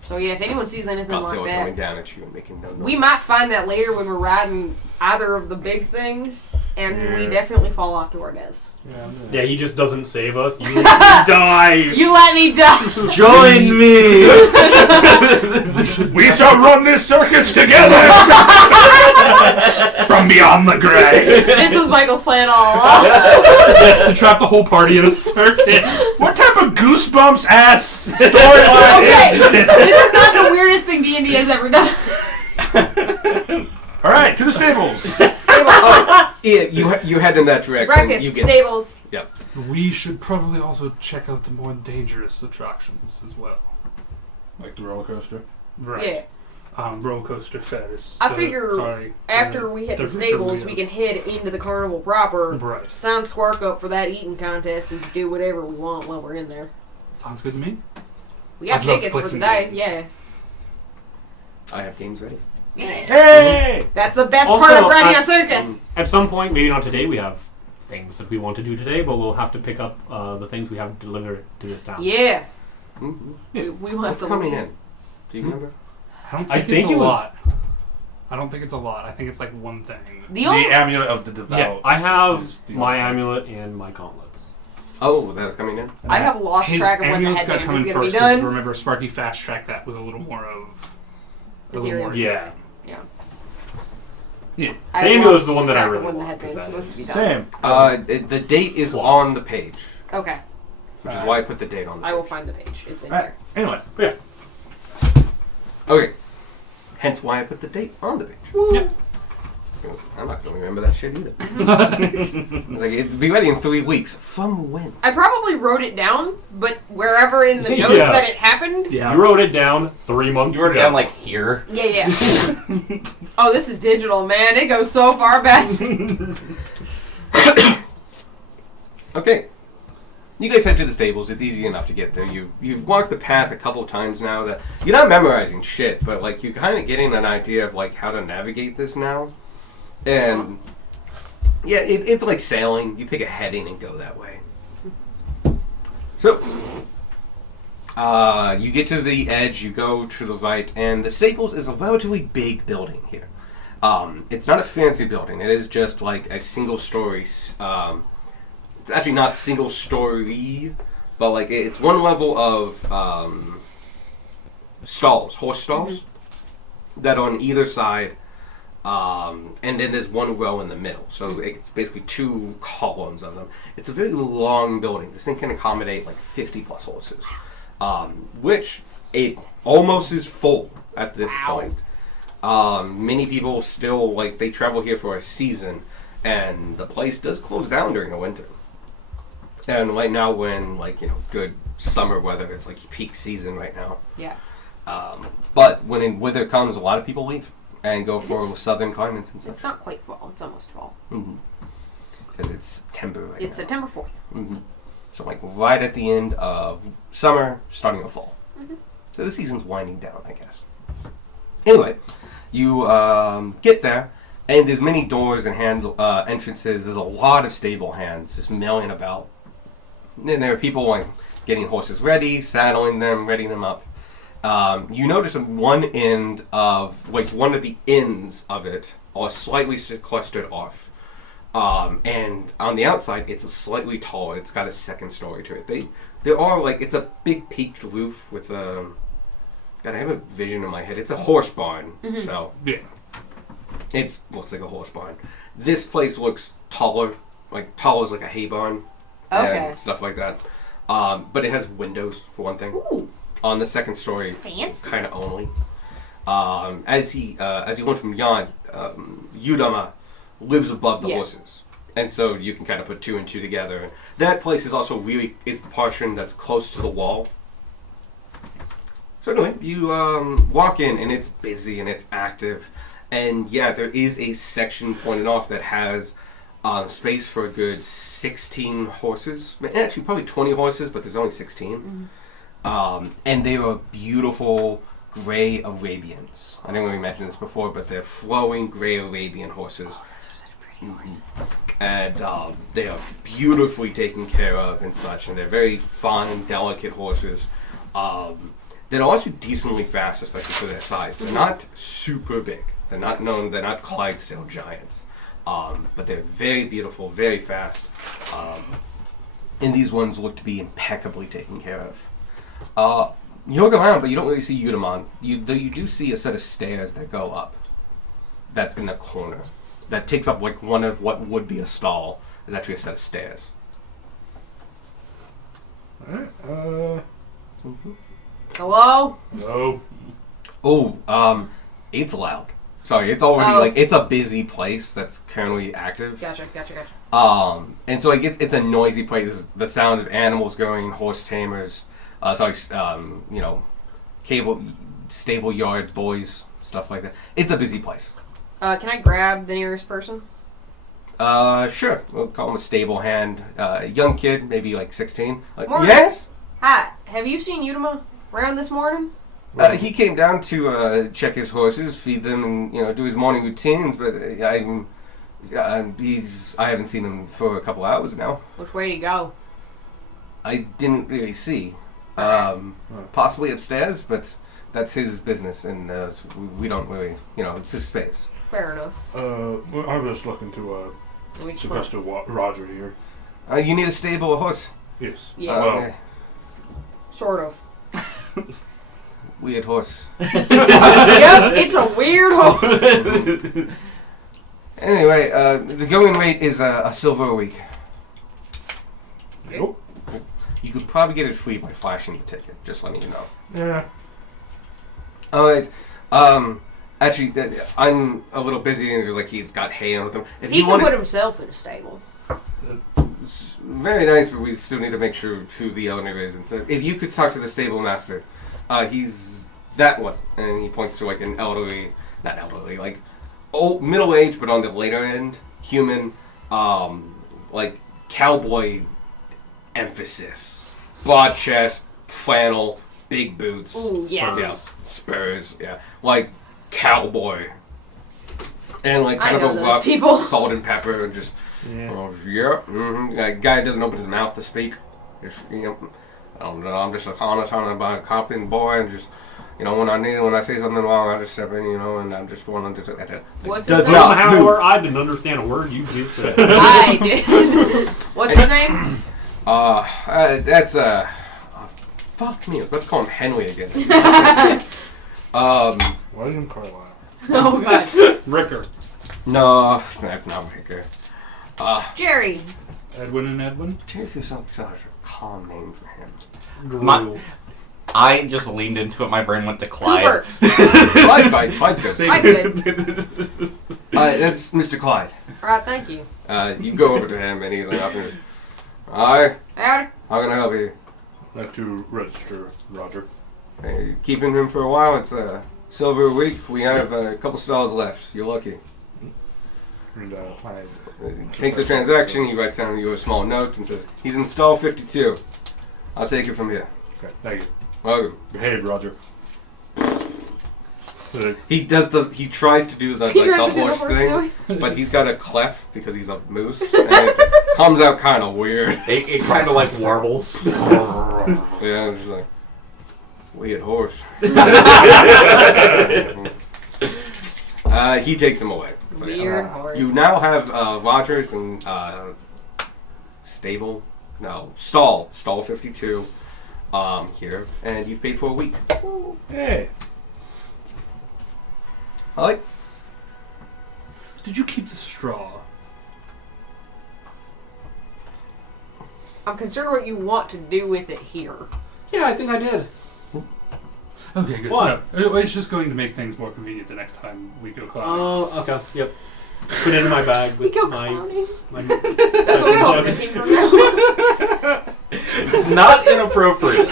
So yeah, if anyone sees anything Godzilla like coming that, down at you and making no noise. we might find that later when we're riding either of the big things, and we Yeah. definitely fall off to our deaths. Yeah, he just doesn't save us. You die! You let me die! Join me! We shall run this circus together from beyond the grave. This was Michael's plan all along. Yes, to trap the whole party in a circus. What type of goosebumps ass storyline Okay, is this? this is not the weirdest thing D&D has ever done. All right, to the stables. Stables. Yeah, you head in that direction. Breakfast, You get stables. We should probably also check out the more dangerous attractions as well. Like the roller coaster. Yeah. Roller coaster Ferris. I figure Sorry. After we hit the stables, we can head into the carnival proper, Right. sign Squark up for that eating contest, and do whatever we want while we're in there. Sounds good to me. We got I'd love to tickets play for some today. games. Yeah. I have games ready. Hey! That's the best Also, part of riding a circus. At some point, maybe not today, we have things that we want to do today, but we'll have to pick up the things we have to deliver to this town. Yeah. Mm-hmm. We will have What's to coming leave. in? Do you remember? I think it's it a was- lot. I don't think it's a lot. I think it's like one thing. The only The amulet of the devout. Yeah, I have is the my only- amulet and my gauntlets. Oh, they're coming in? I have lost His track of when the amulet's got to come headband is in going to be first because done. remember, Sparky fast tracked that with a little more of. A little Ethereum. more. Yeah. Yeah. Yeah. I Amy was lost the one that I track of really when the want, headband's 'cause that supposed to be is- done. Same. The date is on the page, Okay, which is why I put the date on the I page. will find the page. It's in Alright. here. Anyway. Okay. Hence why I put the date on the page. Yep. Because I'm not going to remember that shit either. It's like, it'll be ready in 3 weeks. From when? I probably wrote it down, but wherever in the notes Yeah. that it happened. You wrote it down 3 months You wrote it ago. down like here. Yeah. Oh, this is digital, man. It goes so far back. Okay. You guys head to the stables. It's easy enough to get there. You've walked the path a couple times now. That you're not memorizing shit, but like you're kind of getting an idea of like how to navigate this now. And yeah, it's like sailing. You pick a heading and go that way. So you get to the edge. You go to the right, and the stables is a relatively big building here. It's not a fancy building. It is just like a single story. It's actually not single story, but like it's one level of stalls, horse stalls, that are on either side, and then there's one row in the middle. So it's basically 2 columns of them. It's a very long building. This thing can accommodate like 50 plus horses, which it almost is full at this point. Many people still like they travel here for a season, and the place does close down during the winter. And right now, when like good summer weather, it's like peak season right now. Yeah. But when winter comes, a lot of people leave and go It for is- southern climates and It's stuff. not quite fall. It's almost fall. Because it's September right It's now. September 4th. So like right at the end of summer, starting of fall. So the season's winding down, I guess. Anyway, you get there, and there's many doors and entrances. There's a lot of stable hands just milling about. And there are people like getting horses ready, saddling them, readying them up. You notice at one end of, like one of the ends of it are slightly clustered off. And on the outside, it's a slightly taller. It's got a second story to it. There are like, it's a big peaked roof with God, I have a vision in my head. It's a horse barn. So Yeah. it looks like a horse barn. This place looks taller, like tall as like a hay barn. Okay. And stuff like that. But it has windows for one thing. Ooh, On the second story, fancy. kind of only. As you went from Jan, Yudama lives above the Yeah. horses, and so you can kind of put 2 and 2 together. That place is also is the portion that's close to the wall. So anyway, you walk in, and it's busy and it's active, and yeah, there is a section pointed off that has space for a good 16 horses. Actually, probably 20 horses, but there's only 16. And they are beautiful gray Arabians. I didn't really mention this before, but they're flowing gray Arabian horses. Those are such pretty horses. And they are beautifully taken care of and such, and they're very fine, delicate horses. They're also decently fast, especially for their size. They're not super big. They're not Clydesdale giants. But they're very beautiful, very fast. And these ones look to be impeccably taken care of. You look around, but you don't really see Udamon. You do see a set of stairs that go up. That's in the corner. That takes up like one of what would be a stall. Is actually a set of stairs. Alright. Hello? No. Oh, it's loud. Sorry, it's already Oh. like it's a busy place that's currently active. Gotcha. And so like it's a noisy place. The sound of animals going, horse tamers, stable yard boys, stuff like that. It's a busy place. Can I grab the nearest person? Sure. We'll call him a stable hand. Young kid, maybe like 16. Morning. Yes? Hi. Have you seen Udama around this morning? He came down to check his horses, feed them, and do his morning routines. But I haven't seen him for a couple hours now. Which way to go? I didn't really see. Possibly upstairs, but that's his business, and we don't really, it's his space. Fair enough. I'm just looking to We just sequester Roger here. You need a stable, a horse? Yes. Yeah. Well, Sort of. Weird horse. Yep, it's a weird hole. Anyway, the going rate is a silver a week. Nope. You could probably get it free by flashing the ticket. Just letting you know. Yeah. All right. Actually, I'm a little busy, and just like he's got hay on with him. If He you can want put himself in a stable. it's very nice, but we still need to make sure who the owner is. And so, if you could talk to the stable master, he's that one, and he points to like an elderly, not elderly, like old, middle aged, but on the later end, human, like cowboy emphasis, broad chest, flannel, big boots. Ooh, yes. Yeah, spurs. Yeah, like cowboy, and like I kind know of a those rough people. salt and pepper, and just guy doesn't open his mouth to speak. Just I don't know. I'm just a honest cop and boy, and just when I say something wrong, I just step in, and I'm just one to. What's Does his not name? move. I didn't understand a word you just said. I did. What's his name? That's fuck me. Let's call him Henry again. William Carlisle. Oh god. Ricker. No, that's not Ricker. Jerry. Edwin and Edwin. Jerry feels like such a calm name for him. Drew. I just leaned into it. My brain went to Clyde. Cooper. Clyde's fine. Clyde's good. Clyde's good. That's Mr. Clyde. Alright, thank you. You go over to him, and he's like, "Hi, Howdy. how can I help you?" Like to register, Roger. Hey, keeping him for a while. It's silver a week. We have a couple stalls left. You're lucky. And He takes the transaction. He writes down you a small note and says, "He's in stall 52. I'll take it from here." Okay, thank you. Welcome. Behave, Roger. He does he tries to do the He like tries the to do the horse horse thing, noise. but he's got a clef because he's a moose, and it comes out kind of weird. It kind of like warbles. Yeah, I'm just like weird horse. He takes him away. It's like, Weird horse. You now have Rogers and stall 52 here, and you've paid for a week. Hey. Hi. Did you keep the straw? I'm concerned what you want to do with it here. Yeah, I think I did. Okay, good. What? No, it's just going to make things more convenient the next time we go climbing. Oh, okay. Yep. Put it in my bag We with go my clowning. That's That's what we call drinking from now. Not inappropriate.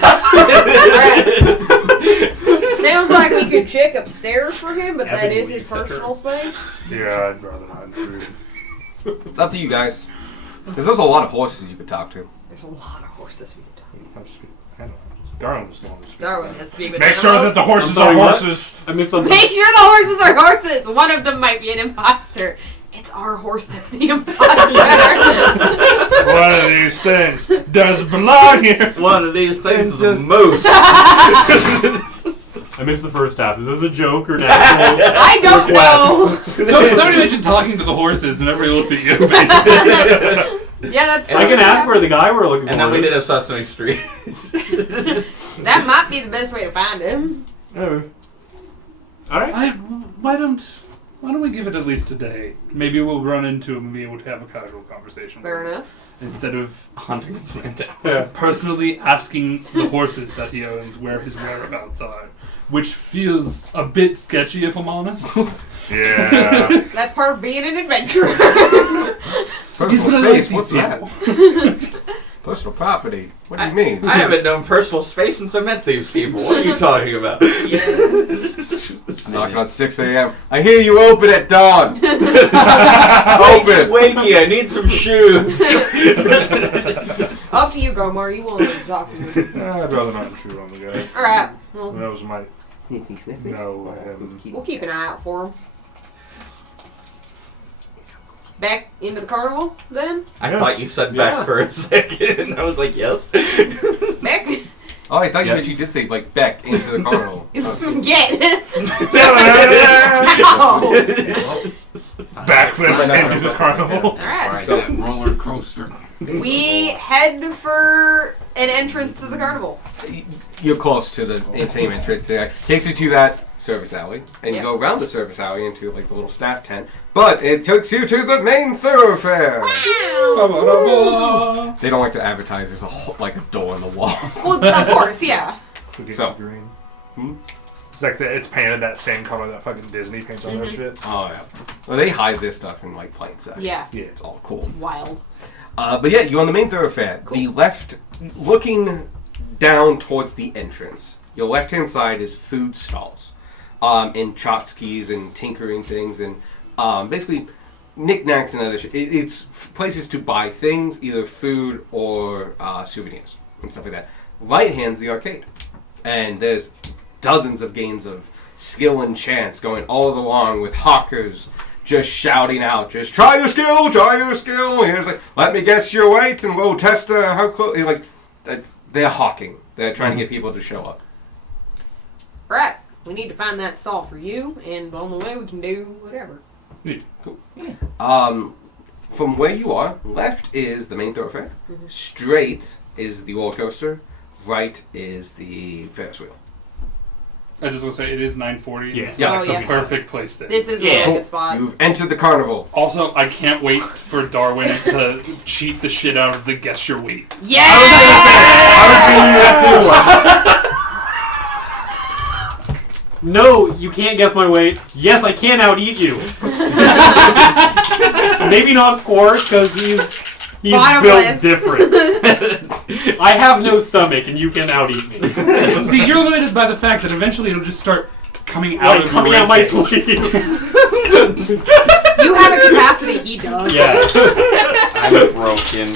Sounds like we could check upstairs for him, but that Evan is his leaves the personal space. Yeah, I'd rather not intrude. It's up to you guys. There's also a lot of horses you could talk to. There's a lot of horses we can talk. I'm speaking. Darwin was the one who speaks. Darwin, let's speak with Make sure that the horses I'm sorry, are what? horses. I missed something. Make sure the horses are horses. One of them might be an imposter. It's our horse that's the imposter. One of these things doesn't belong here. One of these things is a moose. I missed the first half. Is this a joke or an actual? I don't know. So somebody mentioned talking to the horses, and everybody looked at you, basically. Yeah, that's I can ask where the guy we're looking And for then we is. did a Sesame Street. That might be the best way to find him. All right. Why don't we give it at least a day? Maybe we'll run into him and be able to have a casual conversation. Fair enough. Instead of Hunting this man down. Yeah. personally asking the horses that he owns where his whereabouts are. Which feels a bit sketchy, if I'm honest. Yeah. That's part of being an adventurer. Personal gonna like space? What's these that? Personal property? What do you mean? I haven't known personal space since I met these people. What are you talking about? Knocking on 6 a.m. I hear you open at dawn. Open. Wakey, I need some shoes. Up to you, Gromar. You want to talk to me. I'd rather not intrude on the guy. Alright. Who Well, knows might Sniffy, sniffy. know him. we'll keep an eye out for him. Back into the carnival, then? I thought you said back Yeah. for a second. I was like, yes. Back? Oh, I thought Yeah. you did say, like, back into the carnival. Get! Ow! Backflips into the carnival. Alright. That roller coaster. We head for an entrance to the carnival. You're close to the same entrance there. Takes you to that service alley, and you Yep. go around the service alley into like the little staff tent. But it takes you to the main thoroughfare. They don't like to advertise. There's like a door in the wall. Well, of course, yeah. Forget So- the green. Hmm? It's like it's painted that same color that fucking Disney paints on their shit. Oh yeah. Well, they hide this stuff in like plain sight. Yeah. Yeah. It's all cool. Wild. But yeah, you're on the main thoroughfare. The left, looking down towards the entrance. Your left-hand side is food stalls, and tchotchkes and tinkering things, and basically knickknacks and other shit. It's places to buy things, either food or souvenirs and stuff like that. Right hand's the arcade, and there's dozens of games of skill and chance going all along with hawkers just shouting out, just try your skill, try your skill. Here's like, let me guess your weight, and we'll test how close. Like, they're hawking. They're trying to get people to show up. Right. We need to find that stall for you, and on the way we can do whatever. From where you are, left is the main thoroughfare. Straight is the roller coaster. Right is the Ferris wheel. I just want to say it is 9:40. Yeah. It's Yeah. like Oh, the yeah. perfect place to. This is a Yeah. really good spot. You've entered the carnival. Also, I can't wait for Darwin to cheat the shit out of the guess your weight. Yeah! No, you can't guess my weight. Yes, I can out-eat you. Maybe not Squirt, because he's built Bottomless. different. I have no stomach, and you can out-eat me. See, you're limited by the fact that eventually it'll just start coming out Like, of coming your out my ribcage. sleeve. You have a capacity he does. Yeah. I'm broken.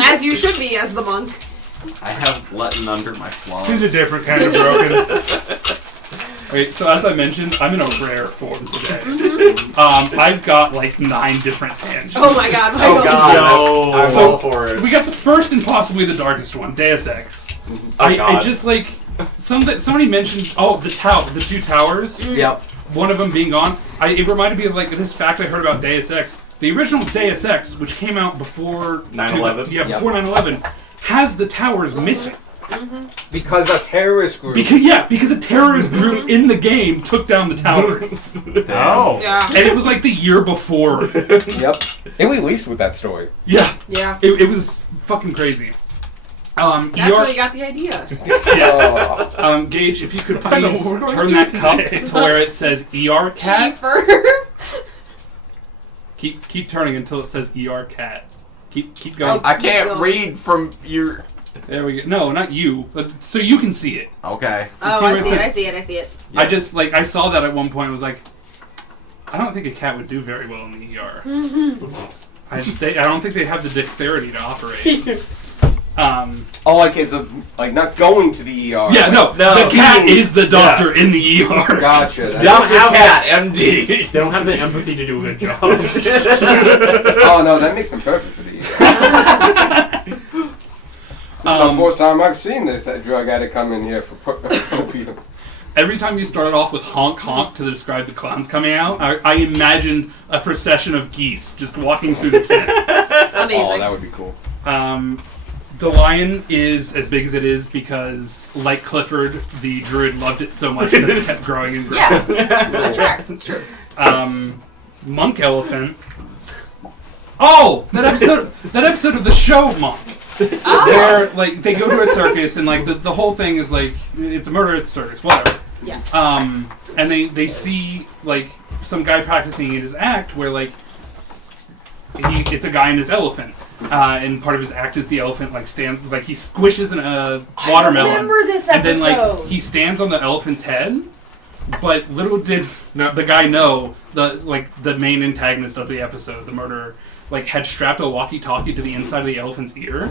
As you should be as the monk. I have glutton under my flaws. He's a different kind of broken. Okay, so as I mentioned, I'm in a rare form today. I've got like 9 different tangents. Oh my god, Oh Michael. god, No. I'm So- all for it. We got the first and possibly the darkest one, Deus Ex. I God. just like somebody mentioned the 2 towers. Yep. One of them being gone. It reminded me of like this fact I heard about Deus Ex. The original Deus Ex, which came out before 9/11? Yeah, Yep. before 9/11, has the towers missing. Because a terrorist group. Because a terrorist group in the game took down the towers. Oh. Yeah. And it was like the year before. Yep. It released with that story. Yeah. Yeah. It was fucking crazy. That's where you got the idea. Gage, if you could I know please what we're going turn to that do cup today. to where it says ER cat. Cheaper. Keep turning until it says ER cat. Keep going. I can't read from your. There we go. No, not you. But so you can see it. Okay. Oh, see I where it see it, says- I see it, I see it. I just like I saw that at one point. I was like, I don't think a cat would do very well in the ER. I don't think they have the dexterity to operate. Oh, like it's like not going to the ER. Yeah, no, No. the cat is the doctor in the ER. Gotcha. They don't have Cat MD. They don't have the empathy to do a good job. Oh no, that makes them perfect for the ER. This is the first time I've seen this drug addict come in here for opium. Every time you started off with honk honk to describe the clowns coming out, I imagined a procession of geese just walking through the tent. Amazing. Oh, that would be cool. The lion is as big as it is because, like Clifford, the druid loved it so much that it kept growing and growing. Yeah. That tracks, it's true. Monk elephant. Oh, that episode of the show Monk. Oh. Where like they go to a circus and like the whole thing is like it's a murder at the circus, whatever. Yeah. And they see like some guy practicing in his act where like it's a guy and his elephant, and part of his act is the elephant like stands like he squishes a watermelon. I remember this and then episode. like he stands on the elephant's head. But little did the guy know the main antagonist of the episode, the murderer, like had strapped a walkie-talkie to the inside of the elephant's ear,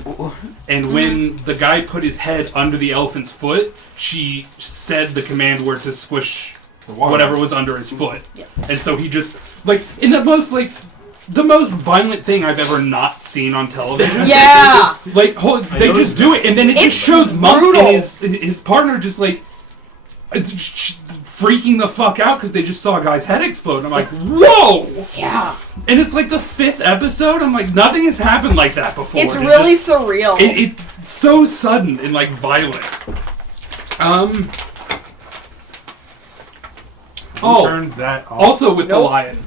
and when the guy put his head under the elephant's foot, she said the command word to squish whatever was under his foot, Yeah. and so he just like in the most violent thing I've ever not seen on television. Yeah. Like they just do it, and then it It's just shows Monk brutal. and his partner just like freaking the fuck out because they just saw a guy's head explode. And I'm like, whoa! Yeah. And it's like the 5th episode. I'm like, nothing has happened like that before. It's And really surreal. it's so sudden and like violent. Who Oh. turned that off? Also with Nope. the lion.